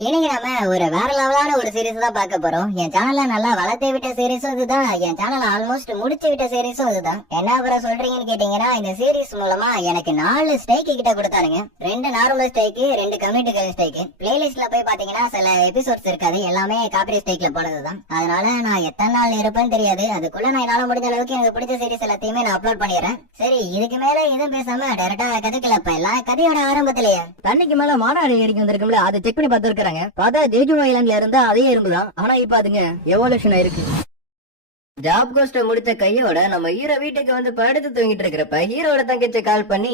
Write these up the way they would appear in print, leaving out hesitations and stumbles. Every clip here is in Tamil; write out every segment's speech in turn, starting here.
இன்னைக்கு நாம ஒரு வேற லெவலான ஒரு சீரிஸ் தான் பார்க்க போறோம். என் சேனல்ல நல்லா வளர்த்து விட்ட சீரிஸும் இதுதான், என் சேனல் ஆல்மோஸ்ட் முடிச்சு விட்ட சீரிஸும் இதுதான். என்ன அப்புறம் சொல்றீங்கன்னு கேட்டீங்கன்னா, இந்த சீரிஸ் மூலமா எனக்கு 4 ஸ்ட்ரைக் கிட்ட கொடுத்தாருங்க. 2 நார்மல் ஸ்ட்ரைக், 2 கம்யூனிட்டி ஸ்ட்ரைக். பிளேலிஸ்ட்ல போய் பாத்தீங்கன்னா சில எபிசோட்ஸ் இருக்காது, எல்லாமே காப்பி ஸ்ட்ரைக்ல போனதுதான். அதனால நான் எத்தனை நாள் இருப்பேன்னு தெரியாது. அதுக்குள்ள நான் என்னால முடிஞ்ச அளவுக்கு எனக்கு பிடிச்ச சீரிஸ் எல்லாத்தையுமே நான் அப்லோட் பண்ணிடுறேன். சரி, இதுக்கு மேல எதுவும் பேசாம டைரக்டா கதைக்குள்ள போயிடலாம். கதையோட ஆரம்பத்திலேயே தண்ணிக்கு மேல மாநாடு ஏறிக்கு வந்திருக்கும்ல, அதை செக் பண்ணி பார்த்திருக்காங்க. பார்த்தா ஜேஜு ஐலாண்ட்ல இருந்தா அதே எறும்புதான். ஆனா இப்ப அதுங்க எவல்யூஷன் ஆயிருக்கு. ஜாப் கோஸ்ட முடிச்ச கையோட நம்ம ஹீரோ வீட்டுக்கு வந்து படுத்து தூங்கிட்டு இருக்கிறப்ப ஹீரோட தங்கச்சி கால் பண்ணி,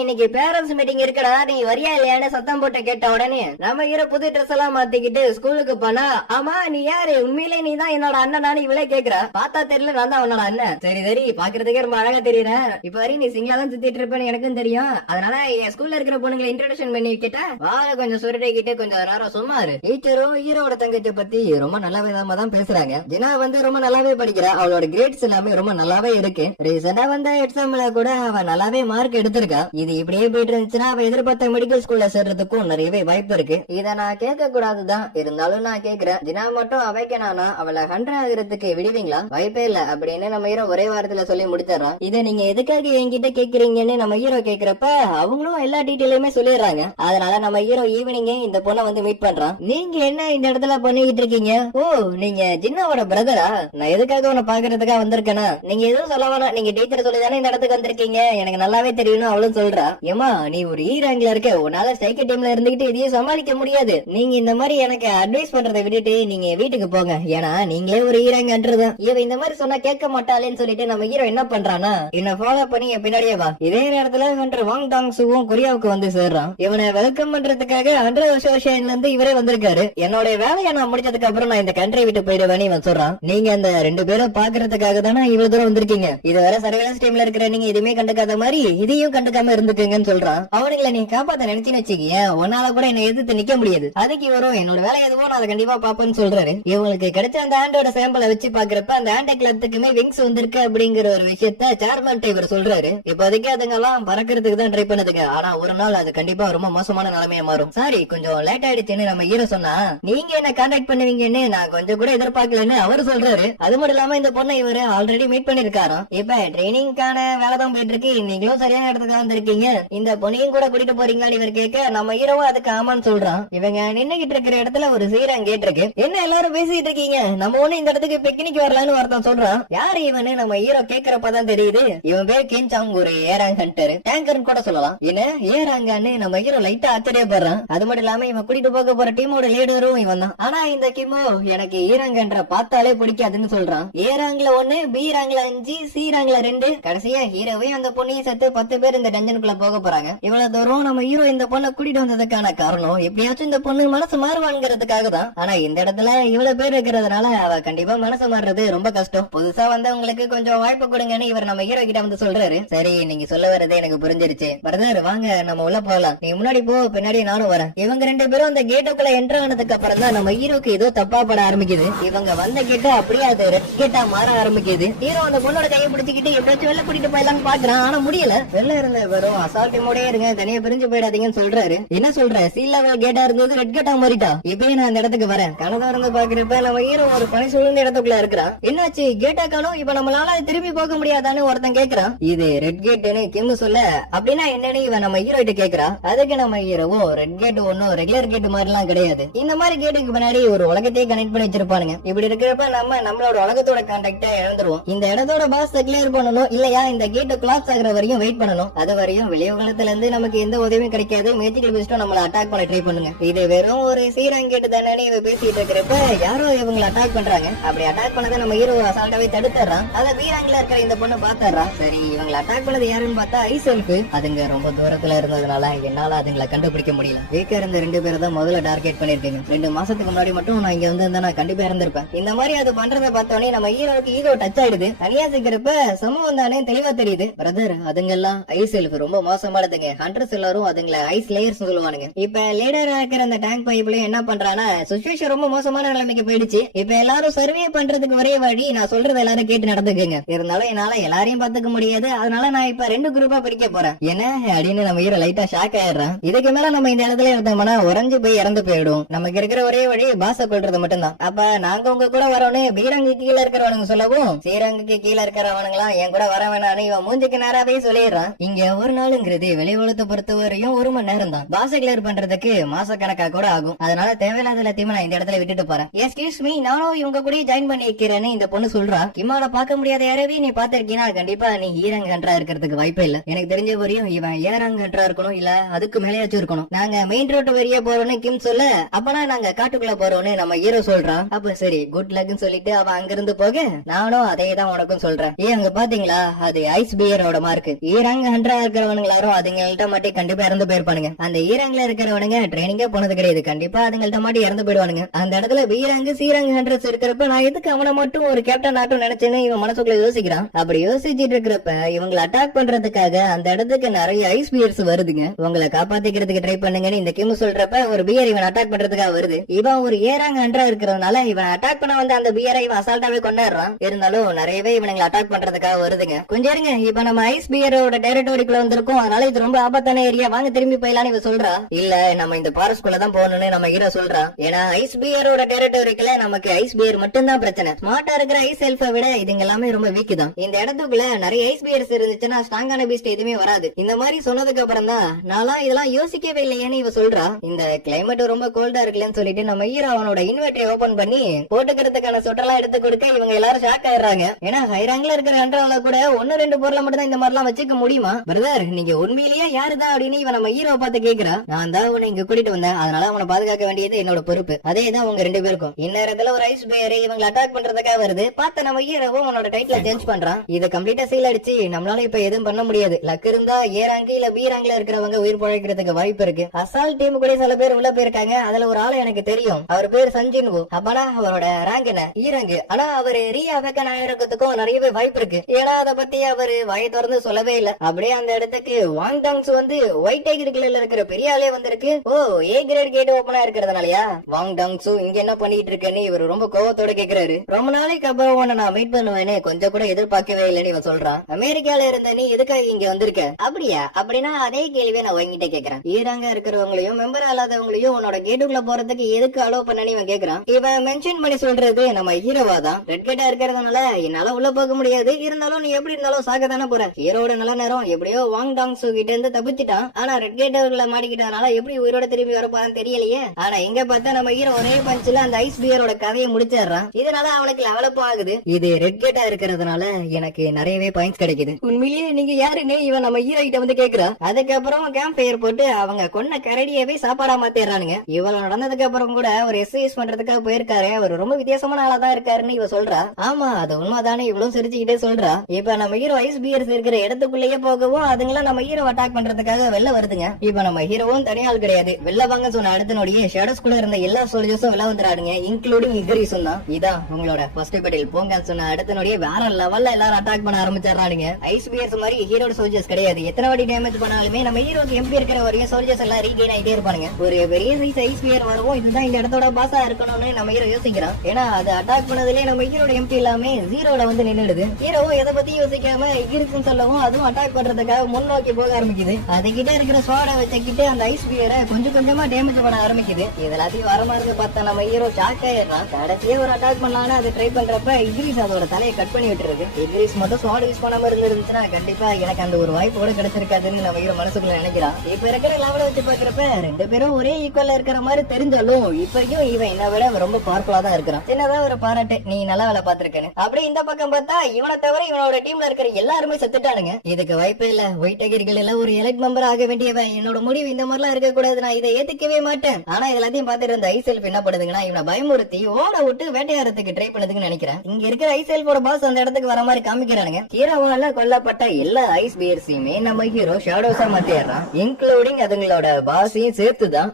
இன்னைக்கு பேரண்ட்ஸ் மீட்டிங் இருக்கடா, நீ வரியா இல்லையான்னு சத்தம் போட்டு கேட்ட உடனே நம்ம ஹீரோ புது ட்ரெஸ் எல்லாம் மாத்திக்கிட்டு ஸ்கூலுக்கு போனா, ஆமா நீ யாரு, உண்மையிலே நீ தான் என்னோட அண்ணனான்னு இவளே கேக்குறா. பார்த்தா தெரியல, நான் தான் உன்னோட அண்ணன். சரி சரி, பாக்குறதுக்கே ரொம்ப அழகா தெரியறேன். இப்ப வரையும் நீ சிங்கிளா தான் சுத்திட்டு இருப்பேன்னு எனக்கும் தெரியும். அதனால என் ஸ்கூல்ல இருக்கிற பொண்ணுங்களை இன்ட்ரோடக்ஷன் பண்ணி கேட்டா வாழ கொஞ்சம் சுருட்டிக்கிட்டு கொஞ்சம் நேரம் சும்மாரு. டீச்சரும் ஹீரோட தங்கச்சியை பத்தி ரொம்ப நல்ல விதமா தான் பேசுறாங்க. ஜினா வந்து ரொம்ப நல்லாவே படிக்கிறா, அவளோட கிரேட்ஸ் எல்லாமே ரொம்ப நல்லாவே இருக்கு. ரீசெண்டா வந்த எக்ஸாம்ல கூட அவ நல்லாவே மார்க் எடுத்திருக்கா. இது இப்படியே போயிட்டு இருந்துச்சுன்னா அவ எதிர்பார்த்த மெடிக்கல் ஸ்கூல்ல சேர்றதுக்கும் நிறையவே வாய்ப்பு இருக்கு. இத நான் கேட்க கூடாதுதான், இருந்தாலும் நான் கேக்குறேன். ஜினா மட்டும் அவைக்கனானா அவளை 100 ஆகிறதுக்கு விடுவீங்களா? வாய்ப்பே இல்ல அப்படின்னு நம்ம ஹீரோ ஒரே வாரத்துல சொல்லி முடிச்சிடறான். இதை நீங்க எதுக்காக என்கிட்ட கேக்குறீங்கன்னு நம்ம ஹீரோ கேக்குறப்ப அவங்களும் எல்லா டீட்டெயிலுமே சொல்லிடுறாங்க. அதனால நம்ம ஹீரோ ஈவினிங்கே இந்த பொண்ணை வந்து மீட் பண்றான். நீங்க என்ன இந்த இடத்துல பண்ணிக்கிட்டு இருக்கீங்க? ஓ, நீங்க ஜின்னாவோட பிரதரா? நான் எதுக்காக உன்னை பாக்குறதுக்காக வந்திருக்கேனா? நீங்க எதுவும் சொல்ல வேணாம், நீங்க டீச்சர் சொல்லிதானே இந்த இடத்துக்கு வந்திருக்கீங்க, எனக்கு நல்லாவே தெரியும் அவளும் சொல்றா. ஏமா, நீ ஒரு ஈராங்ல இருக்க, உன்னால ஸ்ட்ரைக் டீம்ல இருந்துகிட்டு இதையும் சமாளிக்க முடியாது. நீங்க இந்த மாதிரி எனக்கு அட்வைஸ் பண்றதை விட்டுட்டு நீங்க வீட்டுக்கு போங்க, ஏன்னா நீங்களே ஒரு ஈராங்கன்றதான். இவ இந்த மாதிரி சொன்னா கேட்க மாட்டாளேன்னு சொல்லிட்டு நம்ம ஹீரோ என்ன பண்றானா, என்ன ஃபாலோ பண்ணி என் பின்னாடியே வா. இதே நேரத்துல ஹண்டர் வாங் டாங்ஸுவும் கொரியாவுக்கு வந்து சேர்றான். இவனை வெல்கம் பண்றதுக்காக 100 வருஷன்ல இருந்து இவரே வந்திருக்காரு. என்னோட வேலையை நான் முடிச்சதுக்கு அப்புறம் நான் இந்த கண்ட்ரி விட்டு போயிடுவேன்னு இவன் சொல்றான். நீங்க அந்த 2 பேரும் பாக்குறதுக்காக தானே இவ்வளவு தூரம் வந்திருக்கீங்க. இதுவரை சர்வேலன்ஸ் டீம்ல இருக்கிற நீங்க எதுவுமே கண்டுக்காத மாதிரி இதையும் கண்டுக்காம இருந்துக்குங்கன்னு சொல்றான். அவனுங்களை நீ காப்பாத்த நினைச்சுன்னு வச்சுக்கீங்க, உன்னால கூட என்ன எதிர்த்து நிக்க முடியாது. அதுக்கு வரும் என்னோட வேலை எதுவோ நான் அதை கண்டிப்பா பாப்பேன்னு சொல்றாரு. இவங்களுக்கு கிடைச்ச அந்த ஆண்டோட சாம்பிளை வச்சு பாக்குறப்ப அந்த ஆண்டை எல்லாத்துக்குமே விங்ஸ் வந்திருக்கு அப்படிங்கிற ஒரு விஷயத்த சேர்மன் இவர் சொல்றாரு. இப்போதைக்கு அதுங்கெல்லாம் பறக்கிறதுக்கு தான் ட்ரை பண்ணுதுங்க, ஆனா ஒரு நாள் அது கண்டிப்பா ரொம்ப மோசமான நிலைமையா மாறும். சாரி, கொஞ்சம் லேட் ஆயிடுச்சுன்னு நம்ம ஹீரோ சொன்னா, நீங்க என்ன கான்டாக்ட் பண்ணுவீங்கன்னு நான் கொஞ்சம் கூட எதிர்பார்க்கலன்னு அவர் சொல்றாரு. அது மட்டும் இல்லாம இந்த பொண்ணை இவரு ஆல்ரெடி மீட் பண்ணிருக்காராம். இப்ப ட்ரைனிங்கான வேலை தான் போயிட்டு இருக்கு, நீங்களும் சரியான இடத்துக்கு வந்திருக்கீங்க, இந்த பொண்ணையும் கூட கூட்டிட்டு போறீங்களான்னு இவர் கேட்க நம்ம ஹீரோவும் அதுக்கு ஆமான்னு சொல்றான். இவங்க நின்னுகிட்டு இருக்கிற இடத்துல ஒரு சீரன் கேட் இருக்கு. என்ன எல்லாரும் பேசிட்டு இருக்கீங்க, நம்ம ஒண்ணு இந்த இடத்துக்கு பிக்னிக் வரலான்னு ஒருத்தன் சொல்றான். யாரு இவனு நம்ம ஹீரோ கேக்குறப்பதான் தெரியுது, இவன் பேர் கின்சாங், ஒரு ஏராங் ஹண்டர், டேங்கர்னு கூட சொல்லலாம். என்ன ஏராங்கான்னு நம்ம ஹீரோ லைட்டா ஆச்சரியப்படுறான். அது மட்டும் இல்லாம இவன் கூட்டிட்டு போக போற டீமோட லீடரும் இவன் தான். ஆனா இந்த கிமோ எனக்கு ஈராங்கன்ற பார்த்தாலே பிடிக்காதுன்னு சொல்றான். ஏராங்ல 1, பி ரேங்க்ல 5, சி ரேங்க்ல 2, கடைசியா ஹீரோவையும் அந்த பொண்ணையும் சேர்த்து 10 பேர் இந்த டஞ்சனுக்குள்ள போக போறாங்க. இவ்வளவு தூரம் நம்ம ஹீரோ இந்த பொண்ணை கூட்டிட்டு வந்ததுக்கான காரணம் எப்படியாச்சும் இந்த பொண்ணு மனசு மாறுவாங்கிறதுக்காக தான். ஆனா இந்த இடத்துல இவ்வளவு பேர் இருக்கிறதுனால அவ கண்டிப்பா மனசு மாறுறது ரொம்ப கஷ்டம். புதுசா வந்தவங்களுக்கு கொஞ்சம் வாய்ப்பு கொடுங்கன்னு இவர் நம்ம ஹீரோ கிட்ட வந்து சொல்றாரு. சரி, நீங்க சொல்ல வரதே எனக்கு புரிஞ்சிருச்சு பிரதர், வாங்க நம்ம உள்ள போகலாம், நீ முன்னாடி போ, பின்னாடி நானும் வரேன். இவங்க 2 பேரும் அந்த கேட்டுக்குள்ள என்ட்ரு ஆனதுக்கு அப்புறம் தான் நம்ம ஹீரோக்கு ஏதோ தப்பா பட ஆரம்பிக்குது. இவங்க வந்த கேட்டு அப்படியே அது ரெட் கேட்டா மாற ஆரம்பிக்குது. ஹீரோ அந்த பொண்ணோட கையை பிடிச்சிக்கிட்டு எப்படியாச்சும் வெளில கூட்டிட்டு போயிடலாம்னு பாக்குறான், ஆனா முடியல. வெளில இருந்த வெறும் அசால்ட் மோடே இருங்க, தனியா பிரிஞ்சு போயிடாதீங்கன்னு சொல்றாரு. என்ன சொல்ற, சி லெவல் கேட்டா இருந்தது ரெட் கேட்டா மாறிட்டா. இப்பயே நான் அந்த இடத்துக்கு வரேன். கனதா இருந்து பாக்குறப்ப நம்ம ஹீரோ ஒரு பனி சூழ்ந்த இடத்துக்குள்ள இருக்கிறான். என்னாச்சு, கேட்டா காணோம், இப்ப நம்மளால திரும்பி போக முடியாதான்னு ஒருத்தன் கேக்குறான். இது ரெட் கேட்னு கிம் சொல்ல, அப்படின்னா என்னன்னு இவன் நம்ம ஹீரோ கிட்ட கேக்குறா. அதுக்கு நம்ம ஹீரோவோ, ரெட் கேட் ஒன்னும் ரெகுலர் கேட் மாதிரி எல்லாம் கிடையாது, இந்த மாதிரி கேட்டுக்கு பின்னாடி ஒரு உலகத்தையே கனெக்ட் பண்ணி வச்சிருப்பானுங்க. இப்படி இருக்கிறப்ப நம்மளோட உலகத்தோட கான்டாக்ட இழந்துருவோம். இந்த இடத்தோட பாஸ் கிளியர் பண்ணணும், இல்லையா இந்த கேட் கிளாஸ் ஆகுற வரையும் வெயிட் பண்ணணும். அது வரையும் வெளிய உலகத்துல இருந்து நமக்கு எந்த உதவியும் கிடைக்காது. மேஜிக்கல் பிஸ்டம் நம்மள அட்டாக் பண்ண ட்ரை பண்ணுங்க. இது வெறும் ஒரு சீரங் கேட் தானே இவ பேசிட்டு இருக்கிறப்ப யாரோ இவங்களை அட்டாக் பண்றாங்க. அப்படி அட்டாக் பண்ணதை நம்ம ஹீரோ அசால்ட்டாவே தடுத்துறான். அத வீராங்ல இருக்கிற இந்த பொண்ணு பாத்துறான். சரி, இவங்களை அட்டாக் பண்ணது யாருன்னு பார்த்தா ஐசெல்ஃப். அதுங்க ரொம்ப தூரத்துல இருந்ததுனால என்னால அதுங்களை கண்டுபிடிக்க முடியல. வீக்கா இருந்த 2 பேரை தான் முதல்ல டார்கெட் பண்ணிருக்கீங்க. 2 மாசத்துக்கு முன்னாடி மட்டும் நான் இங்க வந்து நான் கண்டிப்பா இருந்திருப்பேன். இந்த மாதிரி அது பண்றதை பார்த்தோன்னே நம்ம நம்ம ஹீரோவுக்கு ஈகோ டச் ஆயிடுது. தனியா சிக்கிறப்ப சமூகம் தானே தெளிவா தெரியுது. பிரதர் அதுங்கெல்லாம் ஐஸ் எல்ஃப் ரொம்ப மோசமானதுங்க. ஹண்டர்ஸ் எல்லாரும் அதுங்களை ஐஸ் லேயர்ஸ் சொல்லுவானுங்க. இப்ப லீடரா இருக்கிற அந்த டேங்க் பைப்லயும் என்ன பண்றானா சிச்சுவேஷன் ரொம்ப மோசமான நிலைமைக்கு போயிடுச்சு. இப்ப எல்லாரும் சர்வே பண்றதுக்கு ஒரே வழி நான் சொல்றது எல்லாரும் கேட்டு நடந்துக்குங்க. இருந்தாலும் என்னால எல்லாரையும் பாத்துக்க முடியாது. அதனால நான் இப்ப 2 குரூப்பா பிரிக்க போறேன். என்ன அப்படின்னு நம்ம ஹீரோ லைட்டா ஷாக் ஆயிடுறான். இதுக்கு மேல நம்ம இந்த இடத்துல இருந்தோம்னா உறைஞ்சு போய் இறந்து போயிடும். நமக்கு இருக்கிற ஒரே வழி பாச கொள்றது மட்டும்தான். அப்ப நாங்க உங்க கூட வரணும் பீரங்கு கீழே இருக்கிறவனுங்க சொல்லவும் சீரங்குக்கு கீழே இருக்கிறவனுங்களாம் என் கூட வர வேணான்னு இவன் மூஞ்சுக்கு நேராவே சொல்லிடுறான். இங்க ஒரு நாளுங்கிறது வெளி உலகத்தை பொறுத்தவரையும் 1 மணி நேரம் தான். பாச கிளியர் பண்றதுக்கு மாச கணக்கா கூட ஆகும். அதனால தேவையில்லாத எல்லாத்தையுமே நான் இந்த இடத்துல விட்டுட்டு போறேன். எஸ்கியூஸ் மீ, நானும் இவங்க கூட ஜாயின் பண்ணி வைக்கிறேன்னு இந்த பொண்ணு சொல்றா. கிமால பாக்க முடியாத யாரவே நீ பாத்திருக்கீனா கண்டிப்பா நீ ஈரங்க கன்றா இருக்கிறதுக்கு வாய்ப்பே இல்ல. எனக்கு தெரிஞ்ச வரையும் இவன் ஏரங்க கன்றா இருக்கணும், இல்ல அதுக்கு மேலேயாச்சும் இருக்கணும். நாங்க மெயின் ரோட் வழியா போறோம்னு கிம் சொல்ல, அப்பனா நாங்க காட்டுக்குள்ள போறோம்னு நம்ம ஹீரோ சொல்றான். அப்ப சரி குட் லக்னு சொல்லிட்டு அவன் அங்கிருந்து போக நானும் அதே தான் உனக்கும் சொல்றேன். அங்க பாத்தீங்களா அது ஐஸ் பியரோட மார்க். ஈரங்க கன்றா இருக்கிறவனுங்களாரும் அதுங்கள்ட்ட மாட்டி கண்டிப்பா இறந்து போயிருப்பானுங்க. அந்த ஈரங்கல இருக்கிறவனுங்க ட்ரைனிங்கே போனது கிடையாது. கண்டிப்பா அதுங்கள்ட்ட மாட்டி இறந்து போயிடுவானுங்க. அந்த இடத்துல பீரங்கு சீரங்கு ஹண்ட்ரஸ் இருக்கிறப்ப நான் எதுக்கு அவனை மட்டும் ஒரு கேப்டன் ஆட்டும் நினைச்சேன்னு இவன் மனசுக்குள்ள யோசிக்கிறான். அப்படி யோசிச்சுட்டு இருக்கிறப்ப இவங்களை அட்டாக் பண்றதுக்காக அந்த இடத்துக்கு நிறைய ஐஸ் பியர்ஸ் வருதுங்க. உங்களை காப்பாத்திக்கிறதுக்கு ட்ரை பண்ணுங்கன்னு இந்த கிம் சொல்றப்ப ஒரு பியர் இவன் அட்டாக் பண்றதுக்காக வருது. இவன் ஒரு ஏராங்க ஹண்ட்ரா இருக்கிறதுனால இவன் அட்டாக் பண்ண வந்த அந்த பியரை இவன் அசால்ட்டாவே கொண்டாடுறான். இருந்தாலும் நிறையவே இவனுங்களை அட்டாக் பண்றதுக்காக வருதுங்க. கொஞ்சம் இருங்க, இப்ப நம்ம ஐஸ் பியரோட டெரிட்டோரிக்குள்ள வந்திருக்கோம். அதனால இது ரொம்ப ஆபத்தான ஏரியா, வாங்க திரும்பி போயிடலான்னு இவ சொல்றா. இல்ல நம்ம இந்த ஃபாரஸ்ட்குள்ள தான் போகணும்னு நம்ம ஹீரோ சொல்றான். ஏன்னா ஐஸ் பியரோட டெரிட்டோரிக்குள்ள நமக்கு ஐஸ் பியர் மட்டும் தான் பிரச்சனை. ஸ்மார்ட்டா இருக்கிற ஐஸ் எல்ஃபை விட இதுங்க எல்லாமே ரொம்ப வீக் தான். இந்த இடத்துக்குள்ள நிறைய ஐஸ் பியர்ஸ் இருந்துச்சுன்னா ஸ்ட்ராங்கான பீஸ்ட் எதுவுமே வராது. இந்த மாதிரி சொன்னதுக்கு அப்புறம் தான் நான்லாம் இதெல்லாம் யோசிக்கவே இல்லையேன்னு இவ சொல்றா. இந்த கிளைமேட் ரொம்ப கோல்டா இருக்குல்லன்னு சொல்லிட்டு நம்ம ஹீரோ அவனோட இன்வெர்டரை ஓபன் பண்ணி போட்டுக்கிறதுக்கான சொட்டெல்லாம் எடுத்து கொடுக்க இவங்க எல்லாரும் ஷாக் ஆயிடுறாங்க. ஏன்னா ஹைராங்ல இருக்கிற ஹண்ட்ரட்ல கூட 1-2 பொருளை மட்டும் தான் இந்த மாதிரிலாம் வச்சுக்க முடியுமா? பிரதர் நீங்க உண்மையிலேயே யாருதான் அப்படின்னு இவன் நம்ம ஹீரோ பார்த்து கேக்குறா. நான் தான் உன்னை இங்க கூட்டிட்டு வந்தேன், அதனால அவனை பாதுகாக்க வேண்டியது என்னோட பொறுப்பு. அதே தான் உங்க 2 பேருக்கும். இந்நேரத்துல ஒரு ஐஸ் பியர் இவங்களை அட்டாக் பண்றதுக்காக வருது. பார்த்த நம்ம ஹீரோவும் அவனோட டைட்டில் சேஞ்ச் பண்றான். இதை கம்ப்ளீட்டா சீல் அடிச்சு நம்மளால இப்ப எதுவும் பண்ண முடியாது. லக் இருந்தா ஏராங்க இல்ல பீராங்ல இருக்கிறவங்க உயிர் பழைக்கிறதுக்கு வாய்ப்பு இருக்கு. அசால்ட் டீம் கூட சில பேர் உள்ள போயிருக்காங்க. அதுல ஒரு ஆளு எனக்கு தெரியும், அவர் பேர் சஞ்சின்வு. அப்பனா அவரோட ரேங்க் என்ன ஈரங்கு. ஆனா அவரு ரீஅவேக்கன் ஆகிறதுக்கும் நிறையவே வாய்ப்பு இருக்கு. ஏன்னா அதை பத்தி அவரு வாயை திறந்து சொல்லவே இல்ல. அப்படியே அந்த இடத்துக்கு வாங் டாங்ஸ் வந்து ஒயிட் டைகர் கிளர்ல இருக்கிற பெரிய ஆளே வந்திருக்கு. ஓ ஏ கிரேட் கேட் ஓபனா இருக்கிறதுனாலயா? வாங் டாங்ஸு இங்க என்ன பண்ணிட்டு இருக்கேன்னு இவர் ரொம்ப கோவத்தோட கேக்குறாரு. ரொம்ப நாளைக்கு அப்புறம் உன்னை நான் மீட் பண்ணுவேன்னு கொஞ்சம் கூட எதிர்பார்க்கவே இல்லைன்னு இவன் சொல்றான். அமெரிக்கால இருந்த நீ எதுக்காக இங்க வந்திருக்க? அப்படியா? அப்படின்னா அதே கேள்வியை நான் உங்ககிட்ட கேக்குறேன். ஈராங்க இருக்கிறவங்களையும் மெம்பர் அல்லாதவங்களையும் உன்னோட கேட்டுக்குள்ள போறதுக்கு எதுக்கு அலோவ் பண்ணனு இவன் கேக்குறான். இவன் மென்ஷன் பண்ணி சொல்றது நம்ம ஹீரோவா தான். ரெட் கேட்டா இருக்கிறதுனால என்னால உள்ள போக முடியாது. இருந்தாலும் நீ எப்படி இருந்தாலும் சாக தானே போற. ஹீரோட நல்ல நேரம் எப்படியோ வாங் டாங்ஸு கிட்ட இருந்து தப்பிச்சிட்டான். ஆனா ரெட் கேட்டர்ல மாட்டிக்கிட்டதுனால எப்படி உயிரோட திரும்பி வர போறான்னு தெரியலையே. ஆனா இங்க பார்த்தா நம்ம ஹீரோ ஒரே பஞ்சுல அந்த ஐஸ் பியரோட கதையை முடிச்சிடறான். இதனால அவனுக்கு லெவலப் ஆகுது. இது ரெட் கேட்டா இருக்கிறதுனால எனக்கு நிறையவே பாயிண்ட்ஸ் கிடைக்குது. உண்மையிலேயே நீங்க யாருன்னு இவன் நம்ம ஹீரோ கிட்ட வந்து கேக்குறா. அதுக்கப்புறம் கேம்ப் ஃபயர் போட்டு அவங்க கொன்ன கரடியவே சாப்பாடா மாத்திடுறானுங்க. இவ்வளவு நடந்ததுக்கு அப்புறம் கூட ஒரு எக்ஸசைஸ் பண்றதுக்காக போயிருக்காரு. அவர் ரொம்ப வித்தியாசமான ஆளா தான் இருக்காருன்னு இவ சொல்றா. ஆமா அது உண்மைதானே இவ்வளவு சிரிச்சுக்கிட்டே சொல்றா. இப்ப நம்ம ஹீரோ ஐஸ் பியர்ஸ் இருக்கிற இடத்துக்குள்ளேயே போகவும் அதுங்களாம் நம்ம ஹீரோ அட்டாக் பண்றதுக்காக வெளில வருதுங்க. இப்ப நம்ம ஹீரோவும் தனியால் கிடையாது. வெளில வாங்க சொன்ன அடுத்த நொடியே ஷேடோஸ்குள்ள இருந்த எல்லா சோல்ஜர்ஸும் வெளில வந்துறாருங்க, இன்க்ளூடிங் இக்ரிஸும் தான். இதான் உங்களோட ஃபர்ஸ்ட் பெட்டில் போங்க சொன்ன அடுத்த நொடியே வேற லெவல்ல எல்லாரும் அட்டாக் பண்ண ஆரம்பிச்சிடறானுங்க. ஐஸ் பியர்ஸ் மாதிரி ஹீரோட சோல்ஜர்ஸ் கிடையாது. எத்தனை வாட்டி டேமேஜ் பண்ணாலுமே நம்ம ஹீரோக்கு எம்பி இருக்கிற வரையும் சோல்ஜர்ஸ் எல்லாம் ரீகெயின் ஆயிட்டே இருப்பானுங்க. ஒரு பெரிய சைஸ் ஐஸ் பியர் வரவும் இதுதான் இந்த இடத்தோட பாஸா இருக்கணும்னு நம்ம ஹீரோ யோசிக்கிறான். ஏன்னா அது அட்டாக் பண்ணதுலயே நம்ம ஹீரோட எம்பி எல்லாமே ஜீரோல வந்து நின்னுடுது. ஹீரோவும் எதை பத்தி யோசிக்காம இகிரிஸ்னு சொல்லவும் அதுவும் அட்டாக் பண்றதுக்காக முன்னோக்கி போக ஆரம்பிக்குது. அதுகிட்ட இருக்கிற ஸ்வாட வச்சுக்கிட்டு அந்த ஐஸ் பியரை கொஞ்சம் கொஞ்சமா டேமேஜ் பண்ண ஆரம்பிக்குது. இதெல்லாத்தையும் வரமா இருந்து பார்த்தா நம்ம ஹீரோ ஷாக் ஆயிடுறான். கடைசியே ஒரு அட்டாக் பண்ணலான்னு அதை ட்ரை பண்றப்ப இகிரிஸ் அதோட தலையை கட் பண்ணி விட்டுருக்கு. இகிரிஸ் மட்டும் ஸ்வாட் யூஸ் பண்ணாம இருந்துருந்துச்சுன்னா கண்டிப்பா எனக்கு அந்த ஒரு வாய்ப்பு கூட கிடைச்சிருக்காதுன்னு நம்ம ஹீரோ மனசுக்குள்ள நினைக்கிறான். இப்ப இருக்கிற லெவல வச்சு பாக்குறப்ப 2 பேரும் ஒரே ஈக்குவலா இருக்கிற மாதிரி தெரிஞ்சாலும் இப்பயும் இவன் என்ன விட ரொம்ப பவர்ஃபுல்லா தான் இருக்கிறான். சின்னதா ஒரு பாராட்டு, நீ நல்லா வேலை பாத்துருக்கேன்னு. அப்படியே இந்த பக்கம் பார்த்தா இவனை தவிர இவனோட டீம்ல இருக்கிற எல்லாருமே செத்துட்டானுங்க. இதுக்கு வாய்ப்பே இல்ல. ஒயிட் டைகர்கள் எல்லாம் ஒரு எலக்ட் மெம்பர் ஆக வேண்டியவன். என்னோட முடிவு இந்த மாதிரிலாம் இருக்க கூடாது, நான் இதை ஏத்துக்கவே மாட்டேன். ஆனா எல்லாத்தையும் பாத்துட்டு இருந்த ஐஸ் எல்ஃப் என்ன பண்ணுதுங்கன்னா இவனை பயமுறுத்தி ஓட விட்டு வேட்டையாடுறதுக்கு ட்ரை பண்ணுதுன்னு நினைக்கிறேன். இங்க இருக்கிற ஐஸ் எல்ஃபோட பாஸ் அந்த இடத்துக்கு வர மாதிரி காமிக்கிறானுங்க. ஹீரோவால கொல்லப்பட்ட எல்லா ஐஸ் பியர்ஸையுமே நம்ம ஹீரோ ஷேடோஸா மாத்திடுறான், இன்க்ளூடிங் அதுங்களோட பாஸையும் சேர்த்துதான்.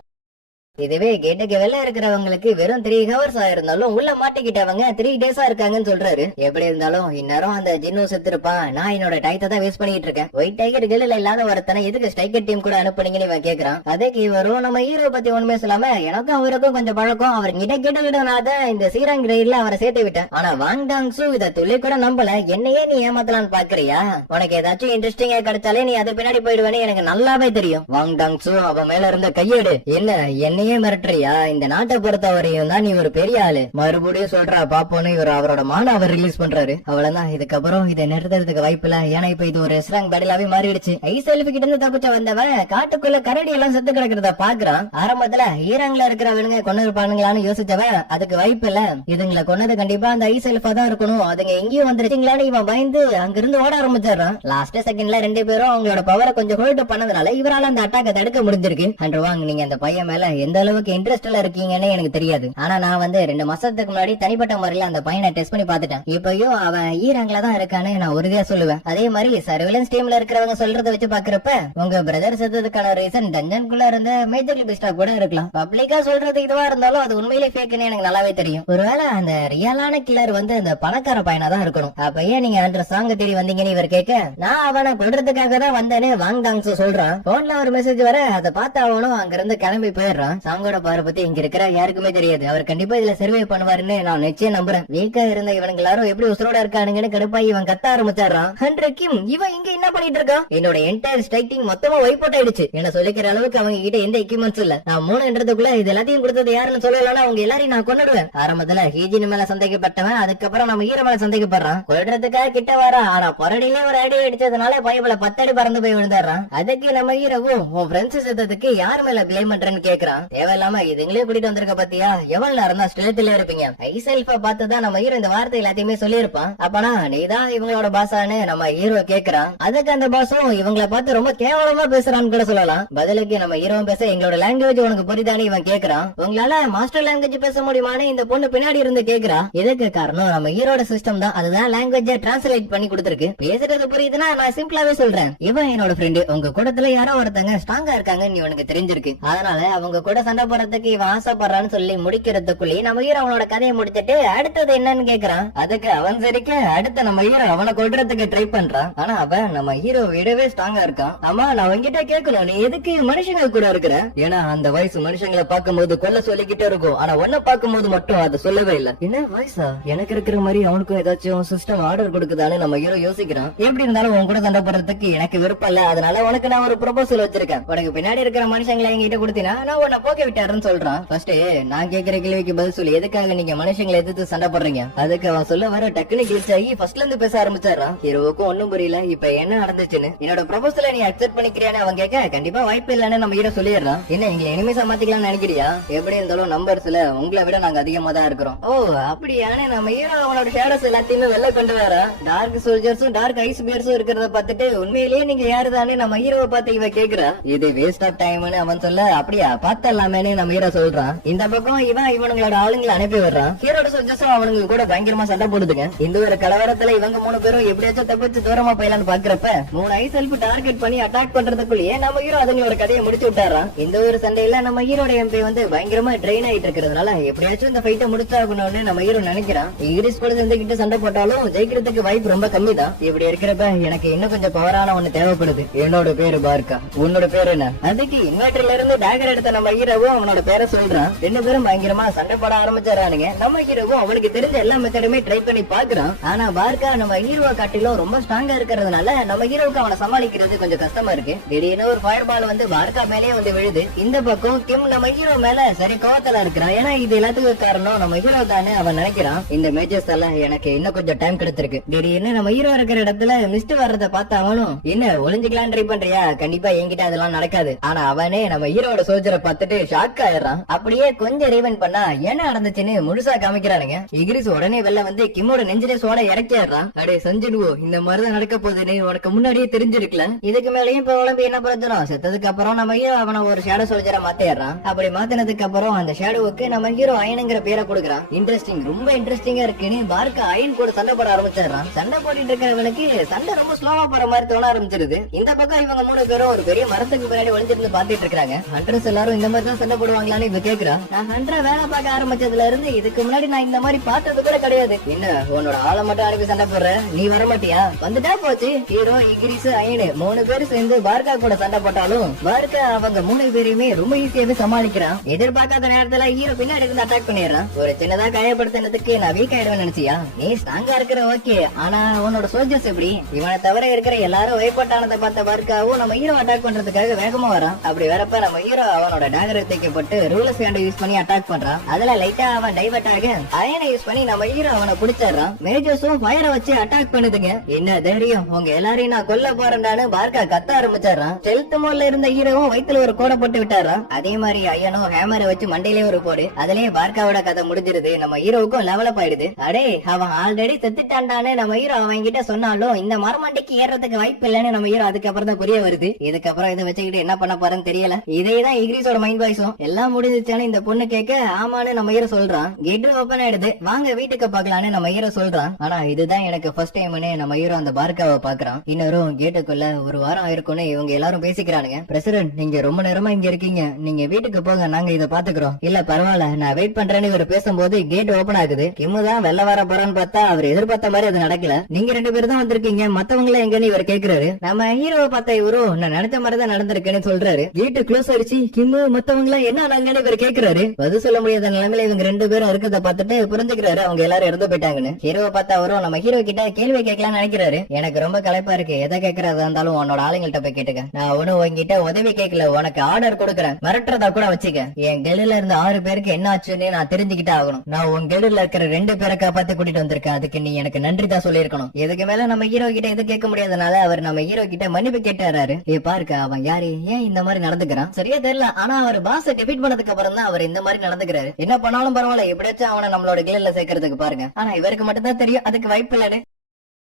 இதுவே கேட்டுக்கு வெளில இருக்கிறவங்களுக்கு வெறும் 3 ஹவர்ஸ் ஆயிருந்தாலும் உள்ள மாட்டிக்கிட்டவங்க 3 டேஸா இருக்காங்கன்னு சொல்றாரு. எப்படி இருந்தாலும் இந்நேரம் அந்த ஜின்னு செத்துருப்பான். நான் என்னோட டயத்தை தான் வேஸ்ட் பண்ணிட்டு இருக்கேன். ஒயிட் டைகர் கில்ல இல்லாத ஒருத்தனை எதுக்கு ஸ்ட்ரைக்கர் டீம் கூட அனுப்புனீங்கன்னு இவன் கேக்குறான். அதுக்கு இவரும் நம்ம ஹீரோ பத்தி ஒண்ணுமே சொல்லாம எனக்கும் அவருக்கும் கொஞ்சம் பழக்கம், அவர் கிட்ட கேட்டதுனால இந்த சீராங் கிரேட்ல அவரை சேர்த்து விட்டேன். ஆனா வாங் டாங்ஸு இதை துளி கூட நம்பல. என்னையே நீ ஏமாத்தலான்னு பாக்குறியா? உனக்கு ஏதாச்சும் இன்ட்ரெஸ்டிங்கா கிடைச்சாலே நீ அது பின்னாடி போயிடுவேன்னு எனக்கு நல்லாவே தெரியும். வாங் டாங்ஸு அவன் மேல இருந்த கையேடு. என்ன என்னையே மிரட்டுறியா? இந்த நாட்டை பொறுத்தவரையும் தான் நீ ஒரு பெரிய ஆளு. மறுபடியும் சொல்றா பாப்போன்னு இவர் அவரோட மானாவை ரிலீஸ் பண்றாரு. அவ்வளவுதான், இதுக்கப்புறம் இதை நிறுத்துறதுக்கு வாய்ப்பு இல்ல. ஏன்னா இப்ப இது ஒரு ரெஸ்டாரண்ட் பேட்டிலாவே மாறிடுச்சு. ஐஸ் எல்ஃப் கிட்ட இருந்து தப்பிச்ச வந்தவன் காட்டுக்குள்ள கரடி எல்லாம் செத்து கிடக்கிறத பாக்குறான். ஆரம்பத்துல ஈரான்ல இருக்கிறவனுங்க கொண்டு இருப்பானுங்களான்னு யோசிச்சவன் அதுக்கு வாய்ப்பு இல்ல, இதுங்களை கொன்னது கண்டிப்பா அந்த ஐஸ் எல்ஃபா தான் இருக்கணும். அதுங்க எங்கேயும் வந்துருச்சுங்களான்னு இவன் பயந்து அங்கிருந்து ஓட ஆரம்பிச்சிடறான். லாஸ்ட் செகண்ட்ல 2 பேரும் அவங்களோட பவரை கொஞ்சம் ஹோல்ட் பண்ணதுனால இவரால அந்த அட்டாக்கை தடுக்க முடிஞ்சிருக்கு. அண்ட் வாங்க, நீங்க அந்த பையன் மேல எந்த அளவுக்கு இன்ட்ரெஸ்ட்ல இருக்கீங்கன்னு எனக்கு தெரியாது. ஆனா நான் வந்து 2 மாசத்துக்கு முன்னாடி தனிப்பட்ட முறையில அந்த பையனை டெஸ்ட் பண்ணி பாத்துட்டேன். இப்பயும் அவன் ஈரான்ல தான் இருக்கான்னு நான் உறுதியா சொல்லுவேன். அதே மாதிரி சர்வேலன்ஸ் டீம்ல இருக்கிறவங்க சொல்றதை வச்சு பாக்குறப்ப உங்க பிரதர் செத்ததுக்கான ரீசன் டஞ்சன்குள்ள இருந்த மேஜர் லிபிஸ்டா கூட இருக்கலாம். பப்ளிக்கா சொல்றது இதுவா இருந்தாலும் அது உண்மையிலே ஃபேக்னு எனக்கு நல்லாவே தெரியும். ஒருவேளை அந்த ரியலான கில்லர் வந்து அந்த பணக்கார பையனா தான் இருக்கணும். அப்ப ஏன் நீங்க அந்த சாங்க தேடி வந்தீங்கன்னு இவர் கேட்க, நான் அவனை கொல்றதுக்காக தான் வந்தேன்னு வாங் டாங்ஸ் சொல்றான். போன்ல ஒரு மெசேஜ் வர அதை பார்த்து அவனும் அங்க இருந்து கிளம்பி போயிடுறான். சாங்கோட பவரை பத்தி இங்க இருக்கிற யாருக்குமே தெரியாது. அவர் கண்டிப்பா இதுல சர்வே பண்ணுவாருன்னு நான் நிச்சயம் நம்புறேன். வீக்கா இருந்த இவனுங்க எல்லாரும் எப்படி உசுரோட இருக்கானுங்கன்னு கடுப்பாய் இவன் கத்த ஆரம்பிச்சாரான். கிம் இவன் இங்க என்ன பண்ணிட்டு இருக்கான்? என்னோட என்டையர் ஸ்ட்ரைக்கிங் மொத்தமா வைப் அவுட் ஆயிடுச்சு. என்ன சொல்லிக்கிற அளவுக்கு அவங்க கிட்ட எந்த எக்யூப்மெண்ட்ஸ் இல்ல. நான் 3ன்றதுக்குள்ள இது எல்லாத்தையும் கொடுத்தது யாருன்னு சொல்லலன்னா அவங்க எல்லாரையும் நான் கொன்னுடுவேன். ஆரம்பத்துல ஹீஜின் மேல சந்தேகப்பட்டவன் அதுக்கப்புறம் நம்ம ஹீரோ மேல சந்தேகப்படுறான். கொல்றதுக்காக கிட்ட வரான். ஆனா பொரடியிலே ஒரு அடி அடிச்சதுனால பைபிள 10 அடி பறந்து போய் விழுந்துடுறான். அதுக்கு நம்ம ஹீரோவும் உன் ஃப்ரெண்ட்ஸ் செத்ததுக்கு யார் மேல பிளேம் பண்றேன்னு கேக்குறான். தேவையில்லாம இதுங்களே கூட்டிட்டு வந்திருக்க பத்தியா? எவ்வளவு நேரம் தான் ஸ்டேட்ல இருப்பீங்க? ஐசெல்ஃப பார்த்துதான் நம்ம ஹீரோ இந்த வார்த்தை எல்லாத்தையுமே சொல்லியிருப்பான். அப்பனா நீதான் இவங்களோட பாசான்னு நம்ம ஹீரோ கேக்குறான். அதுக்கு அந்த பாசும் இவங்கள பார்த்து ரொம்ப கேவலமா பேசுறான்னு கூட சொல்லலாம். பதிலுக்கு நம்ம ஹீரோ பேச எங்களோட லாங்குவேஜ் உனக்கு புரியுதானே இவன் கேக்குறான். உங்களால மாஸ்டர் லாங்குவேஜ் பேச முடியுமான்னு இந்த பொண்ணு பின்னாடி இருந்து கேக்குறா. இதுக்கு காரணம் நம்ம ஹீரோட சிஸ்டம் தான். அதுதான் லாங்குவேஜ் டிரான்ஸ்லேட் பண்ணி கொடுத்திருக்கு. பேசுறது புரியுதுன்னா நான் சிம்பிளாவே சொல்றேன். இவன் என்னோட ஃப்ரெண்டு. உங்க கூடத்துல யாரோ ஒருத்தங்க ஸ்ட்ராங்கா இருக்காங்கன்னு இவனுக்கு தெரிஞ்சிருக்கு. அதனால அவங்க கூட சண்டை போறதுக்கு இவன் ஆசைப்படுறான்னு சொல்லி முடிக்கிறதுக்குள்ளே நம்ம ஹீரோ அவனோட கதையை முடிச்சிட்டு அடுத்தது என்னன்னு கேக்குறான். அதுக்கு அவன் சரிக்க அடுத்த நம்ம ஹீரோ அவனை கொல்றதுக்கு ட்ரை பண்றான். ஆனா அவன் நம்ம ஹீரோ விடவே ஸ்ட்ராங்கா இருக்கான். ஆமா, நான் உங்ககிட்ட கேட்கணும், நீ எதுக்கு மனுஷங்க கூட இருக்கிற? ஏன்னா அந்த வயசு மனுஷங்களை பார்க்கும்போது கொல்ல சொல்லிக்கிட்டே இருக்கும். ஆனா உன்ன பார்க்கும்போது மட்டும் அதை சொல்லவே இல்ல. என்ன வயசா எனக்கு இருக்கிற மாதிரி அவனுக்கும் ஏதாச்சும் சிஸ்டம் ஆர்டர் கொடுக்குதான்னு நம்ம ஹீரோ யோசிக்கிறான். எப்படி இருந்தாலும் உன் கூட சண்டை போடுறதுக்கு எனக்கு விருப்பம் இல்ல. அதனால உனக்கு நான் ஒரு ப்ரொபோசல் வச்சிருக்கேன். உனக்கு பின்னாடி இருக்கிற மனுஷங்களை எங்கிட்ட கொடுத்தீனா நான் உன்னை போக்க விட்டாருன்னு சொல்றான். ஃபர்ஸ்ட் நான் கேட்கிற கேள்விக்கு பதில் சொல்லி எதுக்காக நீங்க மனுஷங்களை எதிர்த்து சண்டை போடுறீங்க? அதுக்கு அவன் சொல்ல வர டக்குனு கிளிச் ஆகி ஃபர்ஸ்ட்ல இருந்து பேச ஆரம்பிச்சாரான். ஹீரோவுக்கும் ஒன்னும் புரியல இப்ப என்ன நடந்துச்சுன்னு. என்னோட ப்ரொபோசலை நீ அக்செப்ட் பண்ணிக்கிறியான்னு அவன் கேட்க கண்டிப்பா வாய்ப்பு இல்லன்னு நம்ம ஹீரோ சொல்லிடுறான். என்ன எங்களை எனிமீஸா மாத்திக்கலாம்னு நினைக்கிறியா? எப்படி இருந்தாலும் நம்பர்ஸ்ல உங்களை விட நாங்க அதிகமா தான் இருக்கிறோம். ஓ அப்படியானே நம்ம ஹீரோ அவனோட ஷேடோஸ் எல்லாத்தையுமே வெளில கொண்டு வரா. டார்க் சோல்ஜர்ஸும் டார்க் ஐஸ் பியர்ஸும் இருக்கிறத பார்த்துட்டு உண்மையிலேயே நீங்க யாருதானே நம்ம ஹீரோவை பார்த்து இவ கேக்குறா. இது வேஸ்ட் ஆஃப் டைம்னு அவன் சொல்ல அப்படியா பார்த்தலாமேன்னு நம்ம ஹீரோ சொல்றான். இந்த பக்கம் இவன் இவனுங்களோட ஆளுங்களை அனுப்பி விடுறான். ஹீரோட சோல்ஜர்ஸும் அவனுங்க கூட பயங்கரமா சண்டை போடுதுங்க. இந்த ஒரு கலவரத்துல இவங்க 3 பேரும் எப்படியாச்சும் தப்பிச்சு தூரமா போயிடலான்னு பாக்குறப்ப 3 ஐஸ் எல்ஃப் டார்கெட் பண்ணி அட்டாக் பண்றதுக்குள்ளேயே நம்ம ஹீரோ அதுங்களோட கதையை முடிச்சு விட்டாரான். இந்த ஒரு சண்டையில நம்ம ஹீரோட எம்பி வந்து பயங்கரமா ட்ரெயின் ஆயிட்டு இருக்கிறதுனால எப்படியாச்சும் இந்த ஃபைட்டை முடிச்சாகணும்னு நம்ம ஹீரோ நினைக்கிறான். இங்கிலீஷ் கூட சேர்ந்துகிட்டு சண்டை போட்டாலும் ஜெயிக்கிறதுக்கு வாய்ப்பு ரொம்ப கம்மி தான். இப்படி இருக்கிறப்ப எனக்கு இன்னும் கொஞ்சம் பவரான ஒண்ணு தேவைப்படுது. என்னோட பேரு பார்க்கா, உன்னோட பேரு என்ன? அதுக்கு இன்வெர்டர்ல இருந்து டேகர் எடுத்த நம்ம ஹீரோவும் அவனோட பேரை சொல்றான். 2 பேரும் பயங்கரமா சண்டை போட ஆரம்பிச்சாரானுங்க. நம்ம ஹீரோவும் அவனுக்கு தெரிஞ்ச எல்லா மெத்தடுமே ட்ரை பண்ணி பாக்குறான். ஆனா பார்க்கா நம்ம ஹீரோவை காட்டிலும் ரொம்ப ஸ்ட்ராங்கா இருக்கிறதுனால நம்ம ஹீரோவுக்கு அவனை சமாளிக்கிறது கொஞ்சம் கஷ்டமா இருக்கு. திடீர்னு ஒரு ஃபயர் பால் வந்து பார்க்கா மேலே வந்து விழுது. இந்த பக்கம் கிம் நம்ம ஹீரோ மேல சரி கோவத்துல இருக்கிறான். ஏன்னா இது எல்லாத்துக்கும் காரணம் நம்ம ஹீரோ தானே அவன் நினைக்கிறான். இந்த மேட்சஸ் எல்லாம் எனக்கு இன்னும் கொஞ்சம் டைம் கிடைச்சிருக்கு. திடீர்னு நம்ம ஹீரோ இருக்கிற இடத்துல மிஸ்ட் வர்றத பார்த்து அவனும் என்ன ஒளிஞ்சுக்கலாம் ட்ரை பண்றியா? கண்டிப்பா என்கிட்ட அதெல்லாம் நடக்காது. ஆனா அவனே நம்ம ஹீரோட சோல்ஜரை பார்த்துட்டு ஷாக் ஆயிடுறான். அப்படியே கொஞ்சம் ரீவன் பண்ணா என்ன நடந்துச்சுன்னு முழுசா காமிக்கிறானுங்க. இகிரிஸ் உடனே வெளில வந்து கிம்மோட நெஞ்சிலே சோட இறக்கிடுறான். அடே சஞ்சினுவோ, இந்த மாதிரிதான் நடக்க போகுதுன்னு உனக்கு முன்னாடியே தெரிஞ்சிருக்கல. இதுக்கு மேலேயும் இப்ப உடம்பு என்ன பிரச்சனை? செத்ததுக்கு அப்புறம் நம்ம ஹீரோ அவனை ஒரு ஷேடோ சோல்ஜரா மாத்திடுறான். அப்படி மாத்தினதுக்கு அப்புறம் அந்த ஷேடோவுக்கு நம்ம ஹீரோ அயனுங்கிற பேரை கொடுக்குறான். இன்ட்ரெஸ்டிங், ரொம்ப இன்ட்ரெஸ்டிங்கா இருக்குன்னு பார்க்க அயன் கூட சண்டை போட ஆரம்பிச்சிடறான். சண்டை போட்டுட்டு இருக்கிறவனுக்கு சண்டை ரொம்ப ஸ்லோவா போற மாதிரி தோண ஆரம்பிச்சிருது. இந்த பக்கம் இவங்க 3 பேரும் ஒரு பெரிய மரத்துக்கு பின்னாடி ஒளிஞ்சிருந்து பாத்துட்டு இருக்காங்க. ஹண்டர்ஸ் எல்லாரும் இந்த மாதிரி இப்படிதான் சண்டை போடுவாங்களான்னு இவ கேக்குறா. நான் ஹண்ட்ரா வேலை பார்க்க ஆரம்பிச்சதுல இருந்து இதுக்கு முன்னாடி நான் இந்த மாதிரி பார்த்தது கூட கிடையாது. என்ன உன்னோட ஆளை மட்டும் அனுப்பி சண்டை போடுற, நீ வர மாட்டியா? வந்துட்டா போச்சு. ஹீரோ, இங்கிலீஷ், அயனு 3 பேரும் சேர்ந்து பார்கா கூட சண்டை போட்டாலும் பார்கா அவங்க 3 பேரையுமே ரொம்ப ஈஸியாவே சமாளிக்கிறான். எதிர்பார்க்காத நேரத்துல ஹீரோ பின்னாடி இருந்து அட்டாக் பண்ணிடுறான். ஒரு சின்னதா காயப்படுத்தினதுக்கு நான் வீக் ஆயிடுவேன் நினைச்சியா? நீ ஸ்ட்ராங்கா இருக்கிற ஓகே, ஆனா உன்னோட சோல்ஜர்ஸ் எப்படி? இவனை தவிர இருக்கிற எல்லாரும் வைப்பட் ஆனதை பார்த்த பார்க்காவும் நம்ம ஹீரோ அட்டாக் பண்றதுக்காக வேகமா வரான். அப்படி வரப்ப நம்ம ஹீரோ அவனோட டேகரை தைக்கப்பட்டு ரூலஸ் ஹேண்ட் யூஸ் பண்ணி அட்டாக் பண்றான். அதுல லைட்டா அவன் டைவர்ட் ஆக அயனை யூஸ் பண்ணி நம்ம ஹீரோ அவனை பிடிச்சிடறான். மேஜர்ஸும் ஃபயரை வச்சு அட்டாக் பண்ணுதுங்க. என்ன தைரியம், உங்க எல்லாரையும் நான் கொல்ல போறேன்டான்னு பார்க்கா கத்த ஆரம்பிச்சிடறான். ஸ்டெல்த் மோட்ல இருந்த ஹீரோவும் வயித்துல ஒரு கோடை போட்டு விட்டாரான். அதே மாதிரி அயனும் ஹேமரை வச்சு மண்டையிலே ஒரு போடு. அதுலயே பார்க்காவோட கதை முடிஞ்சிருது. நம்ம ஹீரோவுக்கும் லெவலப் ஆயிடுது. அடே அவன் ஆல்ரெடி செத்துட்டான்டான்னு நம்ம ஹீரோ அவன் கிட்ட சொன்னாலும் இந்த மரமண்டைக்கு ஏறதுக்கு வாய்ப்பு இல்லன்னு நம்ம ஹீரோ அதுக்கப்புறம் தான் புரிய வருது. இதுக்கப்புறம் இதை வச்சுக்கிட்டு என்ன பண்ண போறேன்னு தெரியல. இதேதான் இங்கிலீஷோட மைண்ட் வாய்ஸும். எல்லாம் முடிஞ்சிச்சானு இந்த பொண்ணு கேட்க ஆமான்னு நம்ம ஹீரோ சொல்றான். கேட் ஓபன் ஆயிடுது, வாங்க வீட்டுக்கு பாக்கலான்னு நம்ம ஹீரோ சொல்றான். ஆனா இதுதான் எனக்கு ஃபர்ஸ்ட் டைம்னு நம்ம ஹீரோ அந்த பார்க்காவை பாக்குறான். இன்னொரும் கேட்டுக்குள்ள ஒரு வாரம் ஆயிருக்கும்னு இவங்க எல்லாரும் பேசிக்கிறானுங்க. பிரசிடென்ட், நீங்க ரொம்ப நேரமா இங்க இருக்கீங்க, நீங்க வீட்டுக்கு போங்க, நாங்க இதை பாத்துக்கிறோம். இல்ல பரவாயில்ல, நான் வெயிட் பண்றேன்னு இவர் பேசும்போது கேட் ஓபன் ஆகுது. கிம்மு தான் வெளில வர போறான்னு பார்த்தா அவர் எதிர்பார்த்த மாதிரி அது நடக்கல. நீங்க 2 பேரும் தான் வந்திருக்கீங்க, மத்தவங்கள எங்கன்னு இவர் கேக்குறாரு. நம்ம ஹீரோவை பார்த்த இவரும் நான் நினைச்ச மாதிரி தான் நடந்திருக்கேன்னு சொல்றாரு. கேட்டு க்ளோஸ் ஆயிடுச்சு, கிம்மு மத்தவங்கள என்ன நாங்கன்னு இவர் கேக்குறாரு. பதில் சொல்ல முடியாத நிலைமையில இவங்க 2 பேரும் இருக்கிறத பார்த்துட்டு புரிஞ்சுக்கிறாரு அவங்க எல்லாரும் இறந்து போயிட்டாங்கன்னு. ஹீரோவை பார்த்தா அவரும் நம்ம ஹீரோ கிட்ட கேள்வி கேட்கலாம்னு நினைக்கிறாரு. எனக்கு ரொம்ப களைப்பா இருக்கு, எதை கேட்கறதா இருந்தாலும் உன்னோட ஆளுங்கள்ட்ட போய் கேட்டுக்க. நான் ஒன்னும் உங்ககிட்ட உதவி கேட்கல, உனக்கு ஆர்டர் கொடுக்கறேன். மிரட்டுறதா கூட வச்சுக்க. என் கெடுல இருந்து 6 பேருக்கு என்ன ஆச்சுன்னு நான் தெரிஞ்சுக்கிட்டே ஆகணும். நான் உன் கெடுல இருக்கிற 2 பேரை காப்பாத்தி கூட்டிட்டு வந்திருக்கேன். அதுக்கு நீ எனக்கு நன்றி தான் சொல்லிருக்கணும். இதுக்கு மேல நம்ம ஹீரோ கிட்ட எது கேட்க முடியாதனால அவர் நம்ம ஹீரோ கிட்ட மன்னிப்பு கேட்டாரு. பாருக்க அவன் யாரு, ஏன் இந்த மாதிரி நடந்துக்கிறான் சரியா தெரியல. ஆனா அவர் பாஸ் டிஃபீட் பண்ணதுக்கு அப்புறம் தான் அவர் இந்த மாதிரி நடந்துக்கிறாரு. என்ன பண்ணாலும் பரவாயில்ல, எப்படியாச்சும் அவனை நம்மளோட கிளர்ல சேர்க்கறதுக்கு பாருங்க. ஆனா இவருக்கு மட்டும் தான் தெரியும் அதுக்கு வாய்ப்பு இல்லன்னு.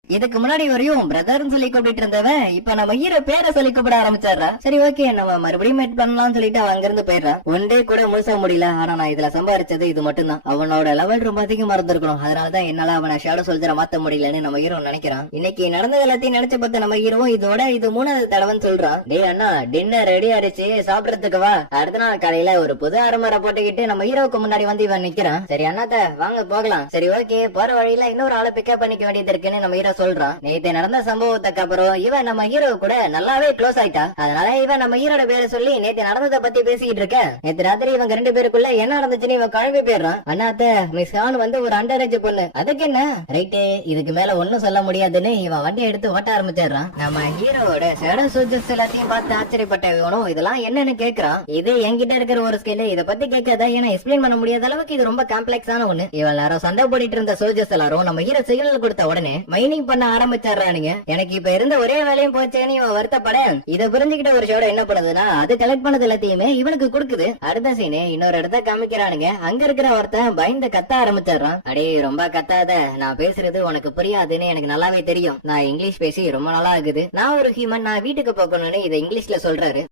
இதுக்கு முன்னாடி வரையும் பிரதர்னு சொல்லி கூப்பிட்டு இருந்தவன் இப்ப நம்ம ஹீரோ பேரை சொல்லி கூப்பிட ஆரம்பிச்சாரா. சரி ஓகே, நம்ம மறுபடியும் மீட் பண்ணலாம்னு சொல்லிட்டு அவன் அங்கிருந்து போயிடுறான். ஒன் டே கூட முழுசா முடியல, ஆனா நான் இதுல சம்பாரிச்சது இது மட்டும் தான். அவனோட லெவல் ரொம்ப அதிகமா இருந்திருக்கணும், அதனாலதான் என்னால அவனை ஷேடோ சோல்ஜரா மாத்த முடியலன்னு நம்ம ஹீரோ நினைக்கிறான். இன்னைக்கு நடந்தது எல்லாத்தையும் நினைச்சு பார்த்த நம்ம ஹீரோ இதோட இது 3வது தடவைன்னு சொல்றான். டே அண்ணா, டின்னர் ரெடி ஆயிடுச்சு, சாப்பிடறதுக்கு வா. அடுத்த நாள் காலையில ஒரு புது அரமரை போட்டுக்கிட்டு நம்ம ஹீரோவுக்கு முன்னாடி வந்து இவன் நிக்கிறான். சரி அண்ணாத்த வாங்க போகலாம். சரி ஓகே, போற வழியில இன்னொரு ஆளை பிக்கப் பண்ணிக்க வேண்டியது இருக்குன்னு நம்ம ஹீரோ சொல்றான். நேத்து நடந்த சம்பவத்துக்கு அப்புறம் இவன் நம்ம ஹீரோ கூட நல்லாவே க்ளோஸ் ஆயிட்டா. அதனால இவன் நம்ம ஹீரோட பேரை சொல்லி நேத்து நடந்ததை பத்தி பேசிக்கிட்டு இருக்க. நேத்து ராத்திரி இவங்க 2 பேருக்குள்ள என்ன நடந்துச்சுன்னு இவன் கிளம்பி போயிடுறான். அண்ணாத்த, மிஸ் ஹான் வந்து ஒரு அண்டர் ஏஜ் பொண்ணு, அதுக்கு என்ன ரைட்டு, இதுக்கு மேல ஒன்னும் சொல்ல முடியாதுன்னு இவன் வண்டி எடுத்து ஓட்ட ஆரம்பிச்சிடறான். நம்ம ஹீரோவோட ஷேடோ சோல்ஜர்ஸ் எல்லாத்தையும் பார்த்து ஆச்சரியப்பட்ட இவனும் இதெல்லாம் என்னன்னு கேக்குறான். இது என்கிட்ட இருக்கிற ஒரு ஸ்கில், இதை பத்தி கேட்காத, ஏன்னா எக்ஸ்பிளைன் பண்ண முடியாத அளவுக்கு இது ரொம்ப காம்ப்ளெக்ஸான ஒண்ணு. இவன் எல்லாரும் சண்டை போடிட்டு இருந்த சோல்ஜர்ஸ் எல்லாரும் நம்ம ஹீரோ சிக்னல் கொடுத்த உடனே மைனிங் பண்ண ஆரம்பிச்சாரானுங்க. எனக்கு இப்ப இருந்த ஒரே வேலையும் போச்சேன்னு இவன் வருத்தப்பட இதை புரிஞ்சுக்கிட்ட ஒரு ஷோட என்ன பண்ணுதுன்னா அது கலெக்ட் பண்ணது எல்லாத்தையுமே இவனுக்கு கொடுக்குது. அடுத்த சீனு இன்னொரு இடத்த காமிக்கிறானுங்க. அங்க இருக்கிற ஒருத்தன் பயந்து கத்த ஆரம்பிச்சிடறான். அடே ரொம்ப கத்தாத, நான் பேசுறது உனக்கு புரியாதுன்னு எனக்கு நல்லாவே தெரியும். நான் இங்கிலீஷ் பேசி ரொம்ப நாளா ஆகுது. நான் ஒரு ஹியூமன், நான் வீட்டுக்கு போகணும்னு இதை இங்கிலீஷ்ல சொல்றாரு.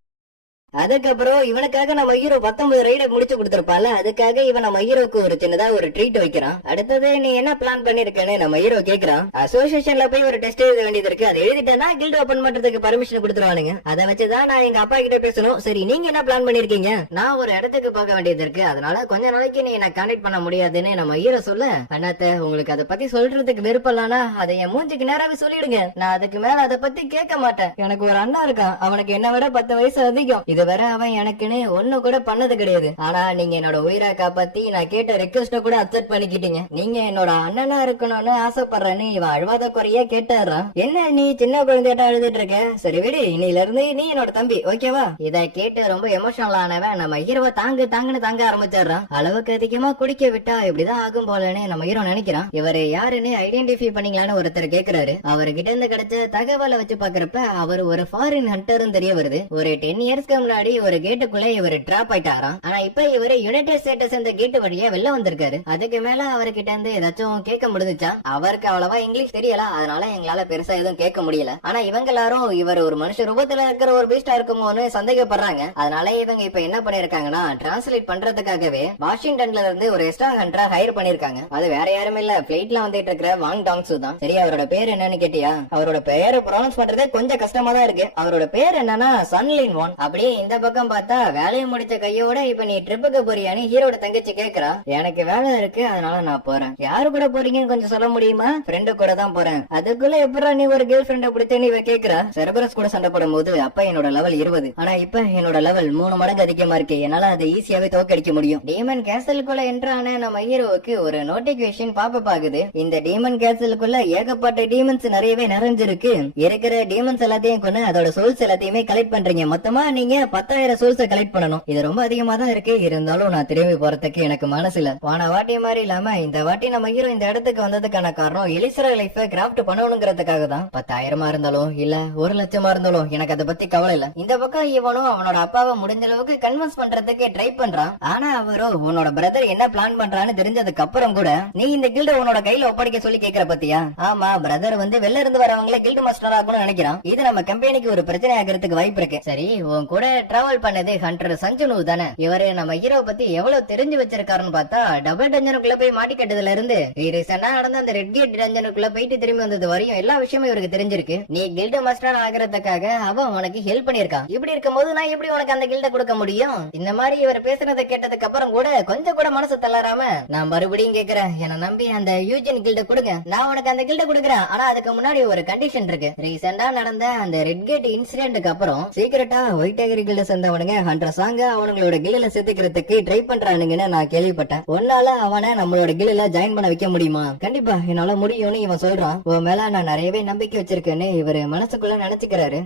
அதுக்கப்புறம் இவனுக்காக நம்ம ஹீரோ 19 ரைட முடிச்சு கொடுத்திருப்பால, அதுக்காக இவன் நம்ம ஹீரோக்கு ஒரு சின்னதா ஒரு ட்ரீட் வைக்கிறான். அடுத்தது நீ என்ன பிளான் பண்ணிருக்கேன்னு நம்ம ஹீரோ கேக்குறான். அசோசியேஷன்ல போய் ஒரு டெஸ்ட் எழுத வேண்டியது இருக்கு, அதை எழுதிட்டேன்னா கில்ட் ஓபன் பண்றதுக்கு பர்மிஷன் கொடுத்துருவானுங்க. அதை வச்சுதான் நான் எங்க அப்பா கிட்ட பேசணும். சரி நீங்க என்ன பிளான் பண்ணிருக்கீங்க? நான் ஒரு இடத்துக்கு போக வேண்டியது இருக்கு, அதனால கொஞ்ச நாளைக்கு நீ என்ன கான்டாக்ட் பண்ண முடியாதுன்னு நம்ம ஹீரோ சொல்ல, அண்ணாத்த உங்களுக்கு அதை பத்தி சொல்றதுக்கு விருப்பம்லானா அதை என் மூஞ்சுக்கு நேராவே சொல்லிடுங்க, நான் அதுக்கு மேல அதை பத்தி கேட்க மாட்டேன். எனக்கு ஒரு அண்ணா இருக்கான், அவனுக்கு என்ன விட 10 வயசு அதிகம். இதுவரை அவன் எனக்குன்னு ஒண்ணு கூட பண்ணது கிடையாது. ஆனா நீங்க என்னோட உயிரை காப்பாத்தி நான் கேட்ட ரெக்வெஸ்ட கூட அக்செப்ட் பண்ணிக்கிட்டீங்க. நீங்க என்னோட அண்ணனா இருக்கணும்னு ஆசைப்படுறேன்னு இவன் அழுவாத குறைய கேட்டாரான். என்ன நீ சின்ன குழந்தைகிட்ட அழுதுட்டு இருக்க? சரி விடு, இன்னையில இருந்து நீ என்னோட தம்பி, ஓகேவா? இத கேட்டு ரொம்ப எமோஷனல் ஆனவன் நம்ம ஹீரோவை தாங்குன்னு தாங்க ஆரம்பிச்சிடறான். அளவுக்கு அதிகமா குடிக்க விட்டா இப்படிதான் ஆகும் போலன்னு நம்ம ஹீரோ நினைக்கிறான். இவரு யாருன்னு ஐடென்டிஃபை பண்ணீங்களான்னு ஒருத்தர் கேக்குறாரு. அவர்கிட்ட இருந்து கிடைச்ச தகவலை வச்சு பாக்குறப்ப அவர் ஒரு ஃபாரின் ஹண்டர்னு தெரிய வருது. ஒரு 10 இயர்ஸ்க்கு முன்னாடி ஒரு கேட்டுக்குள்ள இவர் டிராப் ஆயிட்டாராம். ஆனா இப்ப இவரு யுனைடெட் ஸ்டேட்ஸ் இந்த கேட்டு வழியா வெளில வந்திருக்காரு. அதுக்கு மேல அவர்கிட்ட இருந்து ஏதாச்சும் கேட்க முடிஞ்சுச்சா? அவருக்கு அவ்வளவா இங்கிலீஷ் தெரியல, அதனால எங்களால பெருசா எதுவும் கேட்க முடியல. ஆனா இவங்க எல்லாரும் இவர் ஒரு மனுஷ ரூபத்துல இருக்கிற ஒரு பீஸ்டா இருக்குமோன்னு சந்தேகப்படுறாங்க. அதனால இவங்க இப்ப என்ன பண்ணிருக்காங்கன்னா டிரான்ஸ்லேட் பண்றதுக்காகவே வாஷிங்டன்ல இருந்து ஒரு எக்ஸ்ட்ரா ஹண்டரா ஹையர் பண்ணிருக்காங்க. அது வேற யாரும் இல்ல, பிளைட்ல வந்துட்டு இருக்கிற வாங் டாங்ஸு தான். சரி, அவரோட பேர் என்னன்னு கேட்டியா? அவரோட பேரை ப்ரொனவுன்ஸ் பண்றதே கொஞ்சம் கஷ்டமா தான் இருக்கு. அவரோட பேர் என்னன்னா சன்லின் வான். அப்படியே இந்த பக்கம் பார்த்தா வேலையை முடிச்ச கையோட இப்ப நீ ட்ரிப்புக்கு போறியான்னு ஹீரோட தங்கச்சி கேக்குறா. எனக்கு வேலை இருக்கு, அதனால நான் போறேன். யாரு கூட போறீங்கன்னு கொஞ்சம் சொல்ல முடியுமா? ஃப்ரெண்டு கூட தான் போறேன். அதுக்குள்ள எப்படா நீ ஒரு கேர்ள் ஃப்ரெண்ட பிடிச்சேன்னு இவ கேக்குறா. செரபரஸ் கூட சண்டை போடும் போது அப்ப என்னோட லெவல் 20, ஆனா இப்ப என்னோட லெவல் 3 மடங்கு அதிகமா இருக்கு. என்னால அதை ஈஸியாவே தோக்கடிக்க முடியும். டீமன் கேசலுக்குள்ள என்ட்ரான நம்ம ஹீரோவுக்கு ஒரு நோட்டிபிகேஷன் பாப்ப ஆகுது. இந்த டீமன் கேசலுக்குள்ள ஏகப்பட்ட டீமன்ஸ் நிறையவே நிறைஞ்சிருக்கு. இருக்கிற டீமன்ஸ் எல்லாத்தையும் கொண்டு அதோட சோல்ஸ் எல்லாத்தையுமே கலெக்ட் பண்றீங்க. மொத்தமா நீங்க 10,000 சோல்ஸ் கலெக்ட் பண்ணணும். இது ரொம்ப அதிகமா தான் இருக்கு. இருந்தாலும் நான் திரும்பி போறதுக்கு எனக்கு மனசு இல்ல. போன வாட்டி மாதிரி இல்லாம இந்த வாட்டி நம்ம ஹீரோ இந்த இடத்துக்கு வந்ததுக்கான காரணம் எலிசரா லைஃப கிராஃப்ட் பண்ணணுங்கிறதுக்காக தான். 10,000 இருந்தாலும் இல்ல 1 லட்சமா இருந்தாலும் எனக்கு அதை பத்தி கவலை இல்ல. இந்த பக்கம் இவனும் அவனோட அப்பாவை முடிஞ்ச அளவுக்கு கன்வின்ஸ் பண்றதுக்கு ட்ரை பண்றான். ஆனா அவரோ உன்னோட பிரதர் என்ன பிளான் பண்றான்னு தெரிஞ்சதுக்கு அப்புறம் கூட நீ இந்த கில்ட உன்னோட கையில ஒப்படைக்க சொல்லி கேக்குற பத்தியா? ஆமா, பிரதர் வந்து வெளில இருந்து வரவங்கள கில்ட் மாஸ்டர் ஆகணும்னு நினைக்கிறான். இது நம்ம கம்பெனிக்கு ஒரு பிரச்சனை ஆகிறதுக்கு வாய்ப்பு இருக்கு. சரி, உன் கூட டிராவல் பண்ணது ஹண்டர் சஞ்சனு தானே? இவரு நம்ம ஹீரோ பத்தி எவ்வளவு தெரிஞ்சு வச்சிருக்காருன்னு பார்த்தா டபுள் டஞ்சனுக்குள்ள போய் மாட்டிக்கிட்டதுல இருந்து ரீசெண்டா நடந்த அந்த ரெட் கேட் டஞ்சனுக்குள்ள போயிட்டு திரும்பி வந்தது வரையும் எல்லா விஷயமும் இவருக்கு தெரிஞ்சிருக்கு. நீ கில்ட் மாஸ்டர் ஆகிறதுக்காக அவன் உனக்கு ஹெல்ப் பண்ணிருக்கான். இப்படி இருக்கும் போது நான் எப்படி உனக்கு அந்த கில்ட கொடுக்க முடியும்? இந்த மாதிரி இவர் பேசுறதை கேட்டதுக்கு அப்புறம் கூட கொஞ்சம் கூட மனசு தளராம நான் மறுபடியும் கேக்குறேன், என்ன நம்பி அந்த யூஜின் கில்ட கொடுங்க, நான் உனக்கு அந்த கில்ட கொடுக்குறேன். ஆனா அதுக்கு முன்னாடி ஒரு கண்டிஷன் இருக்கு. ரீசெண்டா நடந்த அந்த ரெட் கேட் இன்சிடென்ட்க்கு அப்புறம் சீக்கிரட்டா ஒயிட் டைகர் கில்ட சேர்ந்தவனுங்க ஹண்டர் சாங்க அவங்களோட கில்ல சேர்த்துக்கிறதுக்கு ட்ரை பண்றானுங்கன்னு நான் கேள்விப்பட்டேன். ஒன்னால அவனை நம்மளோட கில்ல ஜாயின் பண்ண வைக்க முடியுமா? கண்டிப்பா என்னால முடியும்னு இவன் சொல்றான். உன் மேல நான் நிறையவே நம்பிக்கை வச்சிருக்கேன்னு இவரு மனசுக்குள்ள நினைச்சுக்கிறாரு.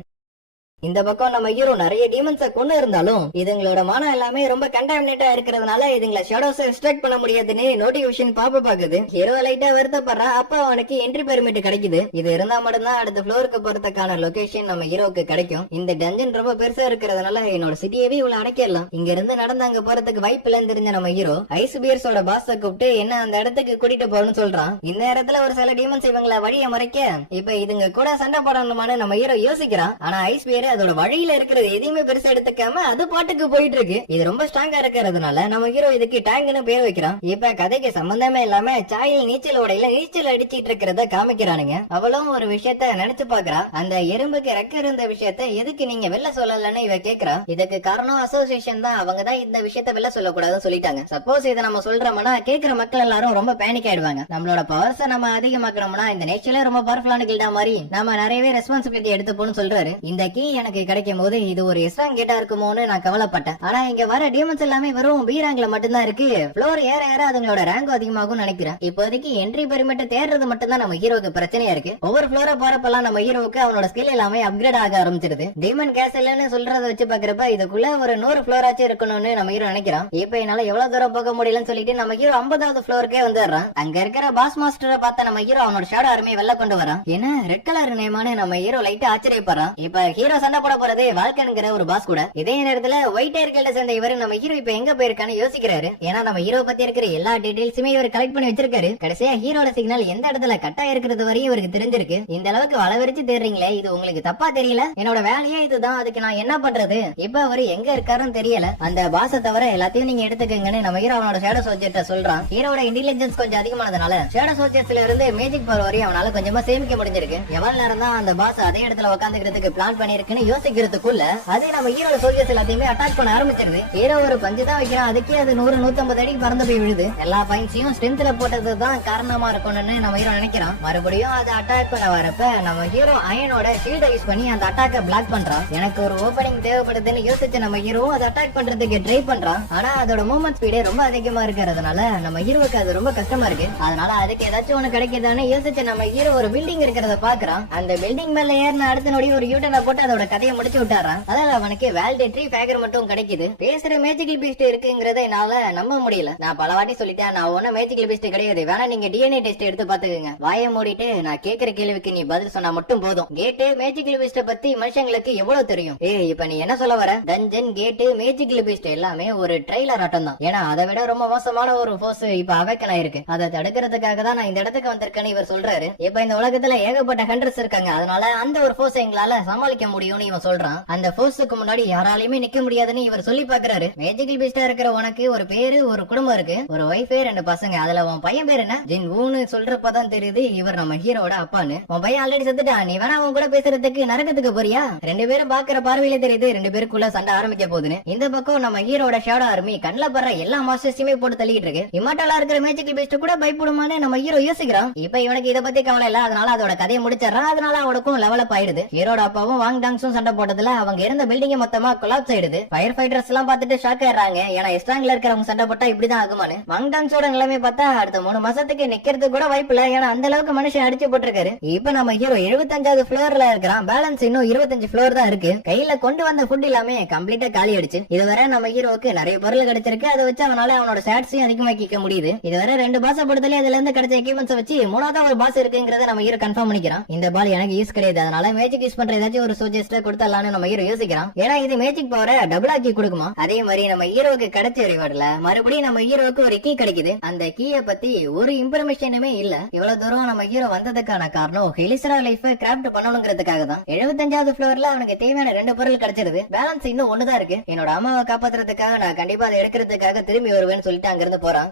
இந்த பக்கம் நம்ம ஹீரோ நிறைய டீமன்ஸ கொண்டு இருந்தாலும் இதுங்களோட மனம் எல்லாமே ரொம்ப கண்டாமினேட்டா இருக்கிறதுனால இதுங்களை ஷேடோஸ் எக்ஸ்ட்ராக்ட் பண்ண முடியாதுன்னு நோட்டிபிகேஷன் பாக்குது. ஹீரோ லைட்டா வருத்தப்படுறான். அப்ப அவனுக்கு என்ட்ரி பெர்மிட் கிடைக்குது. இது இருந்தா மட்டும்தான் அடுத்த ஃப்ளோருக்கு போறதுக்கான லொகேஷன் நம்ம ஹீரோக்கு கிடைக்கும். இந்த டஞ்சன் ரொம்ப பெருசா இருக்கிறதுனால என்னோட சிட்டியவே இவ்வளவு அடைக்கலாம். இங்க இருந்து நடந்து அங்க போறதுக்கு வாய்ப்பு இல்லைன்னு தெரிஞ்ச நம்ம ஹீரோ ஐஸ் பியர்ஸோட பாஸ கூப்பிட்டு என்ன அந்த இடத்துக்கு கூட்டிட்டு போறன்னு சொல்றான். இந்த நேரத்துல ஒரு சில டீமன்ஸ் இவங்களை வழியை மறைக்க இப்ப இதுங்க கூட சண்டை போடணுமான்னு நம்ம ஹீரோ யோசிக்கிறான். ஆனா ஐஸ் பியர் அதோட வழியில இருக்கிறது எதையுமே பெருசா எடுத்துக்காம அது பாட்டுக்கு போயிட்டு இருக்கு. இது ரொம்ப ஸ்ட்ராங்கா இருக்கிறதுனால நம்ம ஹீரோ இதுக்கு டேங்க்னு பேர் வைக்கிறான். இப்ப கதைக்கு சம்பந்தமே இல்லாம சாயில் நீச்சல் ஓடையில நீச்சல் அடிச்சிட்டு இருக்கிறத காமிக்கிறானுங்க. அவளும் ஒரு விஷயத்த நினைச்சு பாக்குறா. அந்த எறும்புக்கு ரெக்க இருந்த விஷயத்த எதுக்கு நீங்க வெளில சொல்லலன்னு இவ கேக்குறா. இதுக்கு காரணம் அசோசியேஷன் தான். அவங்க தான் இந்த விஷயத்த வெளில சொல்லக்கூடாதுன்னு சொல்லிட்டாங்க. சப்போஸ் இதை நம்ம சொல்றோம்னா கேக்குற மக்கள் எல்லாரும் ரொம்ப பேனிக் ஆயிடுவாங்க. நம்மளோட பவர்ஸ நம்ம அதிகமாக்கணும்னா இந்த நேச்சர்ல ரொம்ப பவர்ஃபுல்லான கில்டா மாதிரி நம்ம நிறையவே ரெஸ்பான்சிபிலிட்டி எடுத்துப்போன்னு சொல்றாரு. இந்த கீ எனக்கு கிடைக்கும் போது இது ஒரு எஸ்ட்ராங் கேட்டா இருக்குமோன்னு நான் கவலைப்பட்டேன். ஆனா இங்க வர டீமன்ஸ் எல்லாமே வெறும் பி ரேங்க்ல மட்டும்தான் இருக்கு. ஃப்ளோர் ஏற ஏற அதுங்களோட ரேங்க் அதிகமாகும் நினைக்கிறேன். இப்போதைக்கு என்ட்ரி பெர்மிட் தேடுறது மட்டும் தான் நம்ம ஹீரோக்கு பிரச்சனையா இருக்கு. ஒவ்வொரு ஃப்ளோரை போறப்பெல்லாம் நம்ம ஹீரோக்கு அவனோட ஸ்கில் எல்லாமே அப்கிரேட் ஆக ஆரம்பிச்சிருது. டீமன் கேசல்னு சொல்றத வச்சு பாக்குறப்ப இதுக்குள்ள ஒரு 100 ஃப்ளோர் ஆச்சு இருக்கணும்னு நம்ம ஹீரோ நினைக்கிறான். இப்ப என்னால எவ்வளவு தூரம் போக முடியலன்னு சொல்லிட்டு நம்ம ஹீரோ 50வது ஃப்ளோருக்கே வந்துடுறான். அங்க இருக்கிற பாஸ் மாஸ்டரை பார்த்த நம்ம ஹீரோ அவனோட ஷேடோ ஆர்மியை வெளில கொண்டு வரான். ஏன்னா ரெட் கலர் நேமான நம்ம ஹீரோ லைட்டா ஆச்சரியப்படுறான். இப்ப ஹீரோ சண்டை போட போறது வால்கன்ங்கிற ஒரு பாஸ் கூட. இதே நேரத்துல ஒயிட் ஹேர் கில்ட சேர்ந்த இவரு நம்ம ஹீரோ இப்ப எங்க போயிருக்கான்னு யோசிக்கிறாரு. ஏன்னா நம்ம ஹீரோ பத்தி இருக்கிற எல்லா டீடைல்ஸுமே இவர் கலெக்ட் பண்ணி வச்சிருக்காரு. கடைசியா ஹீரோட சிக்னல் எந்த இடத்துல கட்டா இருக்கிறது வரையும் இவருக்கு தெரிஞ்சிருக்கு. இந்த அளவுக்கு வளவரிச்சு தேடுறீங்களே, இது உங்களுக்கு தப்பா தெரியல? என்னோட வேலையே இதுதான், அதுக்கு நான் என்ன பண்றது? இப்ப அவரு எங்க இருக்காருன்னு தெரியல. அந்த பாஸ தவிர எல்லாத்தையும் நீங்க எடுத்துக்கங்கன்னு நம்ம ஹீரோ அவனோட ஷேடோ சோல்ஜர்ட்ட சொல்றான். ஹீரோட இன்டெலிஜென்ஸ் கொஞ்சம் அதிகமானதுனால ஷேடோ சோல்ஜர்ஸ்ல இருந்து மேஜிக் பவர் வரையும் அவனால கொஞ்சமா சேமிக்க முடிஞ்சிருக்கு. எவ்வளவு நேரம் தான் அந்த பாஸ் அதே இடத்துல உட்காந்துக்கிறதுக்கு பிளான் பண்ணிருக்குன்னு யோசிக்கிறதுக்குள்ள அதே நம்ம ஹீரோட சோல்ஜர்ஸ் எல்லாத்தையுமே அட்டாக் பண்ண ஆரம்பிச்சிருது. ஹீரோ ஒரு பஞ்சு தான் வைக்கிறான். அதுக்கே அது 100-150 அடிக்கு பறந்து போய் விழுது. எல்லா பாயிண்ட்ஸையும் ஸ்ட்ரென்த்ல போட்டதுதான் காரணமா இருக்கணும்னு நம்ம ஹீரோ நினைக்கிறான். மறுபடியும் அது அட்டாக் பண்ண வரப்ப நம்ம ஹீரோ அயனோட ஷீல்ட யூஸ் பண்ணி அந்த அட்டாக்க பிளாக் பண்றான். எனக்கு ஒரு ஓபனிங் தேவைப்படுதுன்னு யோசிச்சு நம்ம ஹீரோ அதை அட்டாக் பண்றதுக்கு ட்ரை பண்றான். ஆனா அதோட மூவ்மெண்ட் ஸ்பீடே ரொம்ப அதிகமா இருக்கிறதுனால நம்ம ஹீரோக்கு அது ரொம்ப கஷ்டமா இருக்கு. அதனால அதுக்கு ஏதாச்சும் ஒண்ணு கிடைக்குதான்னு யோசிச்சு நம்ம ஹீரோ ஒரு பில்டிங் இருக்கிறத பாக்குறான். அந்த பில்டிங் மேல ஏறின அடுத்த நொடி ஒரு யூட்டனை போட்டு அதோட கதையை முடிச்சு விட்டாரான். அதால அவனுக்கு வேலிடேட்டரி ஃபேகர் மட்டும் கிடைக்குது. பேசுற மேஜிக்கல் பீஸ்ட் இருக்குங்கறத என்னால நம்ப முடியல. நான் பல வாட்டி சொல்லிட்டேன், நான் ஒன்னும் மேஜிக்கல் பீஸ்ட் கிடையாது. வேணா நீங்க டிஎன்ஏ டெஸ்ட் எடுத்து பாத்துக்கங்க. வாயை மூடிட்டு நான் கேக்குற கேள்விக்கு நீ பதில் சொன்னா மட்டும் போதும். கேட்டு மேஜிக்கல் பீஸ்ட பத்தி மனுஷங்களுக்கு எவ்வளவு தெரியும்? இப்ப நீ என்ன சொல்ல வர? டஞ்சன் கேட்டு மேஜிக்கல் பீஸ்ட் எல்லாமே ஒரு ட்ரெய்லர் ஆட்டம் தான். ஏன்னா அதை விட ரொம்ப மோசமான ஒரு ஃபோர்ஸ் இப்ப அவேக்கன் ஆயிருக்கு. அதை தடுக்கிறதுக்காக தான் நான் இந்த இடத்துக்கு வந்திருக்கேன்னு இவர் சொல்றாரு. இப்ப இந்த உலகத்துல ஏகப்பட்ட ஹண்டர்ஸ் இருக்காங்க. அதனால அந்த ஒரு ஃபோர்ஸ் எங்களால சமாளிக்க முடியும் முடியும்னு இவன் சொல்றான். அந்த போர்ஸுக்கு முன்னாடி யாராலையுமே நிக்க முடியாதுன்னு இவர் சொல்லி பாக்குறாரு. மேஜிக்கல் பீஸ்டா இருக்கிற உனக்கு ஒரு பேரு, ஒரு குடும்பம் இருக்கு, ஒரு ஒய்ஃபே, 2 பசங்க. அதுல உன் பையன் பேர் என்ன? ஜின் வூன்னு சொல்றப்பதான் தெரியுது இவர் நம்ம ஹீரோட அப்பான்னு. உன் பையன் ஆல்ரெடி செத்துட்டான், நீ வேணா அவன் கூட பேசுறதுக்கு நரகத்துக்கு போறியா? 2 பேரும் பாக்குற பார்வையில தெரியுது 2 பேருக்குள்ள சண்டை ஆரம்பிக்க போகுதுன்னு. இந்த பக்கம் நம்ம ஹீரோட ஷேடோ ஆர்மி கண்ணுல படுற எல்லா மாஸ்டர்ஸையுமே போட்டு தள்ளிட்டு இருக்கு. இம்மார்டலா இருக்கிற மேஜிக்கல் பீஸ்ட் கூட பயப்படுமான்னு நம்ம ஹீரோ யோசிக்கிறான். இப்ப இவனுக்கு இத பத்தி கவலை இல்ல, அதனால அதோட கதையை முடிச்சிடறான். அதனால அவனுக்கும் லெவல் அப் ஆயிடுது. ஹீரோட அப்பாவும் வாங் டாங்ஸும் சண்டை போட்டதுல அவங்க இருந்த பில்டிங் மொத்தமா கொலாப்ஸ் ஆயிடுது. ஃபயர் ஃபைட்டர்ஸ் எல்லாம் பார்த்துட்டு ஷாக் ஆயிடுறாங்க. ஏன்னா எஸ்ட்ராங்ல இருக்கிறவங்க சண்டை போட்டா இப்படிதான் ஆகுமான்னு. வாங் டாங்ஸோட நிலைமை பார்த்தா அடுத்த 3 மாசத்துக்கு நிக்கிறதுக்கு கூட வாய்ப்பு இல்ல. ஏன்னா அந்த அளவுக்கு மனுஷன் அடிச்சு போட்டிருக்காரு. இப்ப நம்ம ஹீரோ 75வது ஃப்ளோர்ல இருக்கிறான். பேலன்ஸ் இன்னும் 25 ஃப்ளோர் தான் இருக்கு. கையில கொண்டு வந்த ஃபுட் எல்லாமே கம்ப்ளீட்டா காலி ஆயிடுச்சு. இதுவரை நம்ம ஹீரோக்கு நிறைய பொருள் கிடைச்சிருக்கு. அதை வச்சு அவனால அவனோட ஸ்டாட்ஸையும் அதிகமாக்கிக்க முடியுது. இதுவரை 2 பாஸ் படுத்தலே அதுல இருந்து கிடைச்ச எக்யூப்மெண்ட்ஸ் வச்சு 3வது ஒரு பாஸ் இருக்குங்கறத நம்ம ஹீரோ கன்ஃபார்ம் பண்ணிக்கிறான். இந்த பால் எனக்கு யூஸ் கிடையாது, அதனால மேஜிக் யூஸ் பண்ற ஏதாச்சும் ஒரு சஜஸ்ட் கொடுத்தலாம்னு நம்ம ஹீரோ யோசிக்கிறான். ஏன்னா இது மேஜிக் பவரை டபுள் ஆக்கி கொடுக்குமா. அதே மாதிரி நம்ம ஹீரோக்கு கிடைச்ச ரிவார்ட்ல மறுபடியும் நம்ம ஹீரோக்கு ஒரு கீ கிடைக்குது. அந்த கீயை பத்தி ஒரு இன்ஃபர்மேஷனுமே இல்ல. இவ்வளவு தூரம் நம்ம ஹீரோ வந்ததுக்கான காரணம் ஹெலிசரா லைஃப் கிராஃப்ட் பண்ணணுங்கிறதுக்காக தான். 75வது ஃப்ளோர்ல அவனுக்கு தேவையான 2 பொருள் கிடைச்சிருது. பேலன்ஸ் இன்னும் 1 தான் இருக்கு. என்னோட அம்மாவை காப்பாத்துறதுக்காக நான் கண்டிப்பா அதை எடுக்கிறதுக்காக திரும்பி வருவேன்னு சொல்லிட்டு அங்கிருந்து போறான்.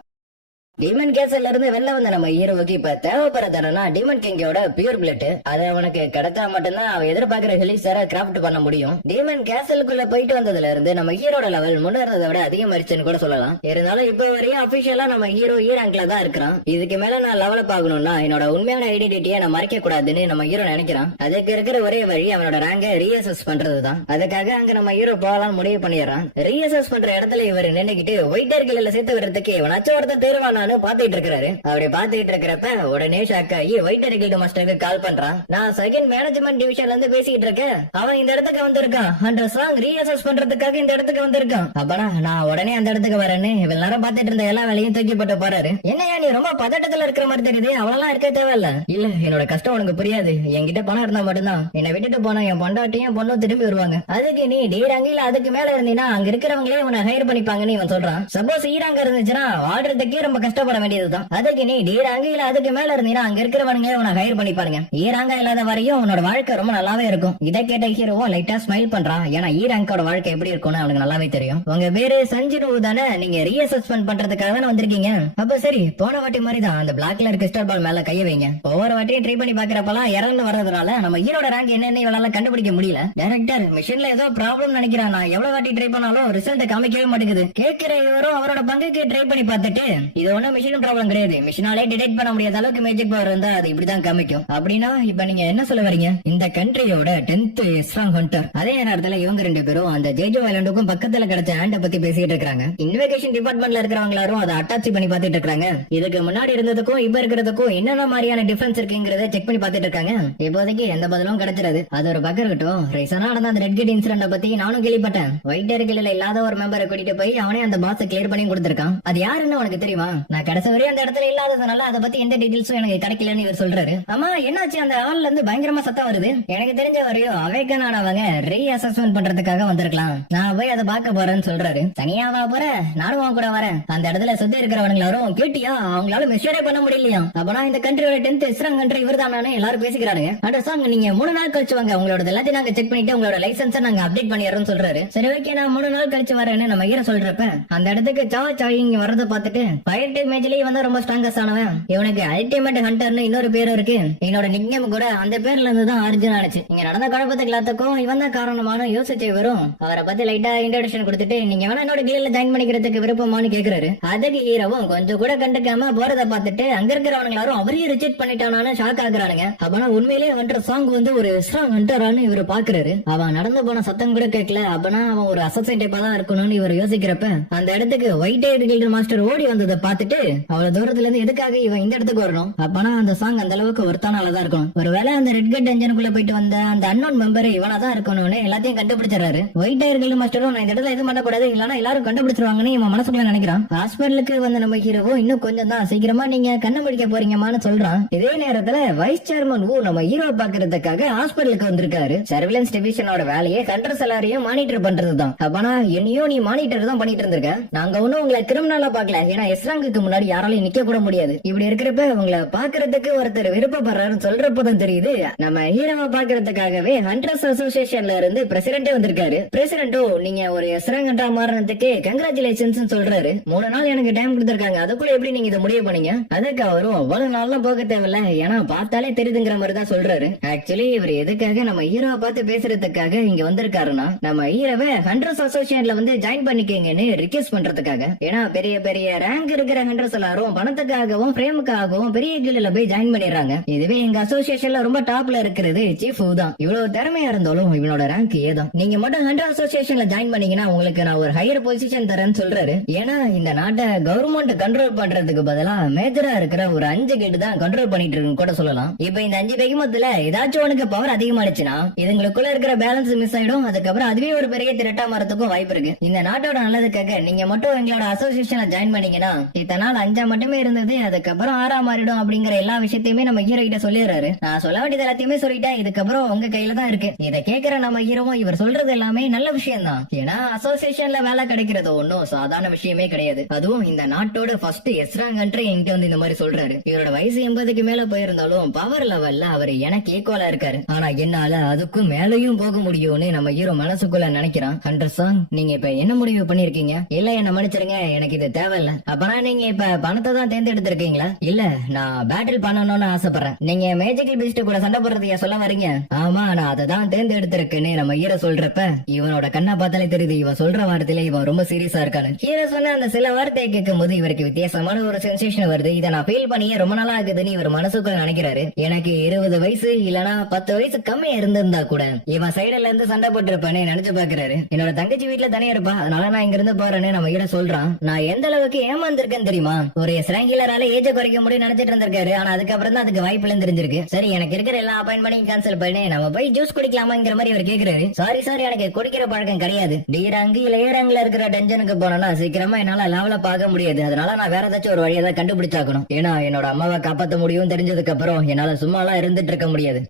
டீமன் கேசல்ல இருந்து வெளில வந்த நம்ம ஹீரோவுக்கு இப்ப தேவைப்படுறதுனா டீமன் கிங்கோட பியூர் பிளட். அதை அவனுக்கு கிடைச்சா மட்டும்தான் அவன் எதிர்பார்க்கிற ஹெலிசரை கிராஃப்ட் பண்ண முடியும். டீமன் கேசலுக்குள்ள போயிட்டு வந்ததுல இருந்து நம்ம ஹீரோட லெவல் முன்னேறதை விட அதிகமாயிருச்சுன்னு கூட சொல்லலாம். இருந்தாலும் இப்ப வரையும் அபிஷியலா நம்ம ஹீரோ ரேங்க்ல தான் இருக்கிறான். இதுக்கு மேல நான் லெவலப் ஆகணும்னா என்னோட உண்மையான ஐடென்டிட்டியை நான் மறைக்க கூடாதுன்னு நம்ம ஹீரோ நினைக்கிறான். அதுக்கு இருக்கிற ஒரே வழி அவனோட ரேங்கை ரீஅசஸ் பண்றதுதான். அதுக்காக அங்க நம்ம ஹீரோ போகலாம் முடிவு பண்ணிடுறான். ரீஅசஸ் பண்ற இடத்துல இவர் நின்னுக்கிட்டு ஒயிட்டர் கிளர்ல சேர்த்து வர்றதுக்கு இவனாச்சும் ஒருத்தர் தேர்வான பாத்துட்டு இருக்காரு. அப்படி பாத்துட்டு இருக்கிறப்ப உடனே ஷாக் ஆகி ஒயிட்டர் கில்ட் மாஸ்டருக்கு கால் பண்றான். நான் செகண்ட் மேனேஜ்மெண்ட் டிவிஷன்ல இருந்து பேசிட்டு இருக்கேன். அவன் இந்த இடத்துக்கு வந்திருக்கான். அந்த சாங் ரீஅசஸ் பண்றதுக்காக இந்த இடத்துக்கு வந்திருக்கான். அப்பனா நான் உடனே அந்த இடத்துக்கு வரேன்னு இவ்வளவு நேரம் பாத்துட்டு இருந்த எல்லா வேலையும் தூக்கி போட்டு போறாரு. என்னையா நீ ரொம்ப பதட்டத்துல இருக்கிற மாதிரி தெரியுது, அவ்வளவு இருக்க தேவையில்ல. இல்ல என்னோட கஷ்டம் உனக்கு புரியாது. என்கிட்ட பணம் இருந்தா மட்டும்தான் என்னை விட்டுட்டு போனா என் பொண்டாட்டியும் பொண்ணும் திரும்பி வருவாங்க. அதுக்கு நீ டி ரங்கில அதுக்கு மேல இருந்தீங்கன்னா அங்க இருக்கிறவங்களே உன்னை ஹையர் பண்ணிப்பாங்கன்னு இவன் சொல்றான். சப்போஸ் ஈராங்க இருந்துச்சுன்னா ஆடுறதுக்கே ரொம்ப கஷ்டப்பட வேண்டியதுதான். அதுக்கு நீ டி ரங்கில அதுக்கு மேல இருந்தீங்கன்னா அங்க இருக்கிறவங்க உன்னை ஹையர் பண்ணிப்பாருங்க. ஈராங்க இல்லாத வரையும் உன்னோட வாழ்க்கை ரொம்ப நல்லாவே இருக்கும். இதை கேட்ட ஹீரோவும் லைட்டா ஸ்மைல் பண்றான். ஏன்னா ஈராங்கோட வாழ்க்கை எப்படி இருக்கும்னு அவனுக்கு நல்லாவே தெரியும். உங்க பேரு சஞ்சிரு தானே, நீங்க ரீஅசஸ்மெண்ட் பண்றதுக்காக தானே வந்திருக்கீங்க. அப்ப சரி, போன வாட்டி மாதிரி தான் அந்த பிளாக் கலர் கிறிஸ்டல் பால் மேல கைய வைங்க. ஒவ்வொரு வாட்டியும் ட்ரை பண்ணி பாக்குறப்பெல்லாம் இறந்து வர்றதுனால நம்ம ஹீரோட ரேங்க் என்னன்னு இவனால கண்டுபிடிக்க முடியல. டைரக்டர் மிஷின்ல ஏதோ ப்ராப்ளம் நினைக்கிறான். நான் எவ்வளவு வாட்டி ட்ரை பண்ணாலும் ரிசல்ட் காமிக்கவே மாட்டேங்குது. கேட்கிற இவரும் அவரோட பங்குக்கு ட்ரை பண்ணி பார்த்துட்டு இது ஒன்னும் மிஷின் ப்ராப்ளம் கிடையாது, மிஷினாலே டிடெக்ட் பண்ண முடியாத அளவுக்கு மேஜிக் பவர் இருந்தா அது இப்படிதான் காமிக்கும். அப்படின்னா இப்ப நீங்க என்ன சொல்ல வரீங்க? இந்த கண்ட்ரியோட 10th ஸ்ட்ராங் ஹண்டர். அதே நேரத்துல இவங்க 2 பேரும் அந்த ஜேஜோ ஐலாண்டுக்கும் பக்கத்துல கிடைச்ச ஆண்ட பத்தி பேசிட்டு இருக்காங்க. இன்வெஸ்டிகேஷன் டிபார்ட்மெண்ட்ல இருக்கிறவங்க எல்லாரும் அதை அட்டாச் பண்ணி பாத்துட்டு இருக்காங்க. இதுக்கு முன்னாடி இருந்ததுக்கும் இப்ப இருக்கிறதுக்கும் என்னென்ன மாதிரியான டிஃபரன்ஸ் இருக்குங்கிறத செக் பண்ணி பாத்துட்டு இருக்காங்க. இப்போதைக்கு எந்த பதிலும் கிடைச்சிடாது. அது ஒரு பக்கம் இருக்கட்டும். ரைசனா நடந்த அந்த ரெட் கேட் இன்சிடென்ட் பத்தி நானும் கேள்விப்பட்டேன். ஒயிட்டர் கில்ல இல்லாத ஒரு மெம்பரை கூட்டிட்டு போய் அவனே அந்த பாஸ் கிளியர் பண்ணி கொடுத்திருக்கான். அது யாருன்னு உனக்கு தெரியுமா? நான் கடைசி வரையும் அந்த இடத்துல இல்லாததுனால அதை பத்தி எந்த டீடைல்ஸும் எனக்கு கிடைக்கலன்னு இவர் சொல்றாரு. ஆமா என்னாச்சு? அந்த ஆள்ல இருந்து பயங்கரமா சத்தம் வருது. எனக்கு தெரிஞ்ச வரையும் அவேக்கன் ஆனவங்க ரீஅசஸ்மெண்ட் பண்றதுக்காக வந்திருக்கலாம். நான் போய் அதை பார்க்க போறேன்னு சொல்றாரு. தனியாவா போற? நானும் அவன் கூட வரேன். அந்த இடத்துல சுத்தி இருக்கிறவங்க எல்லாரும் கேட்டியா அவங்களால மெஷரே பண்ண முடியலையா? அப்பனா இந்த கண்ட்ரியோட 10th ஸ்ட்ராங் கண்ட்ரி இவர் தானே எல்லாரும் பேசிக்கிறாங்க. அட்ரஸாங்க நீங்க 3 நாள் கழிச்சு வாங்க, உங்களோட எல்லாத்தையும் நாங்க செக் பண்ணிட்டு உங்களோட லைசன்ஸை நாங்க அப்டேட் பண்ணிடுறோம்னு சொல்றாரு. சரி ஓகே, நான் 3 நாள் கழிச்சு வரேன்னு நம்ம ஹீரோ சொல்றப்ப அந்த இடத்துக்கு சாய் இங்க வரத பார்த்துட்டு ஃபயர் டைம் மேட்ச்லயே வந்து ரொம்ப ஸ்ட்ராங்கஸ்ட் ஆனவன். இவனுக்கு அல்டிமேட் ஹண்டர்னு இன்னொரு பேர் இருக்கு. என்னோட நிக்நேம் கூட அந்த பேர்ல இருந்து தான் ஆரிஜின் ஆச்சு. இங்க நடந்த குழப்பத்துக்கு எல்லாத்துக்கும் இவன் தான் காரணமான யோசிச்சு வரும். அவரை பத்தி லைட்டா இன்ட்ரோடக்ஷன் கொடுத்துட்டு நீங்க வேணா என்னோட கில்ல ஜாயின் பண்ணிக்கிறதுக்கு விருப்பமானு கேக்குறாரு. அதுக்கு ஹீரோவும் கொஞ்சம் கூட கண்டுக்காம போறத பார்த்துட்டு அங்க இருக்கிறவங்க எல்லாரும் அவரையும் ரிஜெக்ட் பண்ணிட்டானு ஷாக் ஆகுறானுங்க. அப்பனா உண்மையிலேயே வண்ற சாங் வந்து ஒரு ஸ்ட்ராங் ஹண்டரானு இவர் பாக்குறாரு. அவன் நடந்து போன சத்தம் கூட கேட்கல. அப்பனா அவன் ஒரு அசசைன் டைப்பா தான் இருக்கணும்னு இவர் யோசிக்கிறப்ப அந்த இடத்துக்கு ஒயிட் ஹேர் கில்ட் மாஸ்டர் ஓடி வந்ததை பார்த்துட்டு அவ்வளவு தூரத்துல இருந்து எதுக்காக இவன் இந்த இடத்துக்கு வரணும்? அப்பனா அந்த சாங் அந்த அளவுக்கு ஒருத்தானாலதான் இருக்கணும். ஒருவேளை அந்த ரெட் கட் என்ஜினுக்குள்ள போயிட்டு வந்த அந்த அன்னோன் மெம்பர் இவனாதான் இருக்கணும்னு எல்லாத்தையும் கண்டுபிடிச்சாரு. ஒயிட் ஹேர் கில்ட் மாஸ்டரும் நான் இந்த இடத்துல எதுவும் பண்ணக்கூடாது, இல்லனா எல்லாரும் கண்டுபிடிச்சிருவாங்கன்னு இவன் மனசுக்குள்ள நினைக்கிறான். ஹாஸ்பிட்டலுக்கு வந்த நம்ம ஹீரோவும் இன்னும் கொஞ்சம் தான் சீக்கிரமா நீங்க கண்ணு முடிக்க போறீங்கமான்னு சொல்றான். இதே நேரத்துல வைஸ் சேர்மன் நம்ம ஹீரோ பாக்குறதுக்காக ஹாஸ்பிட்டலுக்கு வந்திருக்காரு. சர்வேலன்ஸ் டிவிஷனோட வேலையை கண்ட்ரோல் எல்லாரையும் மானிட்டர் பண்றதுதான். அப்பனா என்னையும் நீ மானிட்டர் தான் பண்ணிட்டு இருந்திருக்க. நாங்க ஒன்னும் உங்களை கிரிமினலா பாக்கல. ஏன்னா எஸ்ராங்குக்கு முன்னாடி யாராலையும் நிக்க கூட முடியாது. இப்படி இருக்கிறப்ப உங்களை பாக்குறதுக்கு ஒருத்தர் விருப்பப்படுறாருன்னு சொல்றப்பதான் தெரியுது நம்ம ஹீரோவை பாக்குறதுக்காகவே ஹண்டர்ஸ் அசோசியேஷன்ல இருந்து பிரசிடென்டே வந்திருக்காரு. பிரசிடென்ட்டும் நீங்க ஒரு எஸ்ராங் ஹண்டரா மாறினதுக்கு கங்க்ராச்சுலேஷன்ஸ் சொல்றாரு. 3 நாள் எனக்கு டைம் கொடுத்திருக்காங்க, அதுக்குள்ள எப்படி நீங்க இதை முடிவு பண்ணீங்க? அதுக்கு அவரும் அவ்வளவு நாள்லாம் போக தேவையில்ல, ஏன்னா பார்த்தாலே தெரியுதுங்கிற மாதிரி தான் சொல்றாரு. ஆக்சுவலி இவர் எதுக்காக நம்ம ஹீரோவை பார்த்து பேசுறதுக்காக இங்க வந்திருக்காருன்னா, நம்ம ஹீரோவை ஹண்டர்ஸ் அசோசியேஷன்ல வந்து ஜாயின் பண்ணிக்கங்கன்னு ரிக்வெஸ்ட் பண்றதுக்காக. ஏன்னா பெரிய பெரிய ரேங்க் இருக்கிற ஹண்டர்ஸ் எல்லாரும் பணத்துக்காகவும் பிரேமுக்காகவும் பெரிய கில்ல போய் ஜாயின் பண்ணிடுறாங்க. இதுவே எங்க அசோசியேஷன்ல ரொம்ப டாப்ல இருக்கிறது சீஃப் தான். இவ்வளவு திறமையா இருந்தாலும் இவனோட ரேங்க் ஏதான். நீங்க மட்டும் ஹண்டர் அசோசியேஷன்ல ஜாயின் பண்ணீங்கன்னா உங்களுக்கு நான் ஒரு ஹையர் பொசிஷன் தரேன்னு சொல்றாரு. ஏன்னா இந்த நாட்டை கவர்மெண்ட் கண்ட்ரோல் பண்றதுக்கு பதிலா மேஜரா இருக்கிற ஒரு 5 கேட் தான் கண்ட்ரோல் பண்ணிட்டு இருக்குன்னு கூட சொல்லலாம். இப்ப இந்த 5 பெகிமத்துல ஏதாச்சும் உனக்கு பவர் அதிகமாடுச்சுன்னா இதுங்களுக்குள்ள இருக்கிற பேலன்ஸ் மிஸ் ஆயிடும். அதுக்கப்புறம் அதுவே ஒரு பெரிய திரட்டா மாறதுக்கும் வாய்ப்பு இருக்கு. இந்த நாட்டோட நல்லதுக்காக நீங்க மட்டும் எங்களோட அசோசியேஷன்ல ஜாயின் பண்ணீங்கன்னா இத்தனால் 5 மட்டுமே இருந்தது, அதுக்கப்புறம் 6 மாறிடும் அப்படிங்கிற எல்லா விஷயத்தையுமே நம்ம ஹீரோ கிட்ட சொல்லிடுறாரு. நான் சொல்ல வேண்டியது எல்லாத்தையுமே சொல்லிட்டேன், இதுக்கப்புறம் உங்க கையில தான் இருக்கு. இதை கேட்கிற நம்ம ஹீரோவும் இவர் சொல்றது எல்லாமே நல்ல விஷயம் தான். ஏன்னா அசோசியேஷன்ல வேலை கிடைக்கிறது ஒன்னும் சாதாரண விஷயமே கிடையாது. அதுவும் இந்த நாட்டோட ஃபர்ஸ்ட் எஸ்ராங் கண்ட்ரி என்கிட்ட வந்து இந்த மாதிரி சொல்றாரு. இவரோட வயசு 80க்கு மேல போயிருந்தாலும் பவர் லெவல்ல அவர் எனக்கு ஈக்குவலா இருக்காரு. ஆனா என்னால அதுக்கும் மேலையும் போக முடியும்னு நம்ம ஹீரோ மனசுக்குள்ள நினைக்கிறான். ஹண்டர் சாங், நீங்க இப்ப என்ன முடிவு பண்ணிருக்கீங்க? இல்ல என்ன மன்னிச்சிருங்க, எனக்கு இது தேவையில்ல. அப்பனா நீங்க இப்ப பணத்தை தான் தேர்ந்தெடுத்திருக்கீங்களா? இல்ல, நான் பேட்டில் பண்ணணும்னு ஆசைப்படுறேன். நீங்க மேஜிக்கல் பீஸ்ட் கூட சண்டை போடுறதையா சொல்ல வரீங்க? ஆமா, நான் அதை தான் தேர்ந்தெடுத்திருக்கேன்னு நம்ம ஹீரோ சொல்றப்ப இவனோட கண்ணை பார்த்தாலே தெரியுது இவன் சொல்ற வார்த்தையில இவன் ரொம்ப சீரியஸா இருக்கானு. ஹீரோ சொன்ன அந்த சில வார்த்தையை கேட்கும் போது இவருக்கு வித்தியாசமான ஒரு சென்சேஷன் வருது. இதை நான் ஃபீல் பண்ணியே ரொம்ப நாளா ஆகுதுன்னு இவர் மனசுக்குள்ள நினைக்கிறாரு. எனக்கு 20 வயசு இல்லனா 10 வயசு கம்மியா இருந்திருந்தா கூட இவன் சைடுல இருந்து சண்டை போட்டிருப்பானே நினைச்சு பாக்குறாரு. என்னோட தங்கச்சி வீட்டுல தனியா இருப்பா, அதனால நான் இங்க இருந்து போறேன்னு நம்ம கிட்ட சொல்றான். நான் எந்த அளவுக்கு ஏமாந்திருக்கேன்னு தெரியுமா? ஒரு ஸ்ராங்கிலரால ஏஜ குறைக்க முடியும் நினைச்சிட்டு இருந்திருக்காரு. ஆனா அதுக்கப்புறம் தான் அதுக்கு வாய்ப்பு இல்லைன்னு தெரிஞ்சிருக்கு. சரி, எனக்கு இருக்கிற எல்லா அப்பாயின்மெண்டையும் கேன்சல் பண்ணி நம்ம போய் ஜூஸ் குடிக்கலாமாங்கிற மாதிரி இவர் கேக்குறாரு. சாரி, எனக்கு குடிக்கிற பழக்கம் கிடையாது. டி ரேங்க் இல்ல ஏ ரேங்க்ல இருக்கிற டென்ஷனுக்கு போனா சீக்கிரமா என்னால லெவல பார்க்க முடியாது. அதனால நான் வேற ஏதாச்சும் ஒரு வழியை தான் கண்டுபிடிச்சாக்கணும். ஏன்னா என்னோட அம்மாவை காப்பாற்ற முடியும் தெரிஞ்சதுக்கு அப்புறம் என்னால சும்மாலாம் இருந்துட்டு இருக்க முடியாது.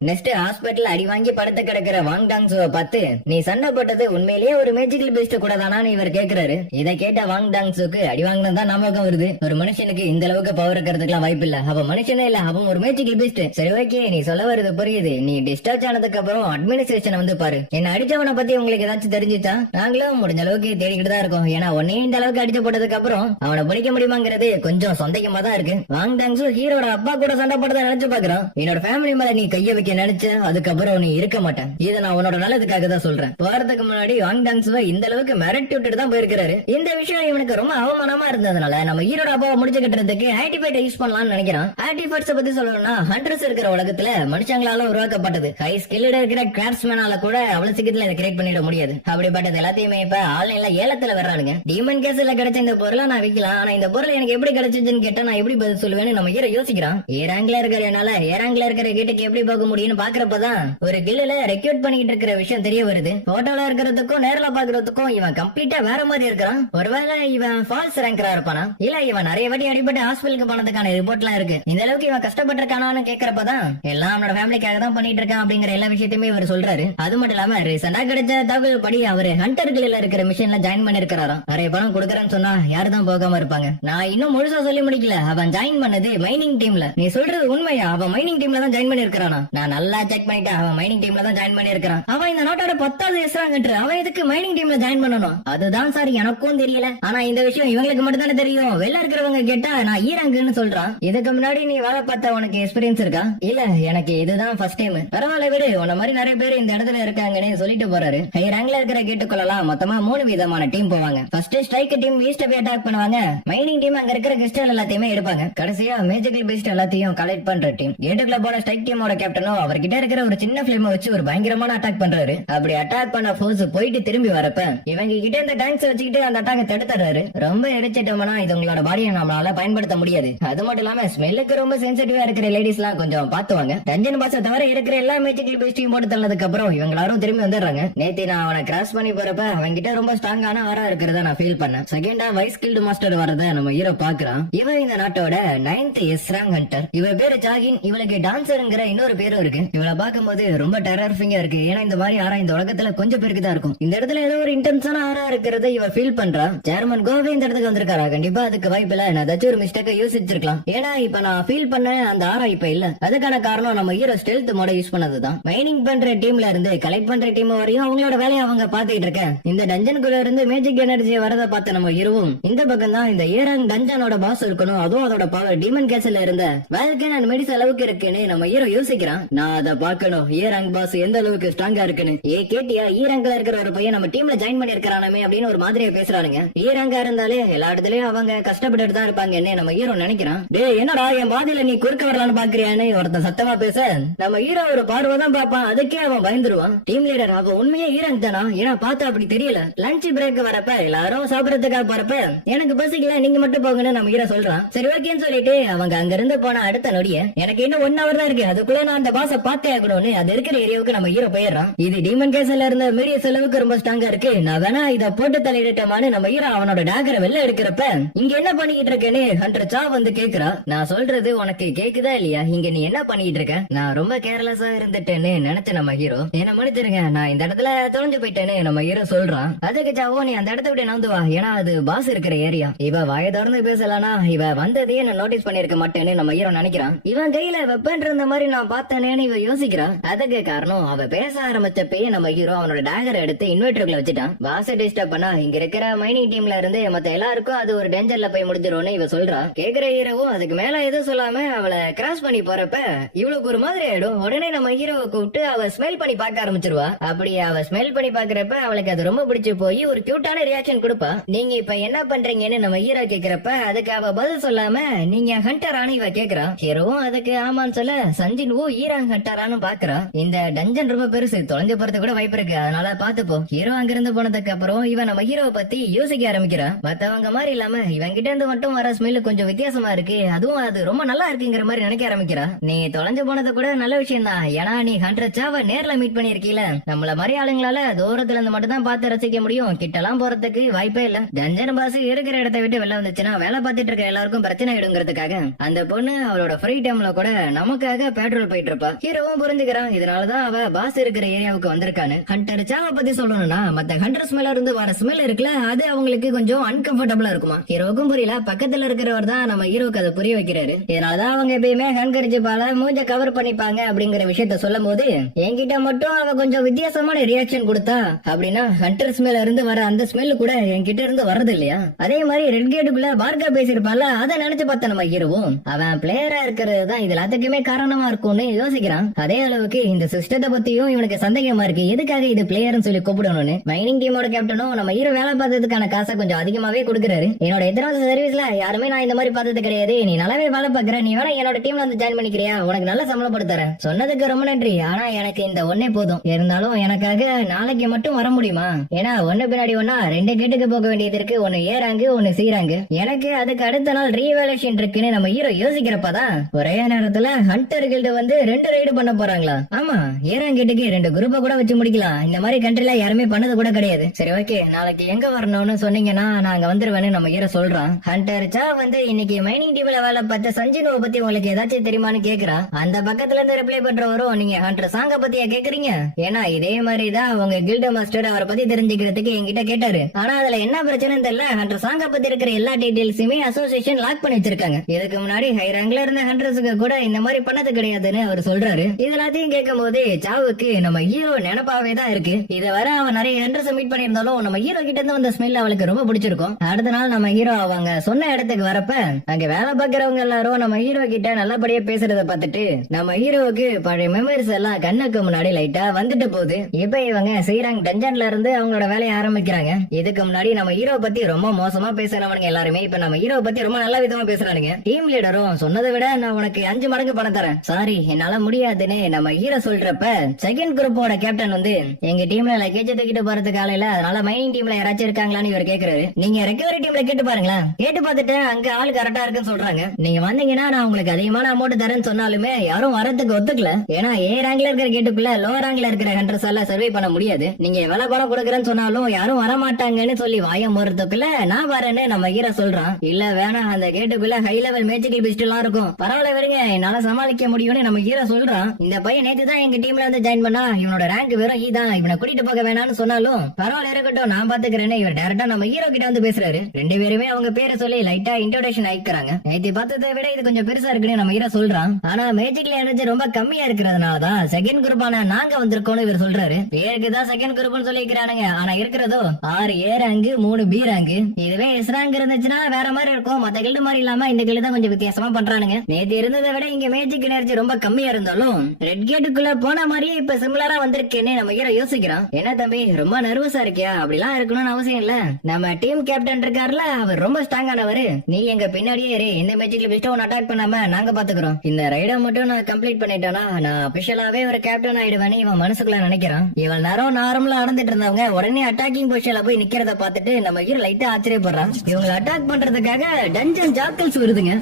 நெக்ஸ்ட் ஹாஸ்பிட்டல் அடி வாங்கி படுத்து கிடக்கிற வாங் டாங்ஸுவை பார்த்து, நீ சண்டை போட்டது உண்மையிலேயே ஒரு மேஜிக்கல் பீஸ்ட் கூட தானான்னு இவர் கேக்குறாரு. இதை கேட்ட வாங் டாங்ஸுக்கு அடி வாங்கினதா ஞாபகம் வருது. ஒரு மனுஷனுக்கு இந்த அளவுக்கு பவர் இருக்கிறதுக்குலாம் வாய்ப்பு இல்ல. அவன் மனுஷனே இல்ல, அவன் ஒரு மேஜிக்கல் பீஸ்ட். சரி, ஓகே, நீ சொல்ல வருது புரியுது. நீ டிஸ்சார்ஜ் ஆனதுக்கு அப்புறம் அட்மினிஸ்ட்ரேஷன் வந்து பாரு. என்ன அடிச்சவனை பத்தி உங்களுக்கு ஏதாச்சும் தெரிஞ்சுச்சா? நாங்களும் முடிஞ்ச அளவுக்கு தேடிக்கிட்டு தான் இருக்கோம். ஏன்னா உன்னையும் இந்த அளவுக்கு அடிச்சு போட்டதுக்கு அப்புறம் அவனை பிடிக்க முடியுமாங்கிறது கொஞ்சம் சொந்தக்கமா தான் இருக்கு. வாங் டாங்ஸும் ஹீரோட அப்பா கூட சண்டை போட்டதா நினைச்சு பாக்குறான். என்னோட ஃபேமிலி மேல நீ கைய வைக்க நினைச்ச, அதுக்கப்புறம் நீ இருக்க மாட்டேன். இதை நான் உன்னோட நல்லதுக்காக தான் சொல்றேன். போறதுக்கு முன்னாடி வாங் டாங்ஸுவை இந்த அளவுக்கு மிரட்டி விட்டுட்டு தான் போயிருக்காரு. இந்த விஷயம் இவனுக்கு ரொம்ப அவமானமா இருந்ததுனால நம்ம ஹீரோட அப்பாவை முடிச்சு கட்டுறதுக்கு ஆன்டிபயோட்டிக் யூஸ் பண்ணலாம்னு நினைக்கிறான். ஆன்டிபயோட்டிக்ஸ் பத்தி சொல்லணும்னா ஹண்டர்ஸ் இருக்கிற உலகத்துல மனுஷங்களால உருவாக்கப்பட்டது. ஹை ஸ்கில்டு இருக்கிற கிராஃப்ட்ஸ்மேனால கூட அவ்வளவு சீக்கிரத்துல இதை கிரியேட் பண்ணிட முடியாது. அப்படிப்பட்டது எல்லாத்தையுமே இப்ப ஆன்லைன்ல ஏலத்துல வர்றானுங்க. டீமன் கேஸ்ல கிடைச்ச இந்த பொருளை நான் விற்கலாம், ஆனா இந்த பொருளை எனக்கு எப்படி கிடைச்சிச்சுன்னு கேட்டா நான் எப்படி பதில் சொல்லுவேன்னு நம்ம ஹீரோ யோசிக்கிறான். ஏ ரேங்க்ல இருக்கிறனால ஏ ரேங்க்ல இருக்கிற கேட்டுக்கு எப்படி போக முடியும்னு பாக்குறப்பதான் ஒரு கில்லுல ரெக்ரூட் பண்ணிட்டு இருக்கிற விஷயம் தெரிய வருது. போட்டோல இருக்கிறதுக்கும் நேர்ல பாக்குறதுக்கும் இவன் கம்ப்ளீட்டா வேற மாதிரி இருக்கிறான். ஒருவேளை இவன் ஃபால்ஸ் ரேங்கரா இருப்பானா? இல்ல இவன் நிறைய வாட்டி அடிபட்டு ஹாஸ்பிட்டலுக்கு போனதுக்கான ரிப்போர்ட் எல்லாம் இருக்கு. இந்த அளவுக்கு இவன் கஷ்டப்பட்டிருக்கானு கேக்குறப்பதான் எல்லாம் அவனோட ஃபேமிலிக்காக தான் பண்ணிட்டு இருக்கான் அப்படிங்கிற எல்லா விஷயத்தையுமே இவர் சொல்றாரு. அது மட்டும் இல்லாம ரீசெண்டா கிடைச்ச தகவல் படி அவரு ஹண்டர் கில்ல இருக்கிற மிஷன்ல ஜாயின் பண்ணிருக்காராம். நிறைய பணம் கொடுக்கறேன்னு சொன்னா யாரு தான் போகாம இருப்பாங்க? நான் இன்னும் முழுசா சொல்லி முடிக்கல. அவன் ஜாயின் பண்ணது மைனிங் டீம்ல. நீ சொல்றது உண்மையா? அவன் மைனிங் டீம்ல தான் ஜாயின் பண்ணிருக்கானா? நான் நல்லா செக் பண்ணிட்டேன். அவன் மைனிங் டீம்ல தான் ஜாயின் பண்ணிருக்கான். அவன் இந்த நாட்டோட 10வது எஸ்ராங்கன்று. அவன் எதுக்கு மைனிங் டீம்ல ஜாயின் பண்ணணும்? அதுதான் சார் எனக்கும் தெரியல. ஆனா இந்த விஷயம் இவங்களுக்கு மட்டும் தானே தெரியும். வெளில இருக்கிறவங்க கேட்டா நான் ஈராங்குன்னு சொல்றான். இதுக்கு முன்னாடி நீ வேலை பார்த்த உனக்கு எக்ஸ்பீரியன்ஸ் இருக்கா? இல்ல, எனக்கு இதுதான் ஃபர்ஸ்ட் டைம். பரவாயில்ல விடு, உன்ன மாதிரி நிறைய பேர் இந்த இடத்துல இருக்காங்கன்னு சொல்லிட்டு போறாரு. ஹை ரேங்க்ல இருக்கிற கேட்டுக்கொள்ளலாம் மொத்தமா 3 விதமான டீம் போவாங்க. ஃபர்ஸ்ட் ஸ்ட்ரைக் டீம் ஈஸ்ட் போய் அட்டாக் பண்ணுவாங்க. மைனிங் டீம் அங்க இருக்கிற கிறிஸ்டல் எல்லாத்தையுமே எடுப்பாங்க. கடைசியா மேஜிக்கல் பீஸ்ட் எல்லாத்தையும் கலெக்ட் பண்ற டீம். கேட்டுக்குள்ள போன ஸ்ட்ரைக் டீமோட கேப்டனோ அவர்கிட்ட இருக்கிற ஒரு சின்ன பிளேம் வச்சு ஒரு பயங்கரமான அட்டாக் பண்றாரு. அப்படி அட்டாக் பண்ண ஃபோர்ஸ் போயிட்டு திரும்பி வரப்ப இவங்க கிட்ட இந்த டேங்க்ஸ் வச்சுக்கிட்டு அந்த அட்டாக்க தடுத்துறாரு. ரொம்ப எரிச்சிட்டோம்னா இது உங்களோட பாடியை நம்மளால பயன்படுத்த முடியாது. அது மட்டும் இல்லாம ஸ்மெல்லுக்கு ரொம்ப சென்சிட்டிவா இருக்கிற லேடிஸ் எல்லாம் கொஞ்சம் பாத்துவாங்க. டஞ்சன் பாஸை தவிர இருக்கிற எல்லா மேஜிக்கல் பீஸ்டையும் போட்டு தள்ளதுக்கு அப்புறம் இவங்க எல்லாரும் திரும்பி வந்துடுறாங்க. நேத்து நான் அவனை கிராஸ் பண்ணி போறப்ப அவங்க கிட்ட ரொம்ப ஸ்ட்ராங்கான ஆரா இருக்கிறத நான் ஃபீல் பண்ணேன். செகண்டா வைஸ் கில்டு மாஸ்டர் வரத நம்ம ஹீரோ பாக்குறான். இவன் இந்த நாட்டோட 9th எஸ்ராங் ஹண்டர். இவ பேரு ஜாகின். இவளுக்கு டான்சருங்கிற இன்னொரு பேரும் இருக்கு. இவளை பார்க்கும்போது ரொம்ப டெரரிஃபிங்கா இருக்கு. ஏன்னா இந்த மாதிரி ஆறா இந்த உலகத்துல கொஞ்சம் பேருக்கு தான் இருக்கும். இந்த இடத்துல ஏதோ ஒரு இன்டென்ஸான ஆறா இருக்கிறத இவ ஃபீல் பண்றா. சேர்மன் கோவே இந்த இடத்துக்கு வந்திருக்காரா? கண்டிப்பா அதுக்கு வாய்ப்பு இல்ல. நான் ஏதாச்சும் ஒரு மிஸ்டேக்கை யோசிச்சிருக்கலாம். ஏன்னா இப்ப நான் ஃபீல் பண்ண அந்த ஆறா இப்ப இல்ல. அதுக்கான காரணம் நம்ம ஹீரோ ஸ்டெல்த் மோட யூஸ் பண்ணதுதான். மைனிங் பண்ற டீம்ல இருந்து கலெக்ட் பண்ற டீம் வரையும் அவங்களோட வேலையை அவங்க பாத்துக்கிட்டு இருக்க. இந்த டஞ்சனுக்குள்ள இருந்து மேஜிக் எனர்ஜி வரத பார்த்த நம்ம ஹீரோவும் இந்த பக்கம் தான் இந்த ஏராங் டஞ்சனோட பாஸ் இருக்கணும், அதுவும் அதோட பவர் டீமன் கேஸ்ல இருந்த வேல்கன் அண்ட் மெடிஸ் அளவுக்கு இருக்குன்னு நம்ம ஹீரோ யோசிக்கிறான். நான் அதை பார்க்கணும், ஏராங் பாஸ் எந்த அளவுக்கு ஸ்ட்ராங்கா இருக்குன்னு. கேட்டியா, ஈராங்ல இருக்கிற ஒரு பையன் நம்ம டீம்ல ஜாயின் பண்ணி இருக்கிறானே அப்படின்னு ஒரு மாதிரியா பேசுறானுங்க. ஈராங்கா இருந்தாலே எல்லா இடத்துலயும் அவங்க கஷ்டப்பட்டு தான் இருப்பாங்கன்னு நம்ம ஹீரோ நினைக்கிறான். டேய் என்னடா என் பாதியில நீ குறுக்க வரலான்னு பாக்குறியான்னு ஒருத்தன் சத்தமா பேச நம்ம ஹீரோ ஒரு பார்வை தான் பாப்பான். அதுக்கே அவன் பயந்துருவான். டீம் லீடர் அவ உண்மையே ஈராங் தானா? ஏன்னா பார்த்தா அப்படி தெரியல. லஞ்ச் பிரேக் வரப்ப எல்லாரும் சாப்பிடறதுக்காக போறப்ப எனக்கு பசிக்கல, நீங்க மட்டும் போங்கன்னு நம்ம ஹீரோ சொல்றான். சரி ஓகேன்னு சொல்லிட்டு அவங்க அங்க இருந்து போன அடுத்த நொடிய எனக்கு இன்னும் 1 hour தான் இருக்கு, அதுக்குள்ள நான் அந்த பாஸ பார்த்தே ஆகணும்னு அது இருக்கிற ஏரியாவுக்கு நம்ம ஹீரோ போயிடுறான். இது டீமன் கேஸ்ல இருந்த மீடிய செலவுக்கு ரொம்ப ஸ்ட்ராங்கா இருக்கு, நான் வேணா இத போட்டு தலையிட்டமான்னு நம்ம ஹீரோ அவனோட டாகரை வெளில எடுக்கிறப்ப இங்க என்ன பண்ணிட்டு இருக்கேன்னு ஹண்டர் சா வந்து கேக்குறா. நான் சொல்றது உனக்கு கேக்குதா இல்லையா? இங்க நீ என்ன பண்ணிட்டு இருக்க? நான் ரொம்ப கேர்லெஸ்ஸா இருந்துட்டேன்னு நினைச்ச நம்ம ஹீரோ என்ன மன்னிச்சிருங்க, நான் இந்த இடத்துல தொலைஞ்சு போயிட்டேன்னு நம்ம ஹீரோ சொல்றான். அதுக்கு சாவோ நீ அந்த இடத்த விட்டு நந்து வா, ஏன்னா அது பாஸ் இருக்கிற ஏரியா. இவ வாய திறந்து பேசலானா இவ வந்ததையே நான் நோட்டீஸ் பண்ணிருக்க மாட்டேன்னு நம்ம ஹீரோ நினைக்கிறான். இவன் கையில வெப்பன் இருந்த மாதிரி நான் பார்த்தேனேன்னு இவ யோசிக்கிறான். அதுக்கு காரணம் அவ பேச ஆரம்பிச்சப்பயே நம்ம ஹீரோ அவனோட டாகரை எடுத்து இன்வெர்டருக்குள்ள வச்சுட்டான். பாஸை டிஸ்டர்ப் பண்ணா இங்க இருக்கிற மைனிங் டீம்ல இருந்து மத்த எல்லாருக்கும் அது ஒரு டேஞ்சர்ல போய் முடிஞ்சிரும்னு இவ சொல்றா. கேக்குற ஹீரோவும் அதுக்கு மேல எதுவும் சொல்லாம அவளை கிராஸ் பண்ணி போறப்ப இவளுக்கு ஒரு மாதிரி ஆயிடும். உடனே நம்ம ஹீரோவை கூப்பிட்டு அவ ஸ்மெல் பண்ணி பார்க்க ஆரம்பிச்சிருவா. அப்படி அவ ஸ்மெல் பண்ணி பாக்குறப்ப அவளுக்கு அது ரொம்ப பிடிச்சு போய் ஒரு கியூட்டான ரியாக்ஷன் கொடுப்பா. நீங்க இப்ப என்ன பண்றீங்கன்னு நம்ம ஹீரோ கேக்குறப்ப அதுக்கு அவ பதில் சொல்லாம நீங்க ஹண்டரானு இவ கேக்குறா. ஹீரோவும் அதுக்கு ஆமான்னு சொல்ல சஞ்சினுவும் ஈராங் ஹண்டரானு பாக்குறா. இந்த டஞ்சன் ரொம்ப பெருசு, தொலைஞ்சு போறது கூட வாய்ப்பு இருக்கு, அதனால பாத்துப்போ. ஹீரோ அங்கிருந்து போனதுக்கு அப்புறம் இவன் நம்ம ஹீரோவை பத்தி யோசிக்க ஆரம்பிக்கிறா. மத்தவங்க மாதிரி இல்லாம இவன் கிட்ட இருந்து மட்டும் வர ஸ்மெல் கொஞ்சம் வித்தியாசமா இருக்கு, அதுவும் அது ரொம்ப நல்லா இருக்குங்கிற மாதிரி நினைக்க ஆரம்பிக்கிறா. நீ தொலைஞ்சு போனது கூட நல்ல விஷயம் தான், ஏன்னா நீ ஹண்டர் சாவ நேர்ல மீட் பண்ணிருக்கீல. நம்மள மாதிரி ஆளுங்களால தூரத்துல இருந்து மட்டும் தான் பார்த்து ரசிக்க முடியும், கிட்டலாம் போறதுக்கு வாய்ப்பே இல்ல. டஞ்சன் பாஸ் இருக்கிற இடத்தை விட்டு வெளில வந்துச்சுன்னா வேலை பார்த்துட்டு இருக்க எல்லாருக்கும் பிரச்சனை ஆயிடுங்கிறதுக்காக அந்த பொண்ணு அவளோட ஃப்ரீ டைம்ல கூட நமக்காக பெட்ரோல் போயிட்டு இருப்பா. ஹீரோவும் புரிஞ்சுக்கிறான், இதனாலதான் அவ பாஸ் இருக்கிற ஏரியாவுக்கு வந்திருக்கான்னு. ஹண்டர் சாவை பத்தி சொல்லணும்னா மத்த ஹண்டர் ஸ்மெல்ல இருந்து வர ஸ்மெல் இருக்குல்ல, அது அவங்களுக்கு கொஞ்சம் அன்கம்ஃபர்டபுளா இருக்குமா. ஹீரோவுக்கும் புரியல, பக்கத்துல இருக்கிறவர் தான் நம்ம ஹீரோக்கு அதை புரிய வைக்கிறாரு. இதனாலதான் அவங்க எப்பயுமே ஹங்கரிச்சுப்பால மூஞ்ச கவர் பண்ணிப்பாங்க அப்படிங்கிற விஷயத்த சொல்லும் போது என்கிட்ட மட்டும் அவ கொஞ்சம் வித்தியாசமான ரியாக்ஷன் கொடுத்தா அப்படின்னா ஹண்டர் ஸ்மெல்ல இருந்து வர அந்த ஸ்மெல் கூட என்கிட்ட இருந்து வர்றது இல்லையா. அதே மாதிரி ரெட் கேட்டுக்குள்ள பார்க்கா பேசிருப்பால, அதை நினைச்சு பார்த்த நம்ம ஹீரோவும் அவன் பிளேயரா இருக்கிறது தான் இது எல்லாத்துக்குமே காரணமா இருக்கும்னு யோசிக்கிறான். அதே அளவுக்கு இந்த சிஸ்டத்தை பத்தியும் இவனுக்கு சந்தேகமா இருக்கு, எதுக்காக இது பிளேயர்னு சொல்லி கூப்பிடணும்னு. மைனிங் டீமோட கேப்டனும் நம்ம ஹீரோ வேலை பார்த்ததுக்கான காசை கொஞ்சம் அதிகமாவே கொடுக்குறாரு. என்னோட எத்தனாவது சர்வீஸ்ல யாருமே நான் இந்த மாதிரி பார்த்தது கிடையாது, நீ நல்லாவே வேலை பாக்குற, நீ வேணா என்னோட டீம்ல வந்து ஜாயின் பண்ணிக்கிறியா, உனக்கு நல்ல சம்பளப்படுத்துறேன். சொன்னதுக்கு ரொம்ப நன்றி, ஆனா எனக்கு இந்த ஒன்னே போதும். இருந்தாலும் எனக்காக நாளைக்கு மட்டும் வர முடியுமா? ஏன்னா ஒண்ணு பின்னாடி ஒன்னா 2 கேட்டுக்கு போக வேண்டியது இருக்கு, ஒன்னு ஏறாங்கு ஒன்னு சீராங்கு. எனக்கு அதுக்கு அடுத்த நாள் ரீவேலேஷன் இருக்குன்னு நம்ம ஹீரோ யோசிக்கிறப்பதான் ஒரே நேரத்துல ஹண்டர் கில்டு வந்து 2 ரைடு பண்ண போறாங்களா. ஆமா, ஏறாங்கேட்டுக்கு 2 குரூப்பை கூட வச்சு முடிக்கலாம். இந்த மாதிரி கண்ட்ரில யாருமே பண்ணது கூட கிடையாது. சரி ஓகே, நாளைக்கு எங்க வரணும்னு சொன்னீங்கன்னா நான் அங்க வந்துருவேன்னு நம்ம ஹீரோ சொல்றான். ஹண்டர் சா வந்து இன்னைக்கு மைனிங் டீம்ல வேலை பார்த்த சஞ்சினுவை பத்தி உங்களுக்கு ஏதாச்சும் தெரியுமான்னு கேக்குறா. அந்த பக்கத்துல இருந்து ரிப்ளை பண்றவரும் நீங்க ஹண்டர் சாங்க பத்தியா கேக்குறீங்க? ஏன்னா இதே மாதிரிதான் அவங்க கில்டு மாஸ்டர் அவரை பத்தி தெரிஞ்சுக்கிறதுக்கு என்கிட்ட கேட்டாரு. ஆனா அதுல என்ன பிரச்சனை தெரியல, ஹண்டர் சாங்க பத்தி இருக்கிற எல்லா டீடைல்ஸுமே அசோசியேஷன் லாக் பண்ணி வச்சிருக்காங்க. இதுக்கு முன்னாடி ஹை ரேங்க்ல இருந்த ஹண்டர்ஸுக்கு கூட இந்த மாதிரி பண்ணது கிடையாதுன்னு அவர் சொல்றாரு. இது எல்லாத்தையும் கேட்கும் போது சாவுக்கு நம்ம ஹீரோ நினைப்பாவே தான் இருக்கு. இதை வர அவன் நிறைய ஹண்டர்ஸ் மீட் பண்ணியிருந்தாலும் நம்ம ஹீரோ கிட்ட இருந்து வந்த ஸ்மெல் அவளுக்கு ரொம்ப பிடிச்சிருக்கும். அடுத்த நாள் நம்ம ஹீரோ அவங்க சொன்ன இடத்துக்கு வரப்ப அங்க வேலை பார்க்கறவங்க எல்லாரும் நம்ம ஹீரோ கிட்ட நல்லபடியா பேசுறத பார்த்துட்டு நம்ம ஹீரோவுக்கு பழைய மெமரிஸ் எல்லாம் கண்ணுக்கு முன்னாடி லைட்டா வந்துட்டு போகுது. இப்ப இவங்க ஸ்ரீரங் டஞ்சன்ல இருந்து அவங்களோட வேலையை ஆரம்பிக்கிறாங்க. இதுக்கு முன்னாடி நம்ம ஹீரோ பத்தி ரொம்ப மோசமா பேசுறவனுங்க எல்லாருமே இப்ப நம்ம ஹீரோ பத்தி ரொம்ப நல்ல விதமா பேசுறானுங்க. டீம் லீடரும் சொன்னதை விட நான் உனக்கு 5 மடங்கு பணம் தரேன், சாரி என்னால முடியாதுன்னு நம்ம ஹீரோ சொல்றப்ப செகண்ட் குரூப்போட கேப்டன் வந்து எங்க டீம்ல லக்கேஜ் தூக்கிட்டு போறதுக்கு ஆளையில, அதனால மைனிங் டீம்ல யாராச்சும் இருக்காங்களான்னு இவர் கேக்குறாரு. நீங்க ரெக்கவரி டீம்ல கேட்டு பாருங்களேன், கேட்டு பார்த்துட்டு அங்க ஆள் கரெக்டா இருக்குன்னு சொல்றாங்க. நீங்க வந்தீங்கன்னா நான் உங்களுக்கு அதிகமான அமௌண்ட் தரேன்னு சொன்னாலுமே யாரும் வரதுக்கு ஒத்துக்கல. ஏன்னா ஏ ரேங்க்ல இருக்கிற கேட்டுக்குள்ள லோ ரேங்க்ல இருக்கிற ஹண்டர்ஸ் எல்லாம் சர்வே பண்ண முடியாது. நீங்க எவ்வளவு பணம் கொடுக்குறேன்னு சொன்னாலும் யாரும் வர மாட்டாங்கன்னு சொல்லி வாயம் போறதுக்குள்ள நான் வரேன்னு நம்ம ஹீரோ சொல்றான். இல்ல வேணாம், அந்த கேட்டுக்குள்ள ஹை லெவல் மேஜிக்கல் பிஸ்ட் எல்லாம் இருக்கும், பரவாயில்ல விடுங்க என்னால சமாளிக்க முடியும்னு நம்ம ஹீரோ சொல்றான், இந்த பையன் நேத்து தான் எங்க டீம்ல வந்து ஜாயின் பண்ணா, இவனோட ரேங்க் வெறும் தான், இவனை கூட்டிட்டு போக வேணாம்னு சொன்னாலும் பரவாயில்ல இருக்கட்டும் நான் பாத்துக்கிறேன்னு இவர் டைரக்டா நம்ம ஹீரோ கிட்ட வந்து பேசுறாரு. ரெண்டு பேருமே அவங்க பேரை சொல்லி லைட்டா இன்ட்ரோடக்ஷன் ஆயிக்கிறாங்க. நேத்து பார்த்ததை விட இது கொஞ்சம் பெருசா இருக்குன்னு நம்ம ஹீரோ சொல்றான். ஆனா மேஜிக்ல எனர்ஜி ரொம்ப கம்மியா இருக்கிறதுனாலதான் செகண்ட் குரூப்பான நாங்க வந்திருக்கோம்னு இவர் சொல்றாரு. பேருக்கு தான் செகண்ட் குரூப்னு சொல்லிக்கிறானுங்க, ஆனா இருக்கிறதோ 6 A ரேங்க் 3 B ரேங்க். இதுவே S ரேங்க் இருந்துச்சுன்னா வேற மாதிரி இருக்கும். மத்த கில்டு மாதிரி இல்லாம இந்த கில்டு தான் கொஞ்சம் வித்தியாசமா பண்றானுங்க. நேத்து இருந்ததை விட இங்க மேஜிக் எனர்ஜி ரொம்ப கம்மியா இருந்தாலும் ரெட் கேட்டுக்குள்ள போன மாதிரியே இப்ப சிமிலரா வந்திருக்கேன்னு நம்ம ஹீரோ யோசிக்கிறான். என்ன தம்பி ரொம்ப நர்வஸா இருக்கியா? அப்படிலாம் இருக்கணும்னு அவசியம் இல்ல. நம்ம டீம் கேப்டன் இருக்காருல, அவர் ரொம்ப ஸ்ட்ராங் ஆனவரு. நீ எங்க பின்னாடியே இரு, இந்த மேஜிக்ல பெஸ்ட் ஒன் அட்டாக் பண்ணாம நாங்க பாத்துக்கிறோம். இந்த ரைட மட்டும் நான் கம்ப்ளீட் பண்ணிட்டேன்னா நான் அபிஷியலாவே ஒரு கேப்டன் ஆயிடுவேன்னு இவன் மனசுக்குள்ள நினைக்கிறான். இவன் நேரம் நார்மலா நடந்துட்டு இருந்தவங்க உடனே அட்டாக்கிங் பொசிஷன்ல போய் நிக்கிறத பார்த்துட்டு நம்ம ஹீரோ லைட்டா ஆச்சரியப்படுறான். இவங்களை அட்டாக் பண்றதுக்காக டஞ்சன் ஜாக்கல்ஸ் வருதுங்க.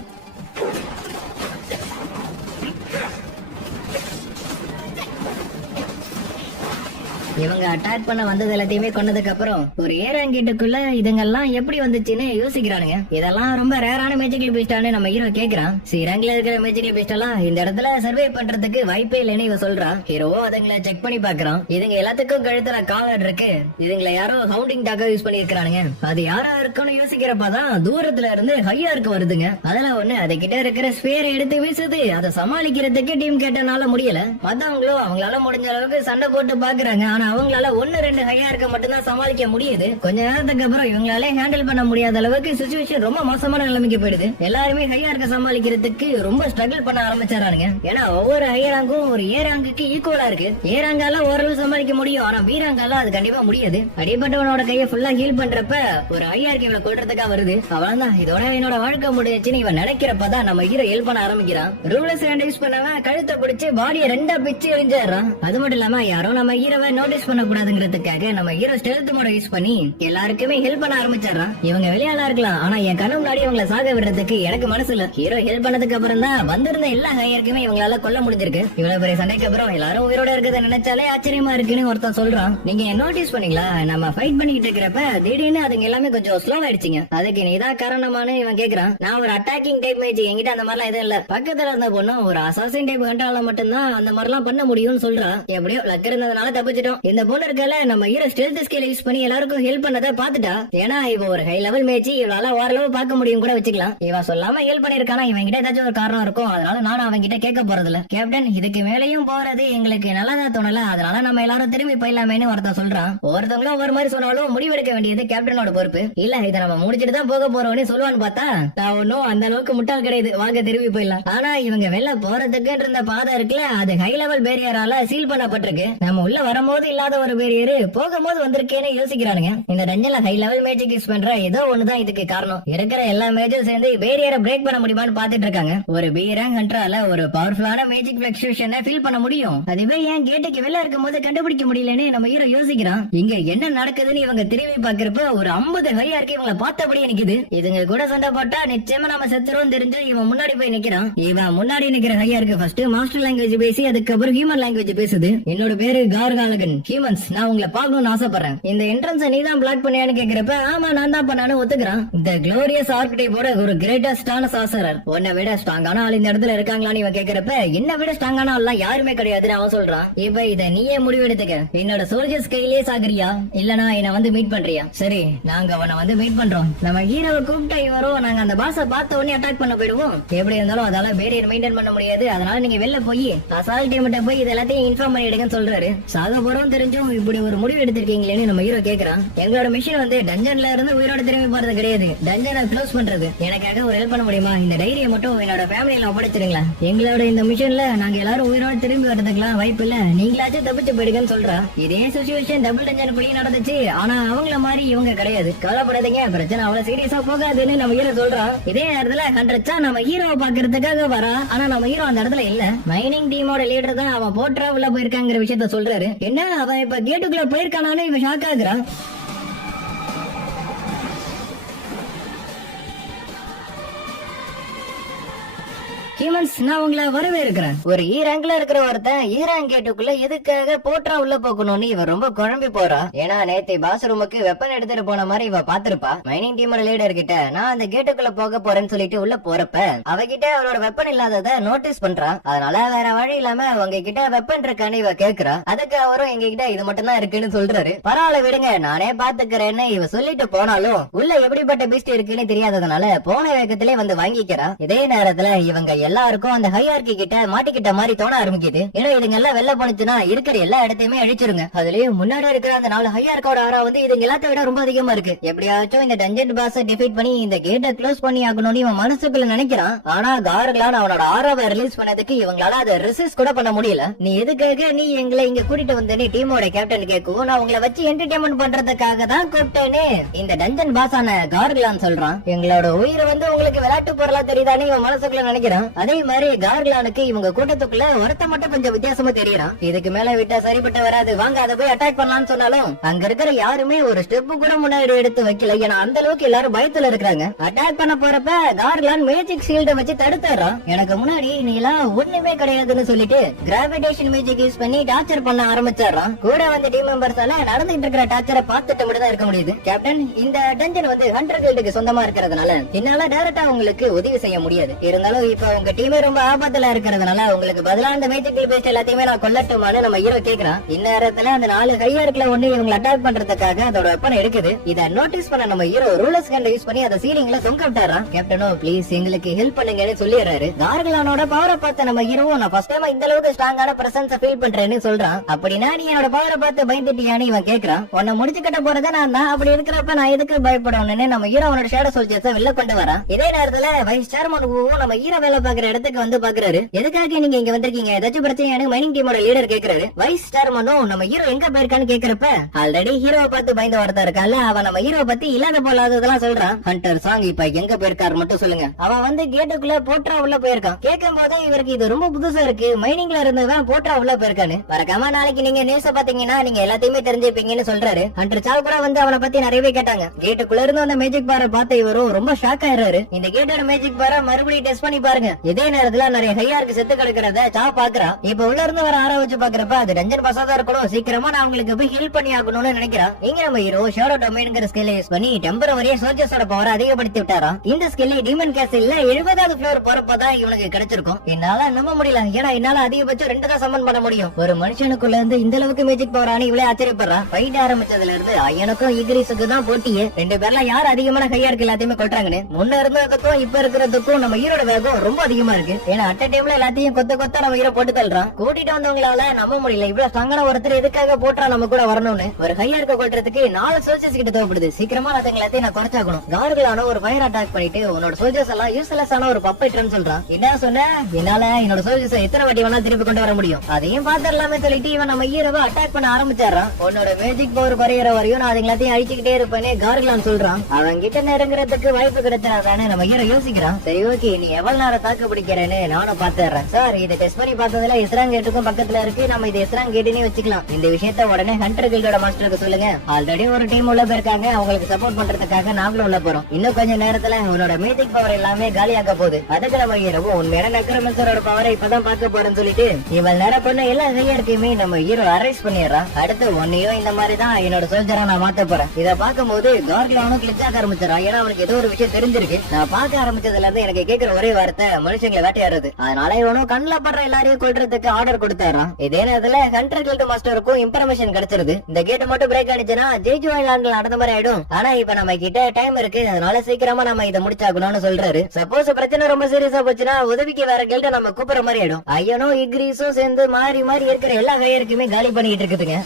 இவங்க அட்டாக் பண்ண வந்தது எல்லாத்தையுமே கொண்டதுக்கு அப்புறம் ஒரு ஏராங்கேட்டுக்குள்ள இதுங்கெல்லாம் எப்படி வந்துச்சுன்னு யோசிக்கிறானுங்க. இதெல்லாம் ரொம்ப ரேரான மேஜிக்கல் பீஸ்டான்னு நம்ம ஹீரோ கேக்குறான். ரேங்க்ல இருக்கிற மேஜிக்கல் பீஸ்ட் எல்லாம் இந்த இடத்துல சர்வே பண்றதுக்கு வாய்ப்பே இல்லைன்னு இவ சொல்றான். ஹீரோவோ அதுங்களை செக் பண்ணி பாக்குறான். இதுங்க எல்லாத்துக்கும் கழுத்துல காலர் இருக்கு. இதுங்களை யாரோ ஹவுண்டிங் டாக்கா யூஸ் பண்ணி இருக்கிறானுங்க. அது யாரா இருக்குன்னு யோசிக்கிறப்பதான் தூரத்துல இருந்து ஹையா இருக்கு வருதுங்க. அதுல ஒண்ணு அது கிட்ட இருக்கிற ஸ்பேரை எடுத்து வீசுது. அதை சமாளிக்கிறதுக்கு டீம் கேட்டனால முடியல. மத்தவங்களும் அவங்களால முடிஞ்ச அளவுக்கு சண்டை போட்டு பாக்குறாங்க. ஆனா அவங்களால 1-2 ஹையா இருக்க மட்டும்தான் சமாளிக்க முடியுது. கொஞ்ச நேரத்துக்கு அப்புறம் இவங்களால ஹேண்டில் பண்ண முடியாத அளவுக்கு சிச்சுவேஷன் ரொம்ப மோசமான நிலைமைக்கு போயிடுது. எல்லாருமே ஹையா இருக்க சமாளிக்கிறதுக்கு ரொம்ப ஸ்ட்ரகிள் பண்ண ஆரம்பிச்சாரானுங்க. ஏன்னா ஒவ்வொரு ஹையராங்கும் ஒரு ஏராங்குக்கு ஈக்குவலா இருக்கு. ஏராங்கால ஓரளவு சமாளிக்க முடியும், ஆனா வீராங்கால அது கண்டிப்பா முடியாது. அடிப்பட்டவனோட கையை ஃபுல்லா ஹீல் பண்றப்ப ஒரு ஹையாருக்கு இவனை கொள்றதுக்கா வருது. அவன்தான் இதோட என்னோட வாழ்க்கை முடிஞ்சுன்னு இவன் நினைக்கிறப்பதான் நம்ம ஹீரோ ஹெல்ப் பண்ண ஆரம்பிக்கிறான். ரூலர்ஸ் யூஸ் பண்ணவன் கழுத்தை பிடிச்சு பாடியை 2 பிச்சு எரிஞ்சிடறான். அது மட்டும் இல்லாம யாரோ நம்ம ஹீரோவை நோட்டீஸ் பண்ண கூடாதுங்கிறதுக்காக நம்ம ஹீரோ ஸ்டெல்த் மோட யூஸ் பண்ணி எல்லாருக்குமே ஹெல்ப் பண்ண ஆரம்பிச்சாரான். இவங்க வெளியாளா இருக்கலாம், ஆனா என் கண்ணு முன்னாடி இவங்களை சாக விடுறதுக்கு எனக்கு மனசு இல்ல. ஹீரோ ஹெல்ப் பண்ணதுக்கு அப்புறம் தான் வந்திருந்த எல்லா ஹையருக்குமே இவங்களால கொல்ல முடிஞ்சிருக்கு. இவ்வளவு பெரிய சண்டைக்கு அப்புறம் எல்லாரும் உயிரோட இருக்கிறத நினைச்சாலே ஆச்சரியமா இருக்குன்னு ஒருத்தன் சொல்றான். நீங்க நோட்டீஸ் பண்ணீங்களா, நம்ம ஃபைட் பண்ணிட்டு இருக்கிறப்ப திடீர்னு அதுங்க எல்லாமே கொஞ்சம் ஸ்லோ ஆயிடுச்சுங்க. அதுக்கு நீதான் காரணமானு இவன் கேக்குறான். நான் ஒரு அட்டாக்கிங் டைப் மேஜ், என்கிட்ட அந்த மாதிரிலாம் எதுவும் இல்ல. பக்கத்துல இருந்த பொண்ணு ஒரு அசாசின் டைப் கண்டால மட்டும்தான் அந்த மாதிரிலாம் பண்ண முடியும்னு சொல்றான். எப்படியோ லக் இருந்ததுனால தப்பிச்சிட்டோம். இந்த பொண்ணு இருக்கல நம்ம ஹீரோ ஸ்டெல்த் ஸ்கில் யூஸ் பண்ணி எல்லாருக்கும் ஹெல்ப் பண்ணத பாத்துட்டா. ஏன்னா இவ ஒரு ஹை லெவல் மேட்ச், இவளால ஓரளவு பார்க்க முடியும் கூட வச்சுக்கலாம். இவ சொல்லாம ஹெல்ப் பண்ணிருக்கானா இவன் கிட்ட ஏதாச்சும் ஒரு காரணம் இருக்கும். அதனால நானும் அவன் கிட்ட கேட்க போறது இல்ல. கேப்டன் இதுக்கு மேலையும் போறது எங்களுக்கு நல்லதா தோணல, அதனால நம்ம எல்லாரும் திரும்பி போயிடலாமேன்னு ஒருத்தன் சொல்றான். ஒவ்வொருத்தவங்களும் ஒவ்வொரு மாதிரி சொன்னாலும் முடிவெடுக்க வேண்டியது கேப்டனோட பொறுப்பு. இல்ல இதை நம்ம முடிச்சிட்டு தான் போக போறோம்னு சொல்லுவான்னு பார்த்தா நான் ஒன்னும் அந்த அளவுக்கு முட்டாள் கிடையாது, வாங்க திரும்பி போயிடலாம். ஆனா இவங்க வெளில போறதுக்கு இருந்த பாதை இருக்குல்ல, அது ஹை லெவல் பேரியரால சீல் பண்ணப்பட்டிருக்கு. நம்ம உள்ள வரும்போது இல்லாத ஒரு பேரியர் போகும்போது வந்திருக்கேன்னு யோசிக்கிறானுங்க. இந்த டஞ்சன்ல ஹை லெவல் மேஜிக் யூஸ் பண்ற ஏதோ ஒண்ணுதான் இதுக்கு காரணம். இருக்கிற எல்லா மேஜும் சேர்ந்து பேரியரை பிரேக் பண்ண முடியுமான்னு பாத்துட்டு இருக்காங்க. ஒரு பி ரேங்க் ஹண்டரால ஒரு பவர்ஃபுல்லான மேஜிக் ஃபிளக்சுவேஷனை ஃபீல் பண்ண முடியும். அதுவே ஏன் கேட்டுக்கு வெளில இருக்கும்போது கண்டுபிடிக்க முடியலன்னு நம்ம ஹீரோ யோசிக்கிறான். இங்க என்ன நடக்குதுன்னு இவங்க திரும்பி பாக்குறப்ப ஒரு 50 ஹையா இருக்கு இவங்களை பார்த்தபடியே நிக்குது. இதுங்க கூட சண்டை போட்டா நிச்சயமா நம்ம செத்துறோம் தெரிஞ்சு இவன் முன்னாடி போய் நிக்கிறான். இவன் முன்னாடி நிக்கிற ஹையா இருக்கு ஃபர்ஸ்ட் மாஸ்டர் லாங்குவேஜ் பேசி அதுக்கப்புறம் ஹியூமன் லாங்குவேஜ் பேசுது. என்னோட பேரு கார்காலகன் ஹியூமன்ஸ், நான் உங்களை பார்க்கணும்னு ஆசைப்படுறேன். இந்த என்ட்ரன்ஸ் நீ தான் பிளாக் பண்ணியான்னு கேக்குறப்ப ஆமா நான் தான் பண்ணான்னு ஒத்துக்கிறான். இந்த குளோரியஸ் ஆர்கிடைப்போட ஒரு கிரேட்டஸ்டான சாசரர், உன்னை விட ஸ்ட்ராங்கான ஆள் இந்த இடத்துல இருக்காங்களான்னு இவன் கேக்குறப்ப என்ன விட ஸ்ட்ராங்கான ஆள் யாருமே கிடையாதுன்னு அவன் சொல்றான். இப்ப இத நீயே முடிவெடுத்துக்க. என்னோட சோல்ஜர்ஸ் கையிலே சாகுறியா இல்லனா என்ன வந்து மீட் பண்றியா? சரி நாங்க அவனை வந்து மீட் பண்றோம். நம்ம ஹீரோவை கூப்பிட்டா இவரும் நாங்க அந்த பாஸ பார்த்த உடனே அட்டாக் பண்ண போயிடுவோம். எப்படி இருந்தாலும் அதால பேரியர் மெயின்டைன் பண்ண முடியாது. அதனால நீங்க வெளில போய் அசால்ட் டீம்கிட்ட போய் இது எல்லாத்தையும் இன்ஃபார்ம் பண்ணிடுங்கன்னு சொல்றாரு. சாக போறோம் தெரிஞ்சும் இப்படி ஒரு முடிவு எடுத்திருக்கீங்களேன்னு நம்ம ஹீரோ கேக்குறான். எங்களோட மிஷன் வந்து டஞ்சன்ல இருந்து உயிரோட திரும்பி போறது கிடையாது, டஞ்சனை க்ளோஸ் பண்றது. எனக்காக ஒரு ஹெல்ப் பண்ண முடியுமா? இந்த டைரியை மட்டும் என்னோட ஃபேமிலியில ஒப்படைச்சிருங்களா? எங்களோட இந்த மிஷன்ல நாங்க எல்லாரும் உயிரோட திரும்பி வரதுக்குலாம் வாய்ப்பு இல்ல, நீங்களாச்சும் தப்பிச்சு போயிடுங்கன்னு சொல்றா. இதே சிச்சுவேஷன் டபுள் டஞ்சனுக்குள்ளேயும் நடந்துச்சு, ஆனா அவங்கள மாதிரி இவங்க கிடையாது. கவலைப்படாதீங்க, பிரச்சனை அவ்வளவு சீரியஸா போகாதுன்னு நம்ம ஹீரோ சொல்றான். இதே நேரத்துல ஹண்ட்ரட்ஸா நம்ம ஹீரோவை பாக்குறதுக்காக வரா, ஆனா நம்ம ஹீரோ அந்த இடத்துல இல்ல. மைனிங் டீமோட லீடர் தான் அவன் போட்ரா உள்ள போயிருக்காங்கிற விஷயத்த சொல்றாரு. என்ன அவன் இப்ப கேட்டுக்குள்ள போயிருக்கானு இவன் ஷாக் ஆகுறான். ஹியூமன்ஸ், நான் உங்களை வரவேற்கிறேன். ஒரு ரேங்க்ல இருக்கிற ஒருத்தன் ரேங்க் கேட்டுக்குள்ள எதுக்காக போட்டா உள்ள போகணும்னு இவ ரொம்ப குழம்பி போறா. ஏன்னா நேத்து பாஸ் ரூமுக்கு வெப்பன் எடுத்துட்டு போன மாதிரி இவ பாத்திருப்பா. மைனிங் டீமோட லீடர் கிட்ட நான் அந்த கேட்டுக்குள்ள போக போறேன்னு சொல்லிட்டு உள்ள போறப்ப அவகிட்ட அவரோட வெப்பன் இல்லாதத நோட்டீஸ் பண்றா. அதனால வேற வழி இல்லாம உங்க கிட்ட வெப்பன் இருக்கான்னு இவ கேக்குறா. அதுக்கு அவரும் எங்க கிட்ட இது மட்டும் தான் இருக்குன்னு சொல்றாரு. பரவாயில்ல விடுங்க, நானே பாத்துக்கிறேன்னு இவ சொல்லிட்டு போனாலும் உள்ள எப்படிப்பட்ட பீஸ்ட் இருக்குன்னு தெரியாததுனால போன வேகத்திலே வந்து வாங்கிக்கிறா. இதே நேரத்துல இவங்க எல்லாருக்கும் அந்த ஹையார்கி கிட்ட மாட்டிக்கிட்ட மாதிரி தோண ஆரம்பிக்குது. ஏன்னா இதுங்க எல்லாம் வெளில போனுச்சுன்னா இருக்கிற எல்லா இடத்தையுமே அழிச்சிருங்க. அதுலயும் முன்னாடி இருக்கிற அந்த 4 ஹையார்கோட ஆரா வந்து இதுங்க எல்லாத்த விட ரொம்ப அதிகமா இருக்கு. எப்படியாச்சும் இந்த டஞ்சன் பாஸ டிஃபீட் பண்ணி இந்த கேட்டை க்ளோஸ் பண்ணி ஆகணும்னு இவன் மனசுக்குள்ள நினைக்கிறான். ஆனா கார்கலான் அவனோட ஆராவை ரிலீஸ் பண்ணதுக்கு இவங்களால அதை ரெசிஸ்ட் கூட பண்ண முடியல. நீ எதுக்காக நீ எங்களை இங்க கூட்டிட்டு வந்து நீ டீமோட கேப்டன் கேட்கும், நான் உங்களை வச்சு என்டர்டைன்மெண்ட் பண்றதுக்காக தான் கூப்பிட்டேனே இந்த டஞ்சன் பாஸ் ஆன கார்கலான் சொல்றான். எங்களோட உயிரை வந்து உங்களுக்கு விளையாட்டு பொருளா தெரியுதான்னு இவன் மனசுக்குள்ள நினைக்கிறான். அதே மாதிரி கார்கலானுக்கு இவங்க கூட்டத்துக்குள்ள ஒருத்த மட்டும் கொஞ்சம் வித்தியாசமா தெரியறான். இதுக்கு மேல விட்டா சரிப்பட்டு வராது, வாங்க அதை போய் அட்டாக் பண்ணலாம்னு சொன்னாலும் அங்க இருக்கிற யாருமே ஒரு ஸ்டெப் கூட முன்னாடி எடுத்து வைக்கல. ஏன்னா அந்த அளவுக்கு எல்லாரும் பயத்துல இருக்காங்க. அட்டாக் பண்ண போறப்ப கார்கலான் மேஜிக் ஷீல்ட வச்சு தடுத்துறான். எனக்கு முன்னாடி நீ எல்லாம் ஒண்ணுமே கிடையாதுன்னு சொல்லிட்டு கிராவிடேஷன் மேஜிக் யூஸ் பண்ணி டார்ச்சர் பண்ண ஆரம்பிச்சிடறான். கூட வந்து டீம் மெம்பர்ஸால நடந்துட்டு இருக்கிற டார்ச்சரை பார்த்துட்டு மட்டும் தான் இருக்க முடியுது. கேப்டன், இந்த டஞ்சன் வந்து ஹண்டர் கில்டுக்கு சொந்தமா இருக்கிறதுனால என்னால டைரக்டா உங்களுக்கு உதவி செய்ய முடியாது. இருந்தாலும் இப்ப உங்க டீமே ரொம்ப ஆபத்துல இருக்கிறதுனால உங்களுக்கு பதிலா அந்த மேஜிக்கல் பேஸ்ட் எல்லாத்தையுமே நான் கொல்லட்டுமான்னு நம்ம ஹீரோ கேக்குறான். இந்நேரத்துல அந்த 4 ஹையார்க்ல ஒண்ணு இவங்க அட்டாக் பண்றதுக்காக அதோட வெப்பன் எடுக்குது. இத நோட்டீஸ் பண்ண நம்ம ஹீரோ ரூலர்ஸ் கண்ட யூஸ் பண்ணி அதை சீலிங்ல தொங்க விட்டாரான். கேப்டனோ ப்ளீஸ் எங்களுக்கு ஹெல்ப் பண்ணுங்கன்னு சொல்லிடுறாரு. கார்கலானோட பவரை பார்த்த நம்ம ஹீரோ நான் ஃபர்ஸ்ட் டைம் இந்த அளவுக்கு ஸ்ட்ராங்கான பிரசன்ஸ ஃபீல் பண்றேன்னு சொல்றான். அப்படின்னா நீ என்னோட பவரை பார்த்து பயந்துட்டியான்னு இவன் கேக்குறான். உன்னை முடிச்சு கட்ட போறத நான் தான், அப்படி இருக்கிறப்ப நான் எதுக்கு பயப்படணும்னு நம்ம ஹீரோ அவனோட ஷேடோ சோல்ஜர்ஸை வெளில கொண்டு வரான். இதே நேரத்துல வைஸ் சேர்மன் நம்ம ஹீரோ வேலை பாக்குற இடத்துக்கு வந்து பாக்குறாரு. எதுக்காக நீங்க இங்க வந்திருக்கீங்க, ஏதாச்சும் பிரச்சனையானு மைனிங் டீமோட லீடர் கேக்குறாரு. வைஸ் சேர்மனும் நம்ம ஹீரோ எங்க போயிருக்கான்னு கேக்குறப்ப ஆல்ரெடி ஹீரோவை பார்த்து பயந்து வரதா இருக்கான்ல, அவன் நம்ம ஹீரோ பத்தி இல்லாத போலாததெல்லாம் சொல்றான். ஹண்டர் சாங் இப்ப எங்க போயிருக்காரு மட்டும் சொல்லுங்க. அவன் வந்து கேட்டுக்குள்ள போட்ரா உள்ள போயிருக்கான். கேட்கும் போதே இவருக்கு இது ரொம்ப புதுசா இருக்கு, மைனிங்ல இருந்தவன் போட்ரா உள்ள போயிருக்கான்னு. மறக்காம நாளைக்கு நீங்க நியூஸ் பாத்தீங்கன்னா நீங்க எல்லாத்தையுமே தெரிஞ்சுப்பீங்கன்னு சொல்றாரு. ஹண்டர் சாவ் கூட வந்து அவனை பத்தி நிறையவே கேட்டாங்க. கேட்டுக்குள்ள இருந்து அந்த மேஜிக் பாரை பார்த்த இவரும் ரொம்ப ஷாக் ஆயிடுறாரு. இந்த கேட்டோட மேஜிக் பாரை மறுபடியும் டெஸ்ட் பண்ணி பாருங்க. இதே நேரத்துல நிறைய ஹையாருக்கு செத்து கிடக்கிறத சாவ் பாக்குறான். இப்ப உள்ள இருந்து வர ஆரா வச்சு பாக்குறப்ப அது டஞ்சன் பாஸா தான் இருக்கணும். சீக்கிரமா நான் உங்களுக்கு போய் ஹெல்ப் பண்ணி ஆகணும்னு நினைக்கிறான். இங்க நம்ம ஹீரோ ஷேடோ டொமைன்ங்கிற ஸ்கில்லை யூஸ் பண்ணி டெம்பரவரியா சோல்ஜர்ஸோட பவர் அதிகப்படுத்தி விட்டாராம். இந்த ஸ்கில்லை டீமன் கேஸ்ல 70வது ஃப்ளோர் போறப்பதான் இவனுக்கு கிடைச்சிருக்கும். என்னால நம்ப முடியல, ஏன்னா என்னால அதிகபட்சம் 2 தான் சம்மன் பண்ண முடியும். ஒரு மனுஷனுக்குள்ள இருந்து இந்த அளவுக்கு மேஜிக் பவர் ஆனி இவ்வளவு ஆச்சரியப்படுறான். ஃபைட் ஆரம்பிச்சதுல இருந்து ஐயனுக்கும் இக்ரிஸுக்கு தான் போட்டியே. 2 பேர்ல யார் அதிகமான ஹையார்க்கு எல்லாத்தையுமே கொட்டுறாங்கன்னு. முன்ன இருந்ததுக்கும் இப்ப இருக்கிறதுக்கும் நம்ம ஹீரோட வேகம் ரொம்ப அதிகமா இருக்கு. ஏன்னா அட் டைம்ல எல்லாத்தையும் கொத்த கொத்த நம்ம ஹீரோ போட்டு தள்ளுறான். கூட்டிட்டு வந்தவங்களால நம்ப முடியல, இவ்வளவு ஸ்ட்ராங்கான ஒருத்தர் எதுக்காக போட்டா நம்ம கூட வரணும்னு. ஒரு ஹையார்க்க கொல்றதுக்கு 4 சோல்ஜர்ஸ் கிட்ட தேவைப்படுது. சீக்கிரமா எல்லாத்தையும் நான் குறைச்சாகணும். கார்கலான ஒரு ஃபயர் அட்டாக் பண்ணிட்டு உன்னோட சோல்ஜர்ஸ் எல்லாம் யூஸ்லெஸ் ஆன ஒரு பப்பைட்ரன்னு சொல்றான். என்ன சொன்ன, என்னால என்னோட சோல்ஜர்ஸ் எத்தனை வாட்டி வேணா திருப்பி கொண்டு வர முடியும், அதையும் பாத்திரலாமே சொல்லிட்டு இவன் நம்ம ஹீரோவை அட்டாக் பண்ண ஆரம்பிச்சாரான். உன்னோட மேஜிக் பவர் குறையிற வரையும் நான் எல்லாத்தையும் அழிச்சுக்கிட்டே இருப்பேன்னு கார்கலான் சொல்றான். அவன் கிட்ட நெருங்குறதுக்கு வாய்ப்பு கிடைச்சாதானே நம்ம ஹீரோ யோசிக்கிறான். சரி ஓகே, நீ எவ்வளவு நேரம் தாக்கு பிடிக்கிறேன்னு நானும் பாத்துறேன். சார் இதை டெஸ்ட் பண்ணி பார்த்ததுல இஸ்ராங் கேட்டுக்கும் பக்கத்துல இருக்கு, நம்ம இதை இஸ்ராங் கேட்டுனே வச்சுக்கலாம். இந்த விஷயத்த உடனே ஹண்டர் கில்டோட மாஸ்டருக்கு சொல்லுங்க. ஆல்ரெடி ஒரு டீம் உள்ள போயிருக்காங்க, அவங்களுக்கு சப்போர்ட் பண்றதுக்காக நாங்களும் உள்ள போறோம். இன்னும் கொஞ்சம் நேரத்துல உன்னோட மேஜிக் பவர் எல்லாமே காலியாக போகுது. அதுக்கு நம்ம ஹீரோ உண்மையான நெக்ரோமன்சரோட பவரை இப்பதான் பார்க்க போறேன்னு சொல்லிட்டு இவள் நேரம் பண்ண எல்லா ஹையர்க்கையுமே நம்ம ஹீரோ அரைஸ் பண்ணிடுறான். அடுத்து ஒன்னையும் இந்த மாதிரி தான் என்னோட சோல்ஜரா நான் மாத்த போறேன். இதை பார்க்கும் போது கார்கலானும் கிளிக் ஆக ஆரம்பிச்சிடறான். ஏன்னா அவனுக்கு ஏதோ ஒரு விஷயம் தெரிஞ்சிருக்கு. நான் பார்க்க ஆரம்பிச்சதுல இருந்து எனக்கு கேட்கிற ஒரே வார்த்தை மனுஷங்களை வேட்டையாடுறது. அதனால இவனும் கண்ணுல படுற எல்லாரையும் கொல்றதுக்கு ஆர்டர் கொடுத்தாரான். இதே நேரத்துல ஹண்டர் கில்ட் மாஸ்டருக்கும் இன்ஃபர்மேஷன் கிடைச்சிருது. இந்த கேட் மட்டும் பிரேக் ஆயிடுச்சுன்னா ஜெய்ஜு ஐலாண்ட்ல நடந்த மாதிரி ஆயிடும். ஆனா இப்ப நம்ம கிட்ட டைம் இருக்கு, அதனால சீக்கிரமா நம்ம இதை முடிச்சாகணும்னு சொல்றாரு. சப்போஸ் பிரச்சனை ரொம்ப சீரியஸா போச்சுன்னா உதவிக்கு வேற கில்ட நம்ம கூப்பிடுற மாதிரி ஆயிடும். ஐயனும் இக்ரீஸும் சேர்ந்து மாறி மாறி இருக்கிற எல்லா ஹையருக்குமே காலி பண்ணிட்டு இருக்குதுங்க.